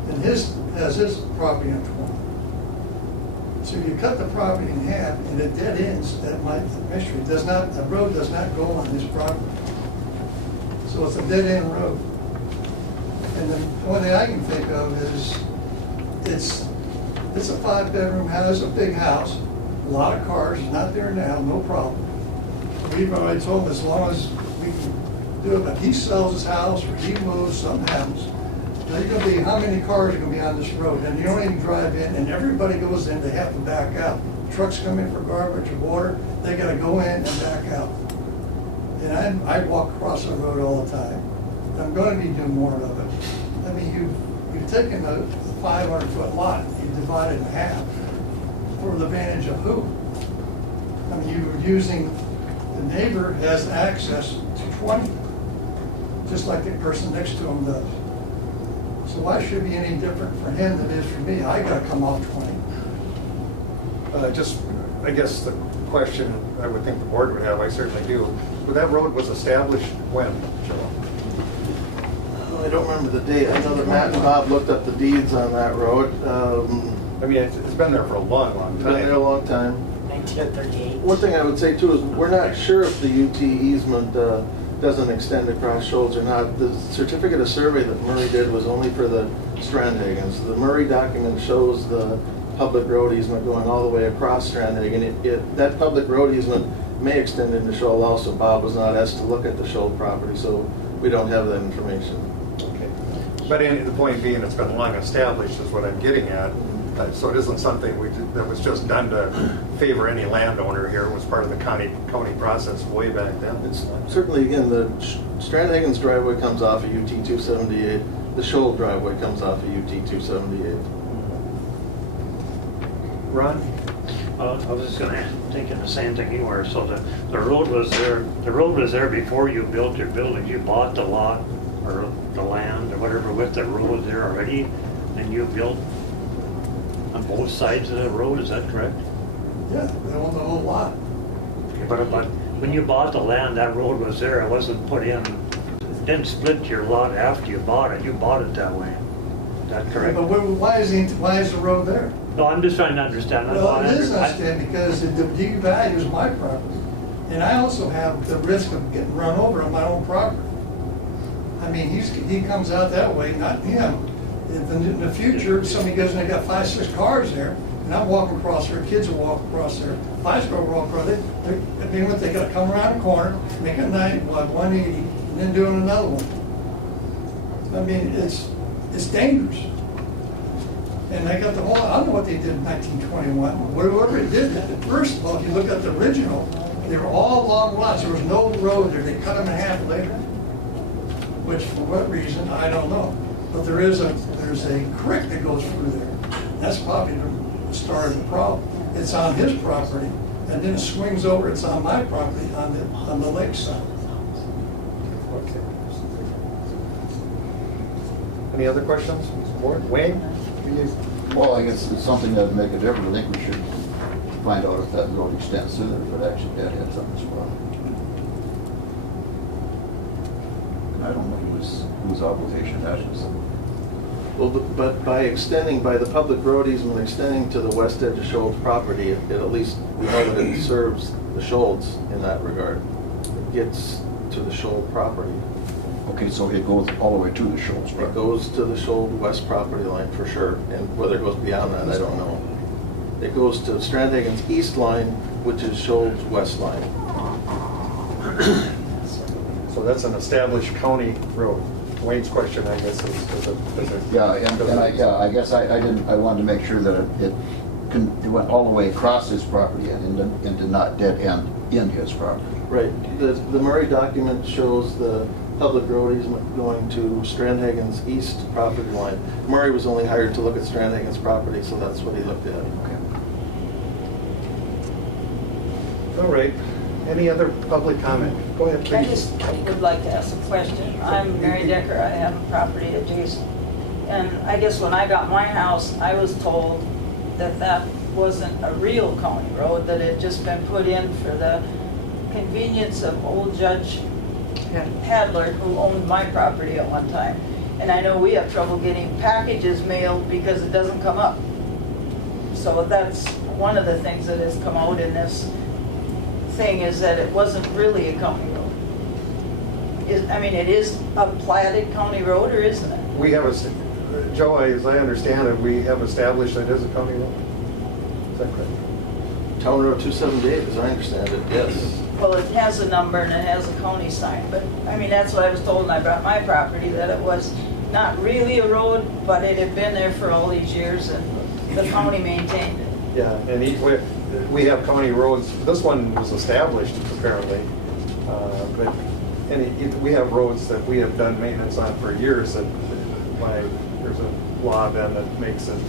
and his has his property on 20. So you cut the property in half, and it dead ends at my mystery. Does not, the road does not go on his property. So it's a dead end road. And the only thing I can think of is it's a 5-bedroom house, a big house, a lot of cars, it's not there now, no problem. We've already told him as long as we can do it, but he sells his house or he moves, something happens. There's gonna be, how many cars are gonna be on this road? And you don't even drive in, and everybody goes in, they have to back out. Trucks come in for garbage or water, they gotta go in and back out. And I walk across the road all the time. I'm gonna be doing more of it. I mean, you've taken a 500-foot lot, you divide it in half for the advantage of who? I mean, you're using, the neighbor has access to 20, just like the person next to him does. So why should it be any different for him than it is for me? I gotta come off 20. Just, I guess the question I would think the board would have, I certainly do, but that road was established when, Joe? I don't remember the date. I know that Matt and Bob looked up the deeds on that road. I mean, it's been there for a long, long Been there a time. long time. 1938. One thing I would say too is we're not sure if the UT easement doesn't extend across Shoals or not. The certificate of survey that Murray did was only for the Strandhagen. So the Murray document shows the public road easement going all the way across Strandhagen. That public road easement may extend into Shoal also. Bob was not asked to look at the Shoal property, so we don't have that information. Okay. But the point being, it's been long established is what I'm getting at. So it isn't something that was just done to favor any landowner here. It was part of the county process way back then. It's certainly, again, the Strandhagen's driveway comes off of UT 278. The Shoal driveway comes off of UT 278. Ron? I was just thinking the same thing you were. So the road was there. The road was there before you built your building. You bought the lot or the land or whatever with the road there already, and you built on both sides of the road. Is that correct? Yeah, they own the whole lot. Okay, but when you bought the land, that road was there. It wasn't put in. Didn't split your lot after you bought it. You bought it that way. Is that correct? But why is the road there? No, I'm just trying to understand. Well, it is understand because the devalues my property. And I also have the risk of getting run over on my own property. I mean, he comes out that way, not him. In the future, somebody goes and they got 5, 6 cars there, and I'm walking across there, kids will walk across there, 5 will walk across there. They gotta come around the corner, make a 180, and then doing another one. I mean, it's dangerous. And they got the whole, I don't know what they did in 1921, whatever it did. First of all, if you look at the original, they were all long lots. There was no road there. They cut them in half later, which for what reason, I don't know. But there's a creek that goes through there. That's probably the start of the problem. It's on his property, and then it swings over, it's on my property on the lake side. Okay. Any other questions? Board? Wayne? Well, I guess it's something that would make a difference. I think we should find out if that road extends to there, if it actually deadheads on this property. And I don't know whose obligation that is. Well, but by the public road easement extending to the west edge of Shoals property, it at least we know that it serves the Shoals in that regard. It gets to the Shoal property. Okay, so it goes all the way to the Shoals, right? It goes to the Shoal west property line for sure, and whether it goes beyond that, I don't know. It goes to Strandhagen's east line, which is Shoals west line. So that's an established county road. Wayne's question, I guess, is I guess I wanted to make sure that it went all the way across his property and did not dead end in his property. Right. The Murray document shows the public road easement going to Strandhagen's east property line. Murray was only hired to look at Strandhagen's property, so that's what he looked at. Okay. all right. Any other public comment? Go ahead, please. I just would like to ask a question. I'm Mary Decker. I have a property adjacent. And I guess when I got my house, I was told that that wasn't a real county road, that it had just been put in for the convenience of old Judge Hadler, who owned my property at one time. And I know we have trouble getting packages mailed because it doesn't come up. So that's one of the things that has come out in this thing, is that it wasn't really a county road. I mean, it is a platted county road, or isn't it? We have Joe, as I understand it, we have established that it is a county road. Is that correct? Town Road 278, as I understand it, yes. Well, it has a number and it has a county sign, but, I mean, that's what I was told when I bought my property, that it was not really a road, but it had been there for all these years and the county maintained it. Yeah, and we have county roads. This one was established apparently, but we have roads that we have done maintenance on for years that there's a law then that makes it.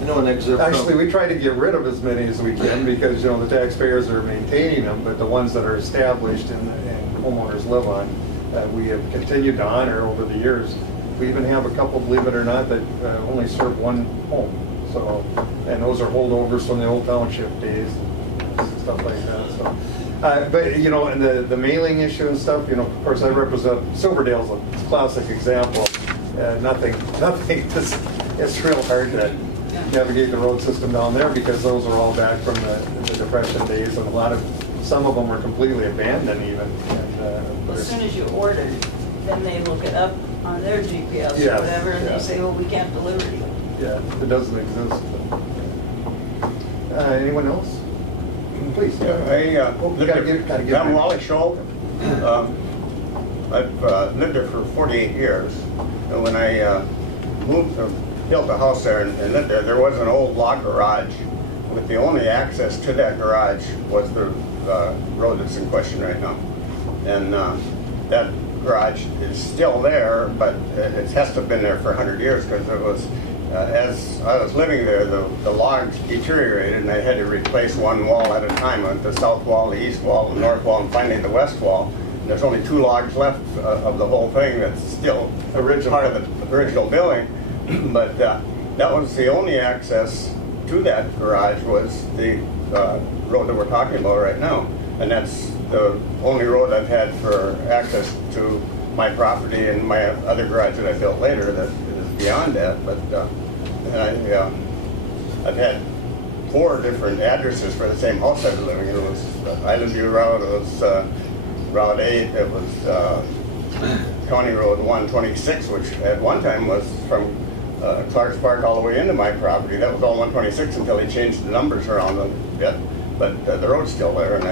I know an exit. Actually, we try to get rid of as many as we can because, the taxpayers are maintaining them, but the ones that are established and homeowners live on, we have continued to honor over the years. We even have a couple, believe it or not, that only serve one home. So, and those are holdovers from the old township days and stuff like that. So, but and the mailing issue and stuff, of course, I represent Silverdale's a classic example. Nothing. It's real hard to navigate the road system down there because those are all back from the Depression days, and some of them are completely abandoned even. And, as soon as you order, then they look it up on their GPS or whatever, and they say, well, we can't deliver to you. Yeah, it doesn't exist. Anyone else? Please. I'm Wally Schultz. I've lived there for 48 years. And when I built a house there and lived there, there was an old log garage, but the only access to that garage was the road that's in question right now. And that garage is still there, but it has to have been there for 100 years because it was, as I was living there, the logs deteriorated and I had to replace one wall at a time, the south wall, the east wall, the north wall, and finally the west wall. And there's only 2 logs left of the whole thing that's still part of the original building. But that was the only access to that garage was the road that we're talking about right now. And that's the only road I've had for access to my property and my other garage that I built later that is beyond that. But I've had 4 different addresses for the same house I was living in. It was Island View Road, it was Route 8, it was County Road 126, which at one time was from Clark's Park all the way into my property. That was all 126 until he changed the numbers around a bit. But the road's still there, and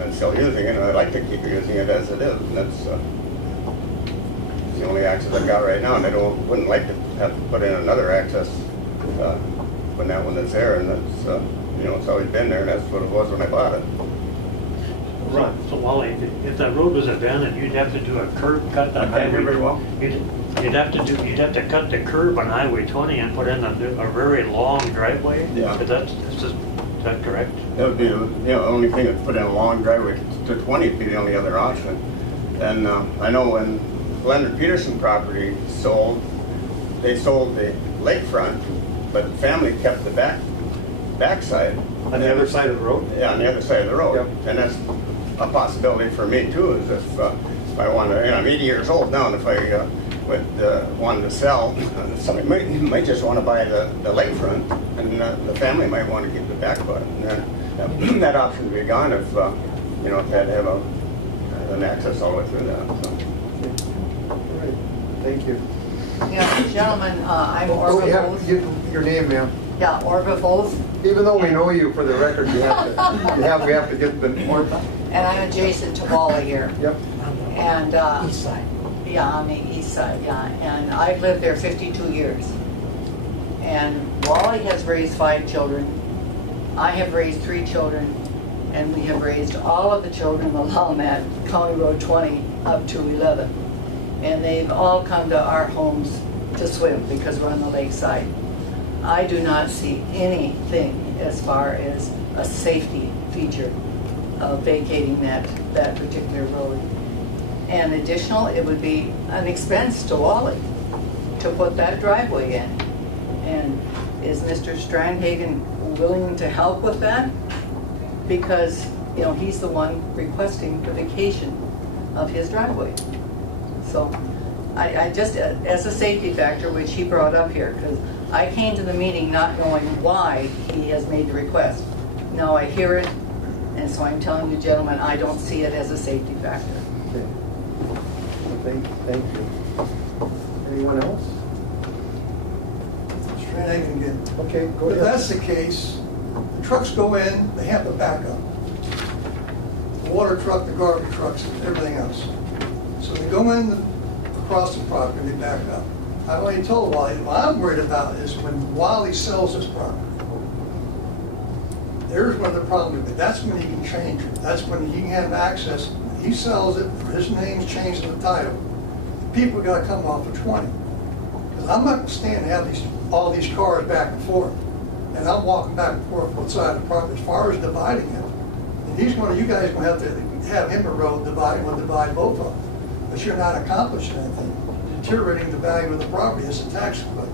I'm still using it, and I'd like to keep using it as it is. And that's the only access I've got right now, and I wouldn't like to have to put in another access when that one is there. And that's it's always been there, and that's what it was when I bought it. So Wally, if that road was abandoned, you'd have to do a curb cut on Highway. Very well. You'd have to cut the curb on Highway 20 and put in a very long driveway. Yeah. Is that correct? That would be the only thing that's put in a long driveway to 20 would be the only other option. And I know when Leonard Peterson property sold, they sold the lakefront, but the family kept the backside. On the other side of the road? Yeah, on the other side of the road. Yep. And that's a possibility for me too, is if I want to, I'm 80 years old now, and if I wanted to sell, somebody might just want to buy the lakefront, and the family might want to keep the back part. And that option would be gone if, if they had to have an access all the way through that. So. All right, thank you. Yeah, gentlemen, I'm Orva Voth. Your name, ma'am? Yeah, Orva Voth. Even though we know you, for the record, we have to get the Orva. And I'm adjacent to Wally here. Yep. And east side. Yeah, on the east side. Yeah, and I've lived there 52 years. And Wally has raised 5 children. I have raised 3 children, and we have raised all of the children along that County Road 20 up to 11. And they've all come to our homes to swim because we're on the lakeside. I do not see anything as far as a safety feature of vacating that particular road. And additional, it would be an expense to Wally to put that driveway in. And is Mr. Strandhagen willing to help with that? Because, he's the one requesting the vacation of his driveway. So I just, as a safety factor, which he brought up here, because I came to the meeting not knowing why he has made the request. Now I hear it, and so I'm telling you, gentlemen, I don't see it as a safety factor. Okay. Thank you. Anyone else? Stranahan again. Okay, go If ahead. that's the case, the trucks go in, they have to back up. The water truck, the garbage trucks, and everything else. So they go in across the property, they back up. I already told Wally, what I'm worried about is when Wally sells his property. There's where the problem is, that's when he can change it. That's when he can have access. When he sells it, his name's changed in the title. People gotta come off of 20. Because I'm not gonna stand and have all these cars back and forth. And I'm walking back and forth both sides of the property as far as dividing it. And you guys gonna have to have him a road dividing, we'll divide both of them. But you're not accomplishing anything. Deteriorating the value of the property as a tax code.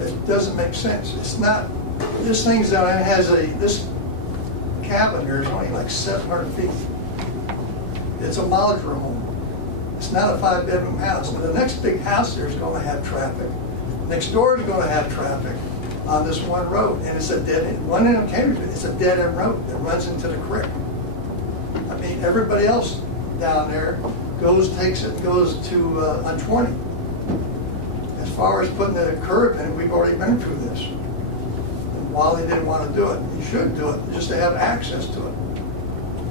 It doesn't make sense. It's not, this thing's that has this cabin here is only like 700 feet. It's a modular home. It's not a 5-bedroom house. But the next big house there is gonna have traffic. Next door is gonna have traffic on this one road. And it's a dead end, one in Cambridge, it's a dead end road that runs into the creek. I mean, everybody else down there takes it and goes to, on 20. As far as putting a curb in, we've already been through this. And Wally didn't want to do it. He should do it, just to have access to it.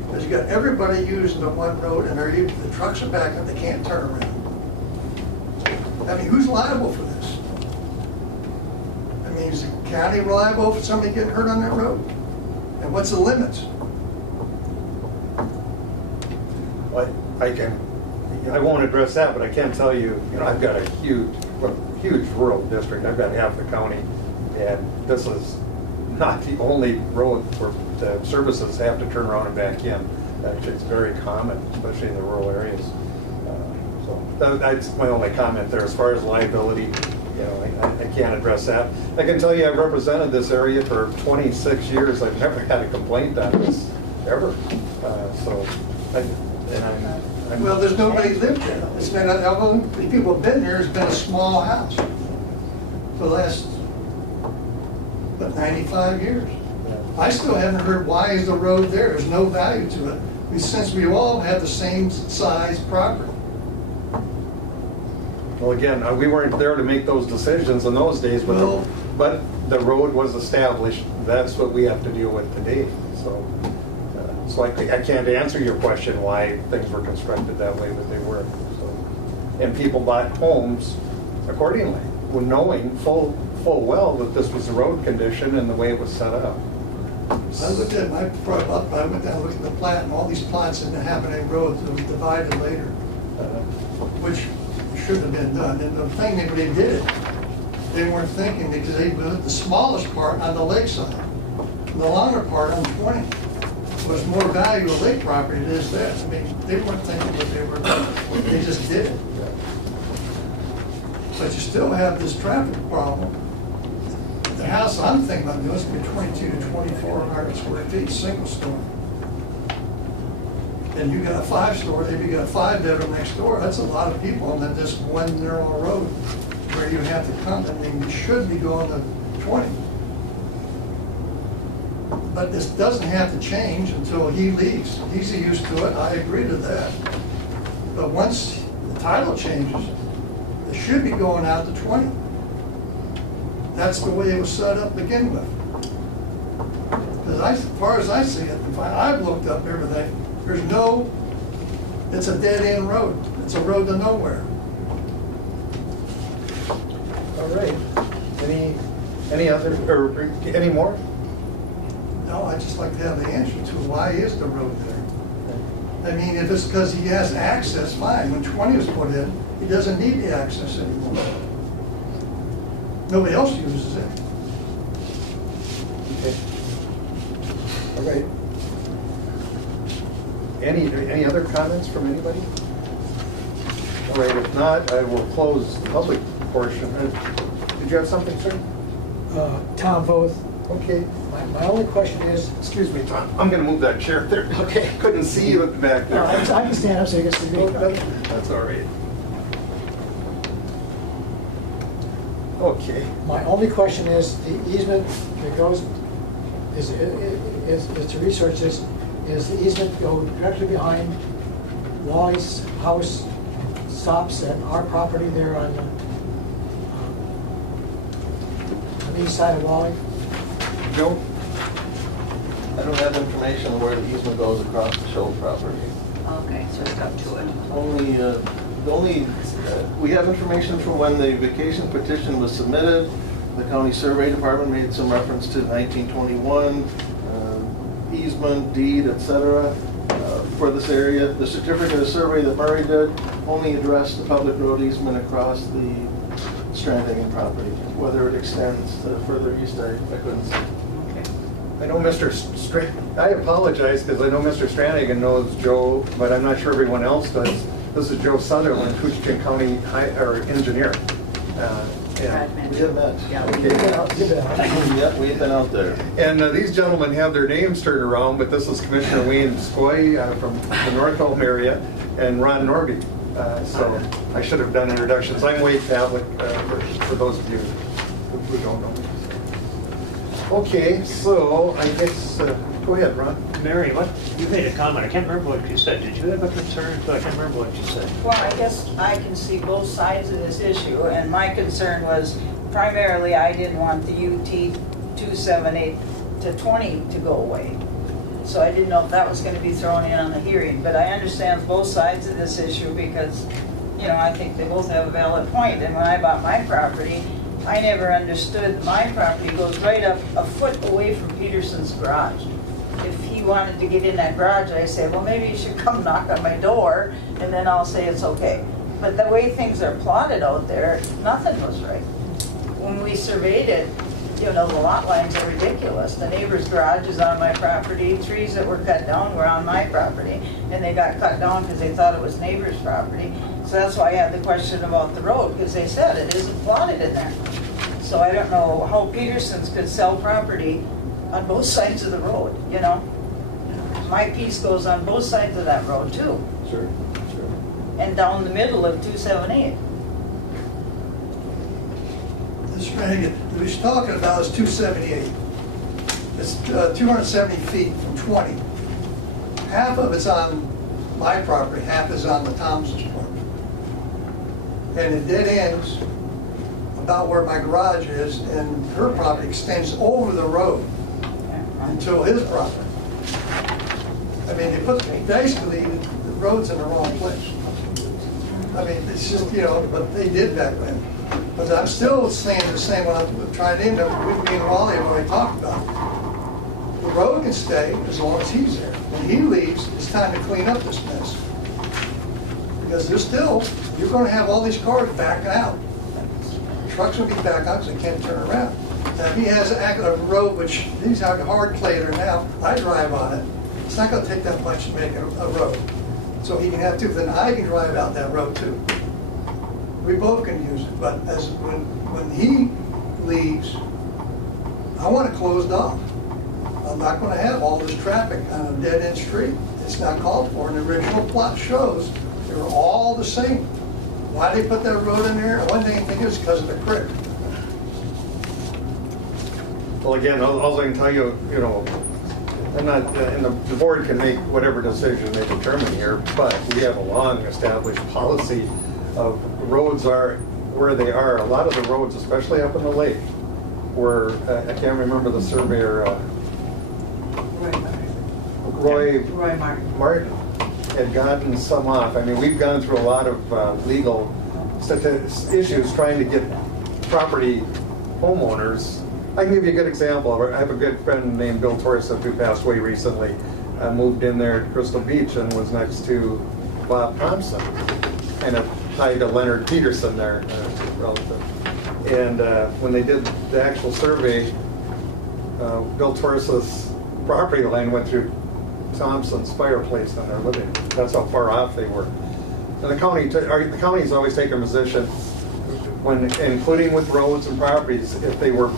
Because you got everybody using the one road and the trucks are back and they can't turn around. I mean, who's liable for this? I mean, is the county liable for somebody getting hurt on that road? And what's the limits? I won't address that, but I can tell you, I've got a huge rural district. I've got half the county, and this is not the only road where the services have to turn around and back in. Actually, it's very common, especially in the rural areas. So that's my only comment there. As far as liability, I can't address that. I can tell you I've represented this area for 26 years. I've never had a complaint on this, ever. Well, there's nobody lived there. It's been, the people have been there, it's been a small house for the last, 95 years. I still haven't heard why is the road there. There's no value to it. Since we all have the same size property. Well, again, we weren't there to make those decisions in those days, but the road was established. That's what we have to deal with today. So I can't answer your question why things were constructed that way, but they were. So, and people bought homes accordingly, knowing full well that this was the road condition and the way it was set up. I looked at I went down and looked at the plat, and all these plots had been happening roads that was divided later, which should have been done. And the thing when they did it, they weren't thinking because they put the smallest part on the lakeside, and the longer part on 20. Was more value of lake property than it is this. I mean, they weren't thinking what they were doing. They just did it. But you still have this traffic problem. The house I'm thinking about doing is going to be 22 to 2,400 square feet, single story. And you got a 5-story, maybe you got a 5-bedroom next door. That's a lot of people on this one narrow road where you have to come. I mean, you should be going to 20. But this doesn't have to change until he leaves. He's used to it, I agree to that. But once the title changes, it should be going out to 20. That's the way it was set up to begin with. Because as far as I see it, I've looked up everything, it's a dead-end road. It's a road to nowhere. All right. Any more? No, I'd just like to have the answer to why is the road there? I mean, if it's because he has access, fine. When 20 was put in, he doesn't need the access anymore. Nobody else uses it. Okay. All right. Any other comments from anybody? All right, if not, I will close the public portion. Did you have something, sir? Tom Voth. Okay. My only question is, excuse me, Tom. I'm going to move that chair there. Okay. Couldn't see you at the back there. No, I can stand up so you can see me. That's all right. Okay. My only question is, the easement that goes, is to research this, is the easement go directly behind Wally's house, stops at our property there on the east side of Wally? Joe? I don't have information on where the easement goes across the Shoal property. Okay, so it's up to it. We have information from when the vacation petition was submitted. The county survey department made some reference to 1921, easement, deed, etc. For this area. The certificate of survey that Murray did only addressed the public road easement across the Strandhagen property. Whether it extends further east, I couldn't see. I know Mr. I apologize because I know Mr. Stranagan knows Joe, but I'm not sure everyone else does. This is Joe Sutherland, Coochin County engineer. We have met. Yeah. Okay. Yep, we've been out there. And these gentlemen have their names turned around, but this is Commissioner Wayne Scoy from the North Home area and Ron Norby. So I should have done introductions. I'm Wade Pavlik, for those of you who don't know me. Okay, so I guess, go ahead, Ron. Mary, you made a comment, I can't remember what you said. Did you have a concern? I can't remember what you said. Well, I guess I can see both sides of this issue, and my concern was primarily I didn't want the UT 278 to 20 to go away. So I didn't know if that was going to be thrown in on the hearing, but I understand both sides of this issue because, you know, I think they both have a valid point. And when I bought my property, I never understood my property goes right up a foot away from Peterson's garage. If he wanted to get in that garage, I say, well, maybe you should come knock on my door, and then I'll say it's okay. But the way things are plotted out there, nothing was right. When we surveyed it, you know, the lot lines are ridiculous. The neighbor's garage is on my property, trees that were cut down were on my property, and they got cut down because they thought it was neighbor's property. So that's why I had the question about the road, because they said it isn't plotted in there. So I don't know how Petersons could sell property on both sides of the road, you know? My piece goes on both sides of that road too. Sure. And down the middle of 278. This Stranagan, what he's talking about is 278. It's 270 feet from 20. Half of it's on my property, half is on the Thompson's property. And it dead ends about where my garage is, and her property extends over the road until his property. I mean, they put, basically, the road's in the wrong place. I mean, it's just, you know, but they did back then. But I'm still saying the same when I'm trying to end up with me and Wally when we talked about it. The road can stay as long as he's there. When he leaves, it's time to clean up this mess. Because there's still, you're gonna have all these cars backing out. Trucks will be back out because they can't turn around. Now, if he has a road, which these are hard clay there now, I drive on it. It's not gonna take that much to make a road. So he can have two, then I can drive out that road too. We both can use it, but when he leaves, I want it closed off. I'm not gonna have all this traffic on a dead-end street. It's not called for, and the original plot shows they were all the same. Why they put that road in there? One thing I think is because of the creek. Well, again, all I can tell you, you know, I'm not, and the board can make whatever decision they determine here, but we have a long established policy of roads are where they are. A lot of the roads, especially up in the lake, where, I can't remember the surveyor, Roy Martin had gotten some off. I mean, we've gone through a lot of legal issues trying to get property homeowners. I can give you a good example. I have a good friend named Bill Torres who passed away recently. Moved in there at Crystal Beach and was next to Bob Thompson, and it tied to Leonard Peterson there, relative. And when they did the actual survey, Bill Torres's property line went through Thompson's fireplace in their living. That's how far off they were. And the county's always taken a position when, including with roads and properties, if they were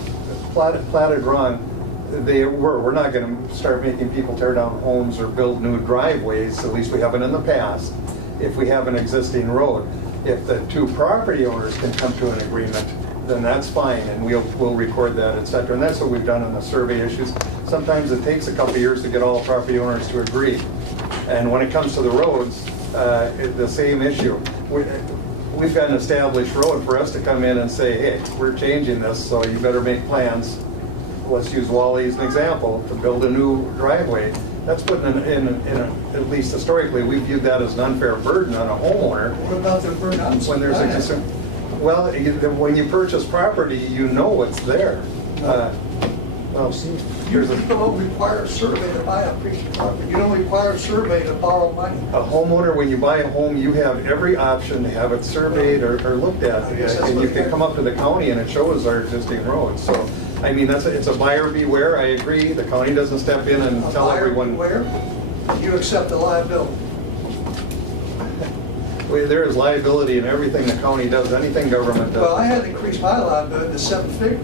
platted wrong, we're not going to start making people tear down homes or build new driveways. At least we haven't in the past. If we have an existing road, if the two property owners can come to an agreement then that's fine, and we'll record that, et cetera. And that's what we've done on the survey issues. Sometimes it takes a couple of years to get all property owners to agree. And when it comes to the roads, the same issue. We've got an established road for us to come in and say, hey, we're changing this, so you better make plans. Let's use Wally as an example, to build a new driveway. That's putting at least historically, we viewed that as an unfair burden on a homeowner. What about the burden on when there's a concern? Well, when you purchase property, you know what's there. You don't require a survey to buy a piece of property. You don't require a survey to borrow money. A homeowner, when you buy a home, you have every option to have it surveyed or looked at. And you can come up to the county and it shows our existing roads. So, I mean, it's a buyer beware. I agree. The county doesn't step in and tell everyone. Buyer beware? You accept the liability. Well, there is liability in everything the county does, anything government does. Well, I had to increase my liability to 7 figures.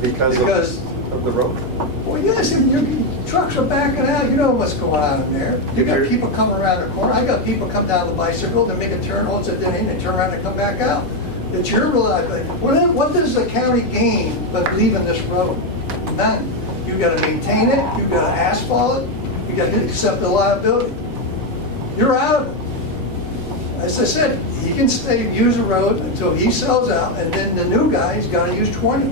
Because of the road? Well, yes, and your trucks are backing out. You know what's going on in there. You got people coming around the corner. I got people come down the bicycle, they make a turn, holds it in, and turn around and come back out. It's your liability. What does the county gain by leaving this road? None. You got to maintain it. You got to asphalt it. You got to accept the liability. You're out of it. As I said, he can stay use the road until he sells out, and then the new guy's got to use 20.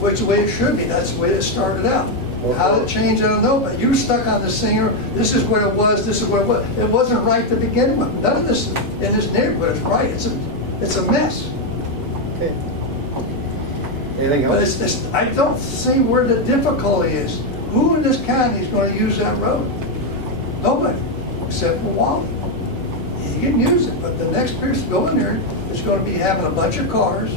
Which is the way it should be. That's the way it started out. How did it change, I don't know, but you stuck on this thing, this is what it was, this is what it was. It wasn't right to begin with. None of this in this neighborhood is right. It's a mess. Okay. Anything else? But it's I don't see where the difficulty is. Who in this county is going to use that road? Nobody, except for Wally. He can use it, but the next person going there is going to be having a bunch of cars.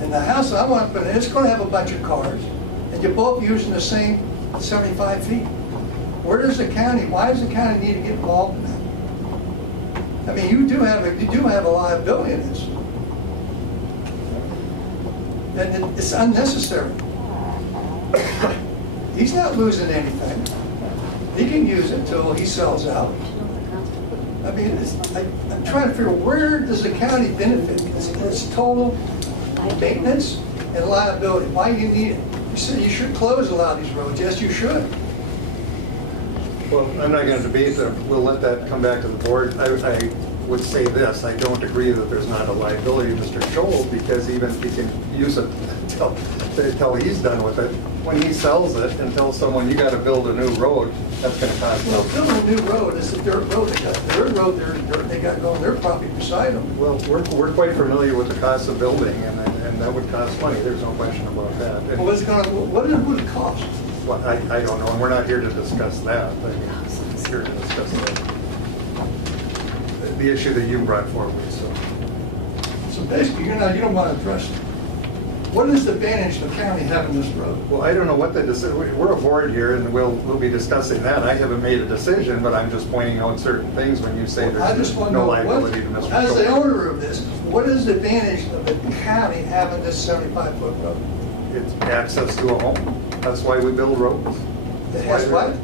And the house I want to put in, it's going to have a bunch of cars. And you're both using the same 75 feet. Where does the county, why does the county need to get involved in that? I mean, you do have a liability in this. And it's unnecessary. He's not losing anything. He can use it until he sells out. I mean, I'm trying to figure where does the county benefit? It's total maintenance and liability. Why do you need it? You said you should close a lot of these roads. Yes, you should. Well, I'm not going to debate that. We'll let that come back to the board. I would say this. I don't agree that there's not a liability, Mr. Scholl, because even if he can use it until he's done with it, when he sells it and tells someone you got to build a new road, that's going to cost them. Well, building a new road is a dirt road. They got their road, they got going their property beside them. Well, we're quite familiar with the cost of building, and that would cost money. There's no question about that. And, well, what would it cost? Well, I don't know, and we're not here to discuss that. I mean, we're here to discuss the issue that you brought forward. So basically, you don't want to address it. What is the advantage of the county having this road? Well, I don't know what the decision. We're a board here, and we'll be discussing that. I haven't made a decision, but I'm just pointing out certain things when you say there's no liability to Mr. As the owner of this, what is the advantage of the county having this 75-foot road? It's access to a home. That's why we build roads. It has what?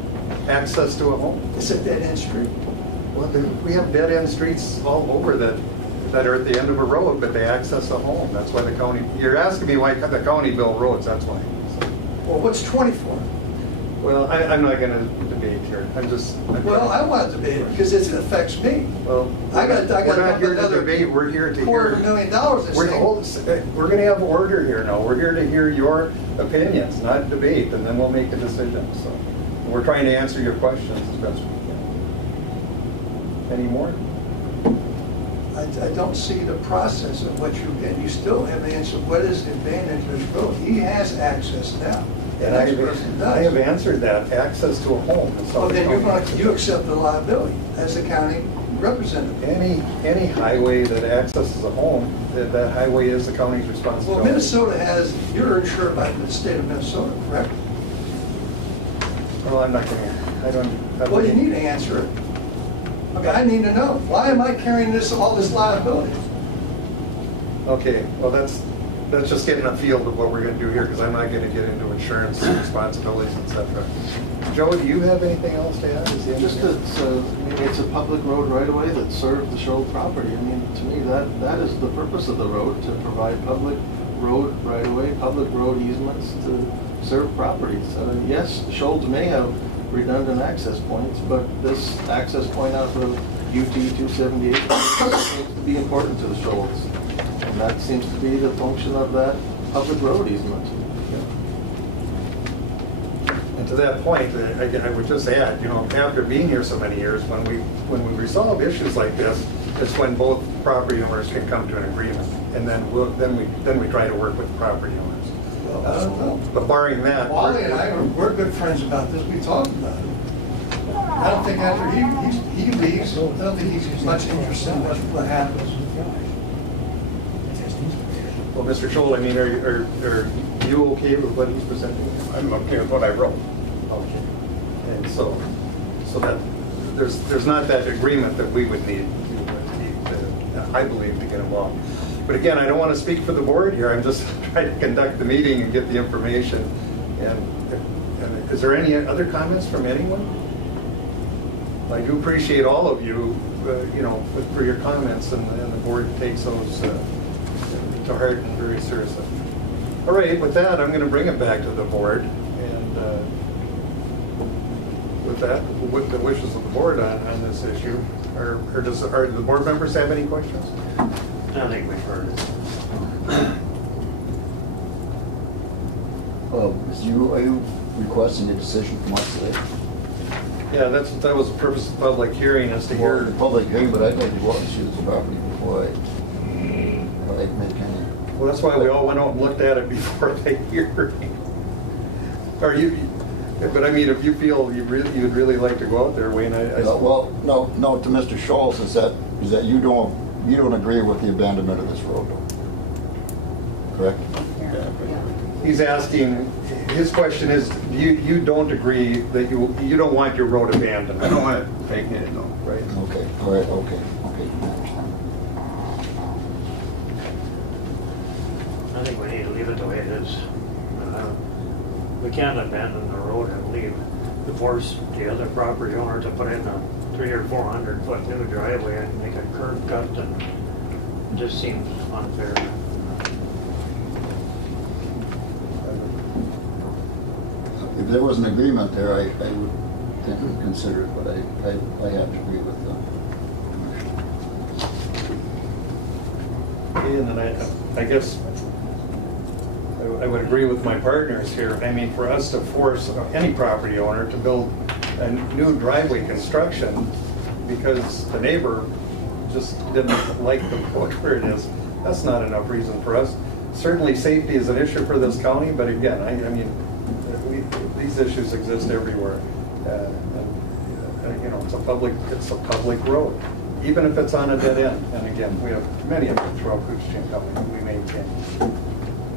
Access to a home. It's a dead-end street. Well, we have dead-end streets all over that are at the end of a road, but they access a home. That's why the county, you're asking me why the county build roads, that's why. Well, what's 20 for? Well, I'm not going to debate here. Well, I want to debate it because it affects me. Well, we're not here to debate. We're here to hear. $250,000 this thing. We're going to have order here now. We're here to hear your opinions, not debate, and then we'll make a decision. So we're trying to answer your questions as best we can. Any more? I don't see the process of what you get. You still haven't answered what is the advantage of this road. He has access now. And I have answered that. Access to a home. Well, then you accept the liability as the county representative. Any highway that accesses a home, that highway is the county's responsibility. Well, Minnesota has, you're insured by the state of Minnesota, correct? Well, I'm not going to, Well, you need to answer it. Okay, I need to know. Why am I carrying all this liability? Okay, well, that's Let's just get in a field of what we're gonna do here, because I'm not gonna get into insurance responsibilities, et cetera. Joe, do you have anything else to add? Is the Just engineer- it's a public road right away that served the Shoal property. I mean, to me, that is the purpose of the road, to provide public road right away, public road easements to serve properties. Yes, Shoals may have redundant access points, but this access point out of UT 278 seems to be important to the Shoals. And that seems to be the function of that public road easement. And to that point, I would just add, after being here so many years, when we resolve issues like this, it's when both property owners can come to an agreement, and then we try to work with the property owners. But barring that, Wally and I, we're good friends about this, we talked about it. I don't think after he leaves, I don't think he's much interested in what happens. well, Mr. Scholl, I mean, are you okay with what he's presenting? I'm okay with what I wrote. Okay. And so that, there's not that agreement that we would need, I believe, to get involved. But again, I don't want to speak for the board here, I'm just trying to conduct the meeting and get the information. And is there any other comments from anyone? I do appreciate all of you, for your comments, and the board takes those to heart and very seriously. All right, with that, I'm going to bring it back to the board, and with that, with the wishes of the board on this issue, or do the board members have any questions? I think we've heard it. Are you requesting a decision from us today? Yeah, that was the purpose of the public hearing, is to Well, hear. the public hearing, but I'd like to go out and see the property before I make any. Well, that's why we all went out and looked at it before the hearing. But I mean, if you feel you'd really like to go out there, Wayne, Well, no, to Mr. Scholes, is that you don't agree with the abandonment of this road, correct? he's asking, his question is, you don't agree that you don't want your road abandoned? I don't want it vacated, no. Right. Okay, all right, okay, I understand. I think we need to leave it the way it is. We can't abandon the road and force the other property owner to put in a 300 or 400 foot new driveway and make a curb cut, and it just seems unfair. If there was an agreement there, I would consider it, but I have to agree with the And then I guess I would agree with my partners here. I mean, for us to force any property owner to build a new driveway construction because the neighbor just didn't like the road where it is, that's not enough reason for us. Certainly, safety is an issue for this county, but again, I mean, these issues exist everywhere. It's a public road, even if it's on a dead end. And again, we have many of them throughout Couchiching County we maintain.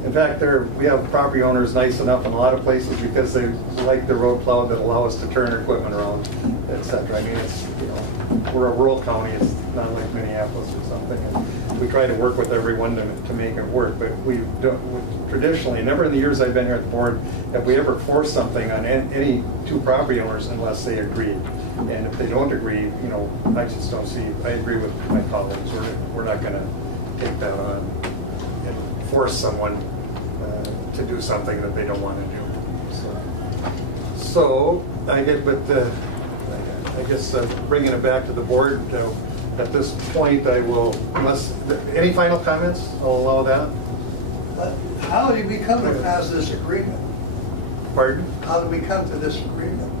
In fact, we have property owners nice enough in a lot of places because they like the road plowed that allow us to turn equipment around, et cetera. I mean, we're a rural county, it's not like Minneapolis or something. And we try to work with everyone to make it work, but we traditionally, never in the years I've been here at the board, have we ever forced something on any two property owners unless they agreed. And if they don't agree, I just don't see, I agree with my colleagues, we're not gonna take that on and force someone to do something that they don't want to do. So I guess bringing it back to the board, at this point I will, any final comments, I'll allow that. But how did we come to pass this agreement? Pardon? How did we come to this agreement?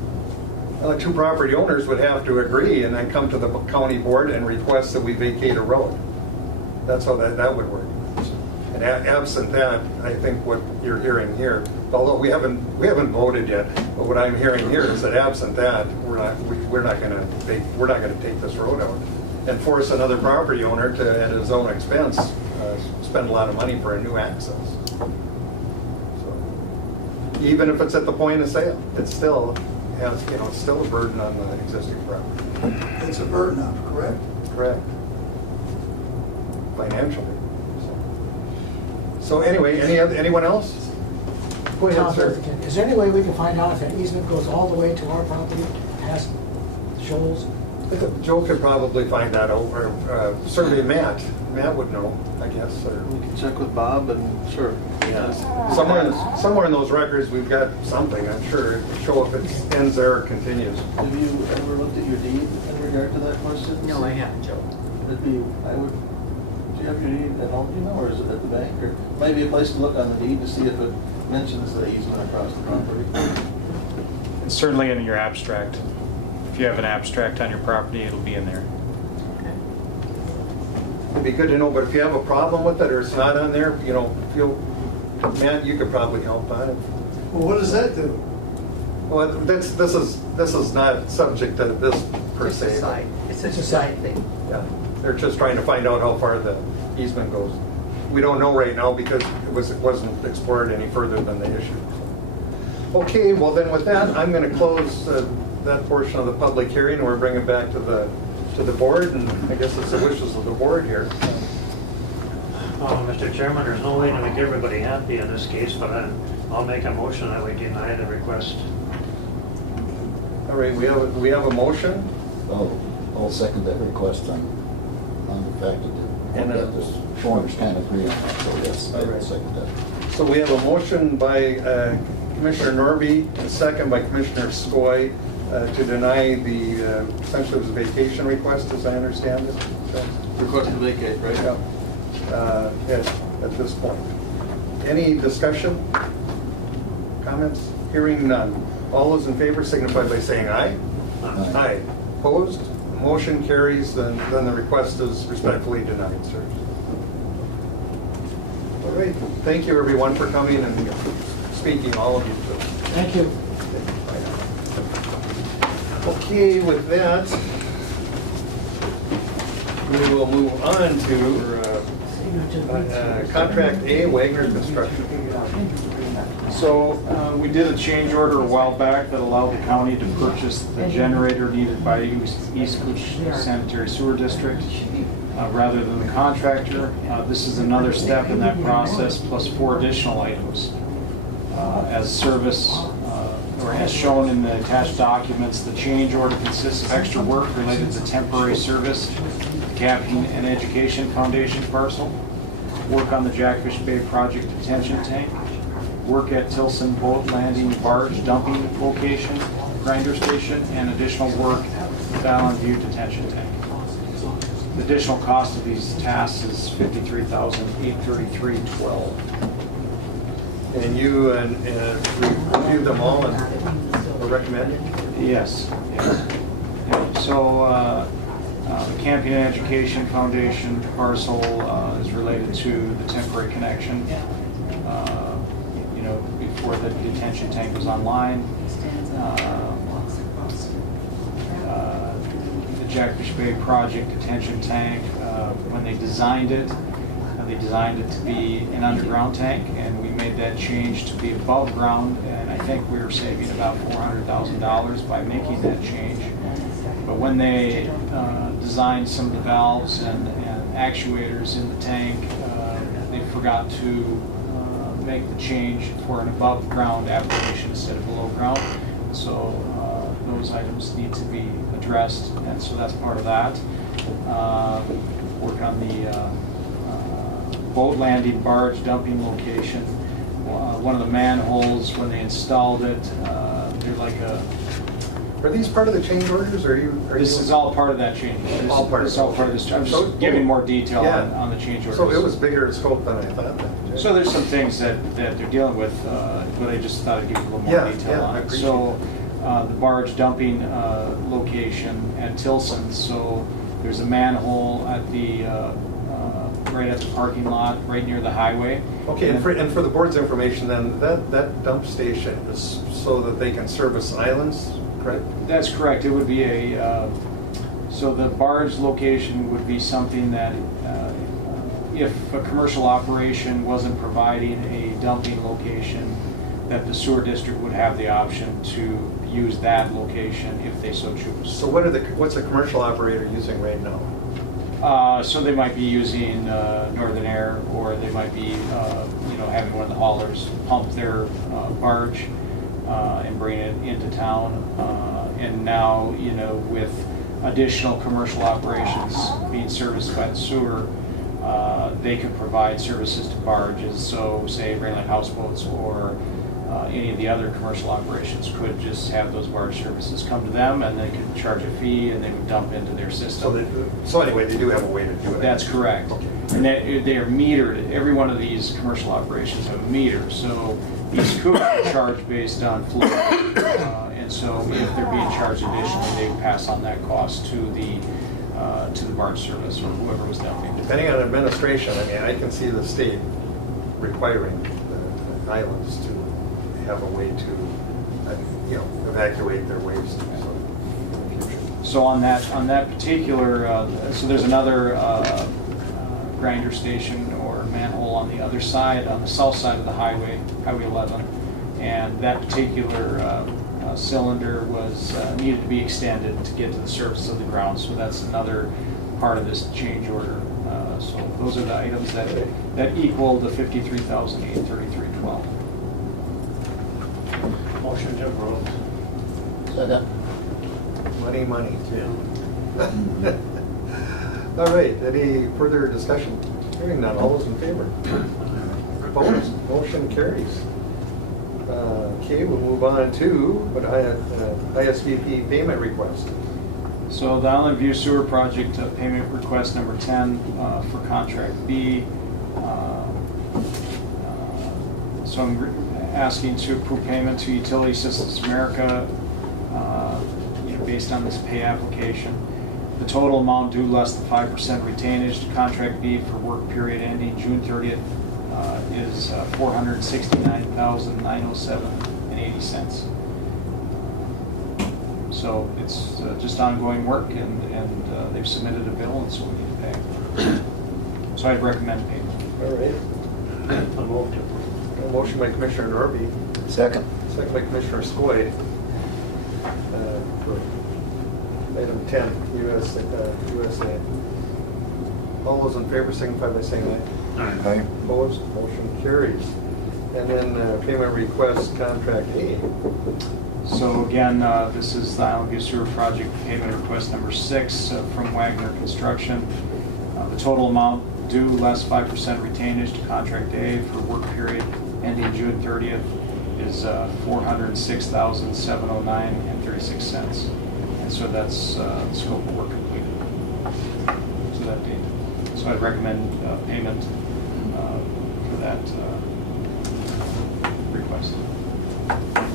Two property owners would have to agree and then come to the county board and request that we vacate a road. That's how that would work. And absent that, I think what you're hearing here, although we haven't voted yet, but what I'm hearing here is that absent that, we're not going to take this road out and force another property owner to, at his own expense, spend a lot of money for a new access. So, even if it's at the point of sale, it's still it's still a burden on the existing property. It's a burden of, correct? Correct. Financially. So anyway, anyone else? Go ahead, sir. Is there any way we can find out if that easement goes all the way to our property, past Shoals? Joe could probably find that out, or certainly Matt. Matt would know, I guess. Or We can check with Bob and sure. yeah. Somewhere in those records, we've got something, I'm sure. Show if it ends there or continues. Have you ever looked at your deed in regard to that question? No, I haven't, Joe. It'd be, do you have your deed at home, do you know, or is it at the bank? Or maybe a place to look on the deed to see if it mentions the easement across the property. It's certainly in your abstract. If you have an abstract on your property, it'll be in there. It'd be good to know, but if you have a problem with it or it's not on there, you know, Matt, you could probably help on it. Well, what does that do? Well, this is not subject to this per se. It's a side thing. Yeah, they're just trying to find out how far the easement goes. We don't know right now because it wasn't explored any further than the issue. Okay, well then with that, I'm going to close that portion of the public hearing, and we're bringing it back to the board, and I guess it's the wishes of the board here. Mr. Chairman, there's no way to make everybody happy in this case, but I'll make a motion that we deny the request. All right, we have a motion. I'll second that request on the fact that this owners can't agree on it, so yes, I will second that. So we have a motion by Commissioner Norby and a second by Commissioner Skoye to deny the, essentially it was a vacation request, as I understand it. Request to vacate, right? Yeah. At this point. Any discussion? Comments? Hearing none. All those in favor signify by saying aye. Aye. Aye. Opposed? The motion carries, then the request is respectfully denied, sir. All right. Thank you, everyone, for coming and speaking, all of you. Thank you. Okay, with that, we will move on to Contract A, Wagner Construction. So we did a change order a while back that allowed the county to purchase the generator needed by East Cooch Sanitary Sewer District rather than the contractor. This is another step in that process, plus 4 additional items. As service, or as shown in the attached documents, the change order consists of extra work related to temporary service, the Camping and Education Foundation parcel, work on the Jackfish Bay Project detention tank, work at Tilson Boat Landing Barge Dumping Location, Grinder Station, and additional work at Allen View Detention Tank. The additional cost of these tasks is $53,833.12. And you reviewed them all and recommend? Yes. So the Camping and Education Foundation parcel is related to the temporary connection. Before the detention tank was online. The Jackfish Bay Project detention tank, when they designed it to be an underground tank, and we made that change to be above ground, and I think we were saving about $400,000 by making that change. But when they designed some of the valves and actuators in the tank, they forgot to make the change for an above ground application instead of below ground. So those items need to be addressed, and so that's part of that. Work on the boat landing barge dumping location. One of the manholes, when they installed it, they're like a... Are these part of the change orders, or This is all part of that change. All part of It's all part of this. I'm just giving more detail on the change orders. So it was bigger in scope than I thought. So there's some things that they're dealing with, but I just thought I'd give you a little more detail on it. So the barge dumping location at Tilson, so there's a manhole at the right at the parking lot, right near the highway. Okay, and for the board's information, then that dump station is so that they can service islands, correct? That's correct. It would be so the barge location would be something that if a commercial operation wasn't providing a dumping location, that the sewer district would have the option to use that location if they so choose. So what's a commercial operator using right now? So they might be using Northern Air, or they might be having one of the haulers pump their barge and bring it into town. And now, with additional commercial operations being serviced by the sewer, they can provide services to barges. So say Rainland Houseboats or any of the other commercial operations could just have those barge services come to them, and they could charge a fee and they would dump into their system. So anyway, they do have a way to do it. That's correct. Okay. And they are metered. Every one of these commercial operations have a meter. So each coop is charged based on flow. And so if they're being charged additionally, they would pass on that cost to the barge service or whoever was dumping. Depending on administration, I mean, I can see the state requiring the islands to have a way to, evacuate their waste. So on that particular, so there's another grinder station or manhole on the other side, on the south side of the highway, Highway 11, and that particular cylinder was needed to be extended to get to the surface of the ground. So that's another part of this change order. So those are the items that equal the $53,833.12. Motion to approve. Second. Money. All right, any further discussion? Hearing none, all those in favor? Opposed? Motion carries. Okay, we'll move on to ISVP payment request. So the Island View Sewer Project payment request number 10 for contract B. So I'm asking to approve payment to Utility Systems America based on this pay application. The total amount due less than 5% retainage to contract B for work period ending June 30th is $469,907.80. So it's just ongoing work, and they've submitted a bill, and so we need to pay. So I'd recommend payment. All right. A motion by Commissioner Norby. Second. Second by Commissioner Skoye. For item 10, USA. All those in favor signify by saying aye. Aye. Opposed? Motion carries. And then payment request contract A. So again, this is the Island View Sewer Project payment request number 6 from Wagner Construction. The total amount due less 5% retainage to contract A for work period ending June 30th is $406,709.36. And so that's the scope of work completed to that date. So I'd recommend payment for that request.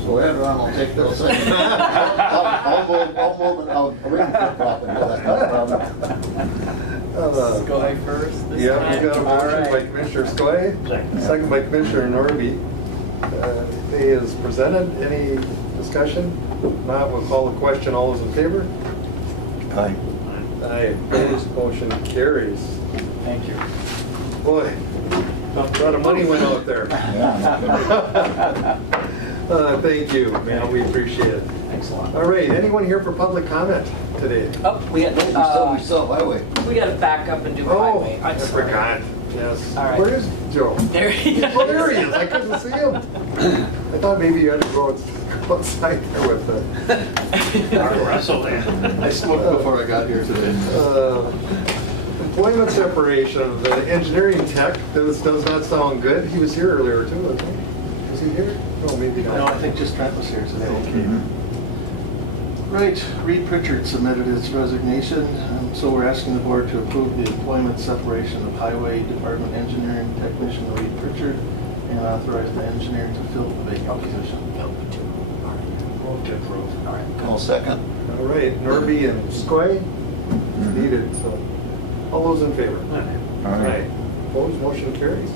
Go ahead, Ron, I'll take those things. I'll move it, I'll bring it to the property, that's not a problem. Skoye first? this Yeah, time? we got a All motion right. by Commissioner Skoye, Second. second by Commissioner Norby. Pay is presented. Any discussion? If not, we'll call the question. All those in favor? Aye. Aye. Opposed? Motion carries. Thank you. Boy, a lot of money went out there. Thank you. Yeah, we appreciate it. Excellent. All right, anyone here for public comment today? Oh, we We still highway. got to back up and do Oh, highway. I I'm sorry. forgot. Yes. All right. Where is Joe? There he is. Oh, there he is. I couldn't see him. I thought maybe you had to go outside there with the... Wrestle in. I smoked before I got here today. Employment separation of the engineering tech. This does not sound good. He was here earlier too, wasn't he? Was he here? No, maybe not. No, I think just Trent was here today. Okay. Right, Reed Pritchard submitted his resignation, so we're asking the board to approve the employment separation of Highway Department Engineering Technician Reed Pritchard and authorize the engineer to fill the vacant position. Move to approve. All right. I'll second. All right, Norby and Skoye needed, so all those in favor? Aye. Opposed, motion carries.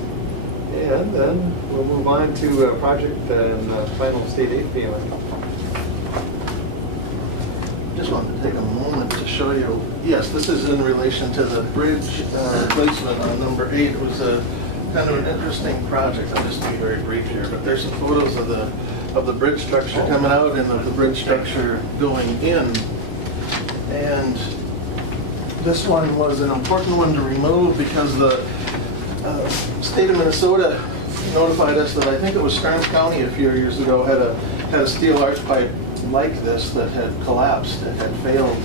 And then we'll move on to project and final state aid payment. Just wanted to take a moment to show you, yes, this is in relation to the bridge replacement on number 8. It was a kind of an interesting project. I'll just be very brief here, but there's some photos of the bridge structure coming out and of the bridge structure going in. And this one was an important one to remove because the state of Minnesota notified us that I think it was Stearns County a few years ago had a steel arch pipe like this that had collapsed, it had failed.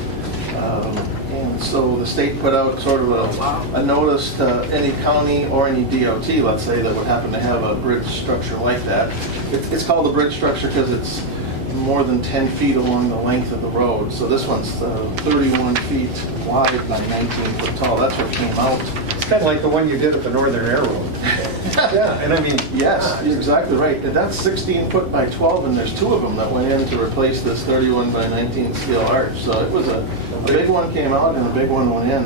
And so the state put out sort of a notice to any county or any DOT, let's say, that would happen to have a bridge structure like that. It's called a bridge structure because it's more than 10 feet along the length of the road. So this one's 31 feet wide by 19 foot tall. That's what came out. It's kind of like the one you did at the Northern Railroad. Yeah, and I mean... Yes, you're exactly right. And that's 16 foot by 12, and there's two of them that went in to replace this 31 by 19 steel arch. So it was a big one came out and a big one went in.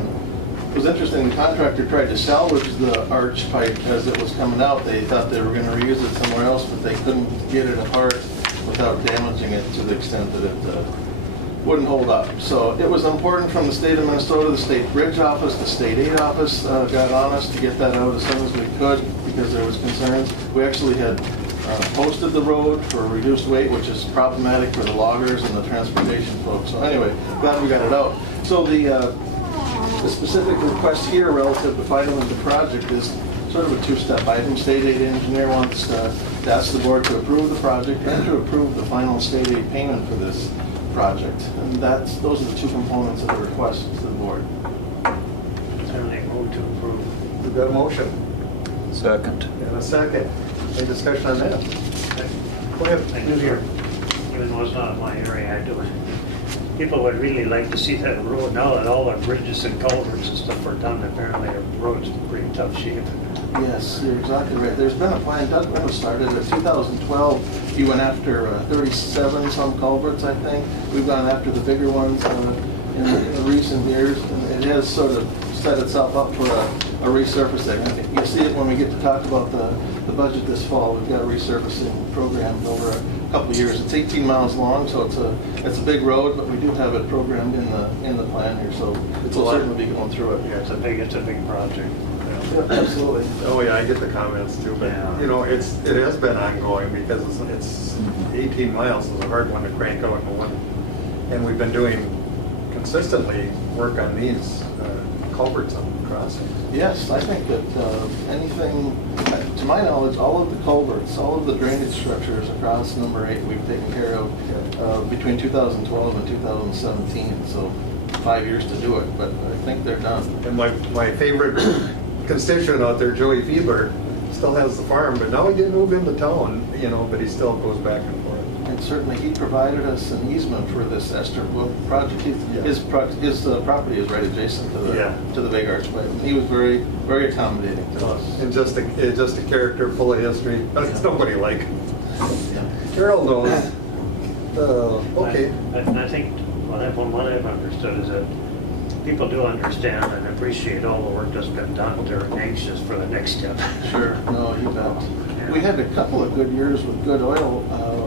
It was interesting, the contractor tried to salvage the arch pipe as it was coming out. They thought they were going to reuse it somewhere else, but they couldn't get it apart without damaging it to the extent that it wouldn't hold up. So it was important from the state of Minnesota, the state bridge office, the state aid office got on us to get that out as soon as we could because there was concerns. We actually had posted the road for reduced weight, which is problematic for the loggers and the transportation folks. So anyway, glad we got it out. So the specific request here relative to filing the project is sort of a two-step item. State aid engineer wants to ask the board to approve the project and to approve the final state aid payment for this project. And those are the two components of the request to the board. Certainly move to approve. We've got a motion. Second. And a second. Any discussion on that? Go ahead. I do hear, even though it's not my area, I do. People would really like to see that road now that all our bridges and culverts and stuff are done. Apparently the road's in pretty tough shape. Yes, you're exactly right. There's been a plan, Doug Reynolds started in 2012. He went after 37 some culverts, I think. We've gone after the bigger ones in the recent years, and it has sort of set itself up for a resurfacing. You'll see it when we get to talk about the budget this fall. We've got a resurfacing program over a couple of years. It's 18 miles long, so it's a big road, but we do have it programmed in the plan here, so we'll certainly be going through it. Yeah, it's a big project. Yeah, absolutely. Oh yeah, I get the comments too, but you know, it has been ongoing because it's 18 miles is a hard one to crank out in one, and we've been doing consistently work on these culverts on the crossings. Yes, I think that anything, to my knowledge, all of the culverts, all of the drainage structures across number 8 we've taken care of between 2012 and 2017, so 5 years to do it, but I think they're done. And my favorite constituent out there, Joey Fiedler, still has the farm, but now he did move into town, you know, but he still goes back and forth. And certainly he provided us an easement for this Esterwood project. His property is right adjacent to the big archway. And he was very, very accommodating to us. And just a character full of history. It's nobody like. Carol knows. Okay. And I think what I've understood is that people do understand and appreciate all the work that's been done. They're anxious for the next step. Sure. No, you bet. We had a couple of good years with good oil,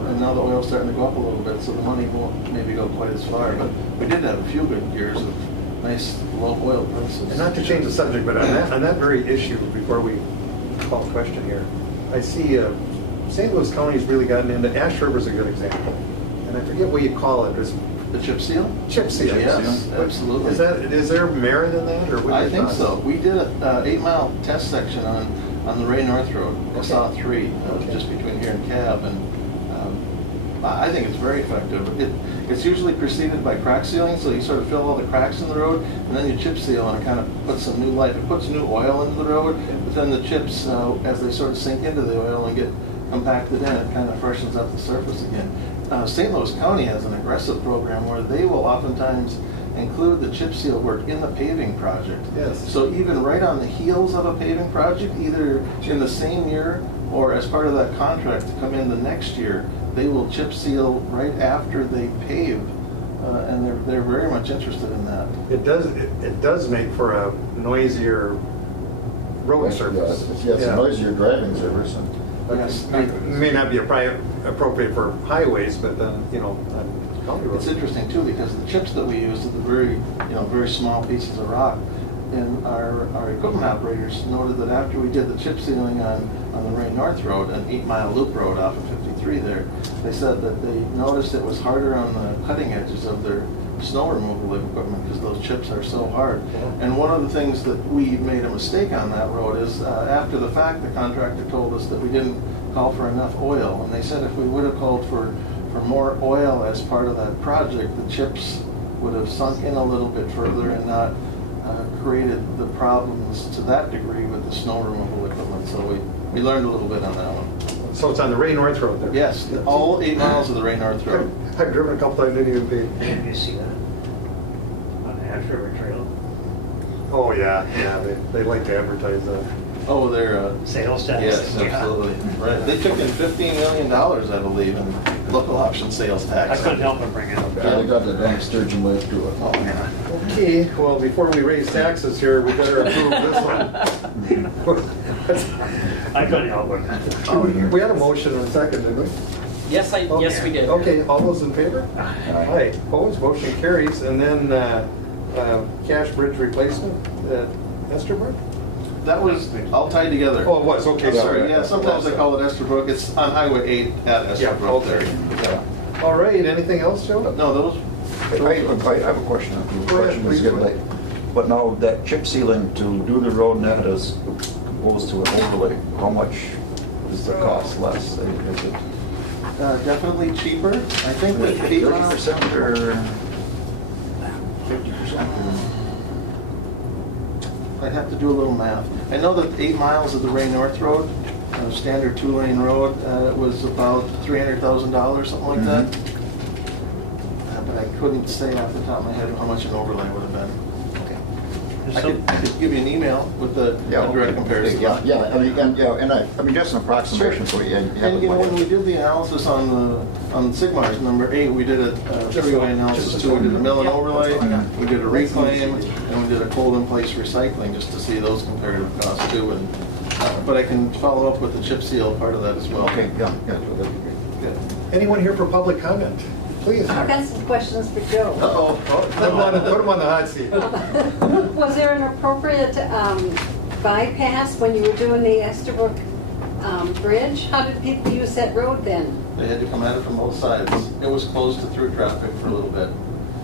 and now the oil's starting to go up a little bit, so the money won't maybe go quite as far. But we did have a few good years of nice low oil prices. And not to change the subject, but on that very issue, before we call a question here, I see St. Louis County's really gotten into, Ash River's a good example. And I forget what you call it. There's the chip seal? Chip seal. Yes, absolutely. Is there merit in that? Or I think so. We did an 8-mile test section on the Ray North Road, SAW 3, just between here and Cab, and I think it's very effective. It's usually preceded by crack sealing, so you sort of fill all the cracks in the road, and then you chip seal, and it kind of puts some new life. It puts new oil into the road, but then the chips, as they sort of sink into the oil and get compacted in, it kind of freshens up the surface again. St. Louis County has an aggressive program where they will oftentimes include the chip seal work in the paving project. Yes. So even right on the heels of a paving project, either in the same year or as part of that contract to come in the next year, they will chip seal right after they pave, and they're very much interested in that. It does make for a noisier road surface. It's a noisier driving surface. Yes. It may not be appropriate for highways, but then, you know, on county roads. It's interesting too, because the chips that we used are the very small pieces of rock. And our equipment operators noted that after we did the chip sealing on the Ray North Road, an 8-mile loop road off of 53 there, they said that they noticed it was harder on the cutting edges of their snow removal equipment because those chips are so hard. And one of the things that we made a mistake on that road is after the fact, the contractor told us that we didn't call for enough oil. And they said if we would have called for more oil as part of that project, the chips would have sunk in a little bit further and not created the problems to that degree with the snow removal equipment. So we learned a little bit on that one. So it's on the Ray North Road there? Yes, all 8 miles of the Ray North Road. I've driven a couple, I didn't even pay. Did you see that? On the Ash River Trail? Oh, yeah, they like to advertise that. Oh, they're... Sales tax? Yes, absolutely. Right. They took in $15 million, I believe, in local option sales tax. I couldn't help but bring it up. Yeah, they got the dang sturgeon way through it. Oh, yeah. Okay, well, before we raise taxes here, we better approve this one. I couldn't help it. We had a motion and a second, didn't we? Yes, yes, we did. Okay, all those in favor? Aye. Opposed, motion carries. And then cash bridge replacement at Estherbrook? That was all tied together. Oh, it was, okay, sorry. Yeah, sometimes I call it Estherbrook. It's on Highway 8 at Estherbrook. Yeah. All right, anything else, Joe? No, those... I have a question. But now that chip sealing to do the road net as opposed to an overlay, how much is the cost less? Is it definitely cheaper. I think that 30% or 50%? I'd have to do a little math. I know that 8 miles of the Ray North Road, standard 2-lane road, was about $300,000, something like that. But I couldn't say off the top of my head how much an overlay would have been. I could give you an email with the direct comparison. I mean, just an approximation for you. And when we did the analysis on Sigmar's number 8, we did a three-way analysis too. We did a mill and overlay, we did a reclaim, and we did a cold-in-place recycling just to see those comparative costs too. And but I can follow up with the chip seal part of that as well. Okay, that'd be great. Good. Anyone here for public comment? Please. I've got some questions for Joe. Put him on the hot seat. Was there an appropriate bypass when you were doing the Estherbrook bridge? How did people use that road then? They had to come at it from both sides. It was closed to through traffic for a little bit.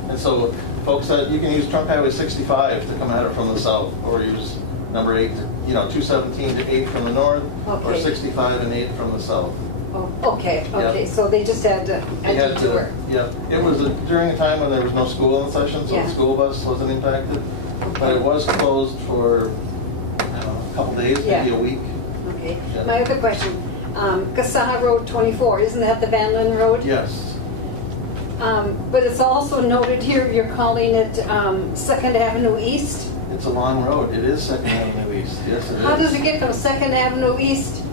And so folks said you can use Trunk Highway 65 to come at it from the south, or use number 8, 217 to 8 from the north, or 65 and 8 from the south. Oh, okay, Yep. so they just had to detour. Yeah, it was during a time when there was no school in session, so the school bus wasn't impacted. But it was closed for, I don't know, a couple days, maybe a week. Okay. My other question, Casaha Road 24, isn't that the Van Linn Road? Yes. But it's also noted here, you're calling it 2nd Avenue East? It's a long road. It is 2nd Avenue East. Yes, it is. How does it get from 2nd Avenue East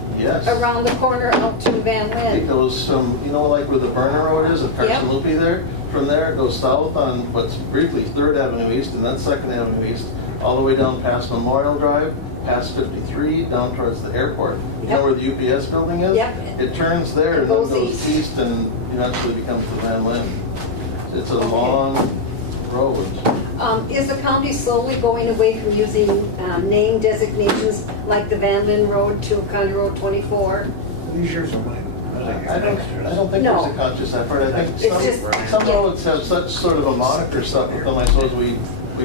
around the corner out to Van Linn? It goes from, like where the Burner Road is at Carson Loopy there. From there, it goes south on what's briefly 3rd Avenue East and then 2nd Avenue East, all the way down past Memorial Drive, past 53, down towards the airport. You know where the UPS building is? It turns there and then goes east and eventually becomes the Van Linn. It's a long road. Is the county slowly going away from using name designations like the Van Linn Road to County Road 24? These years are mine. I don't think there's a conscious effort. I think some roads have such sort of a moniker stuff with them. I suppose we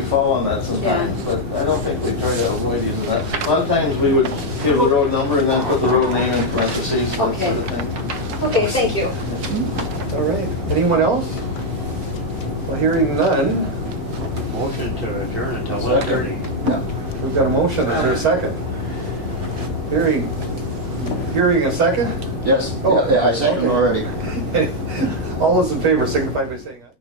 fall on that sometimes, but I don't think they try to avoid using that. A lot of times we would give the road number and then put the road name in parentheses, that sort of thing. Okay, thank you. All right. Anyone else? Well, hearing none. Motion to adjourn until 1:30. Yeah. We've got a motion. Is there a second? Hearing a second? Yes. I second already. All those in favor signify by saying aye.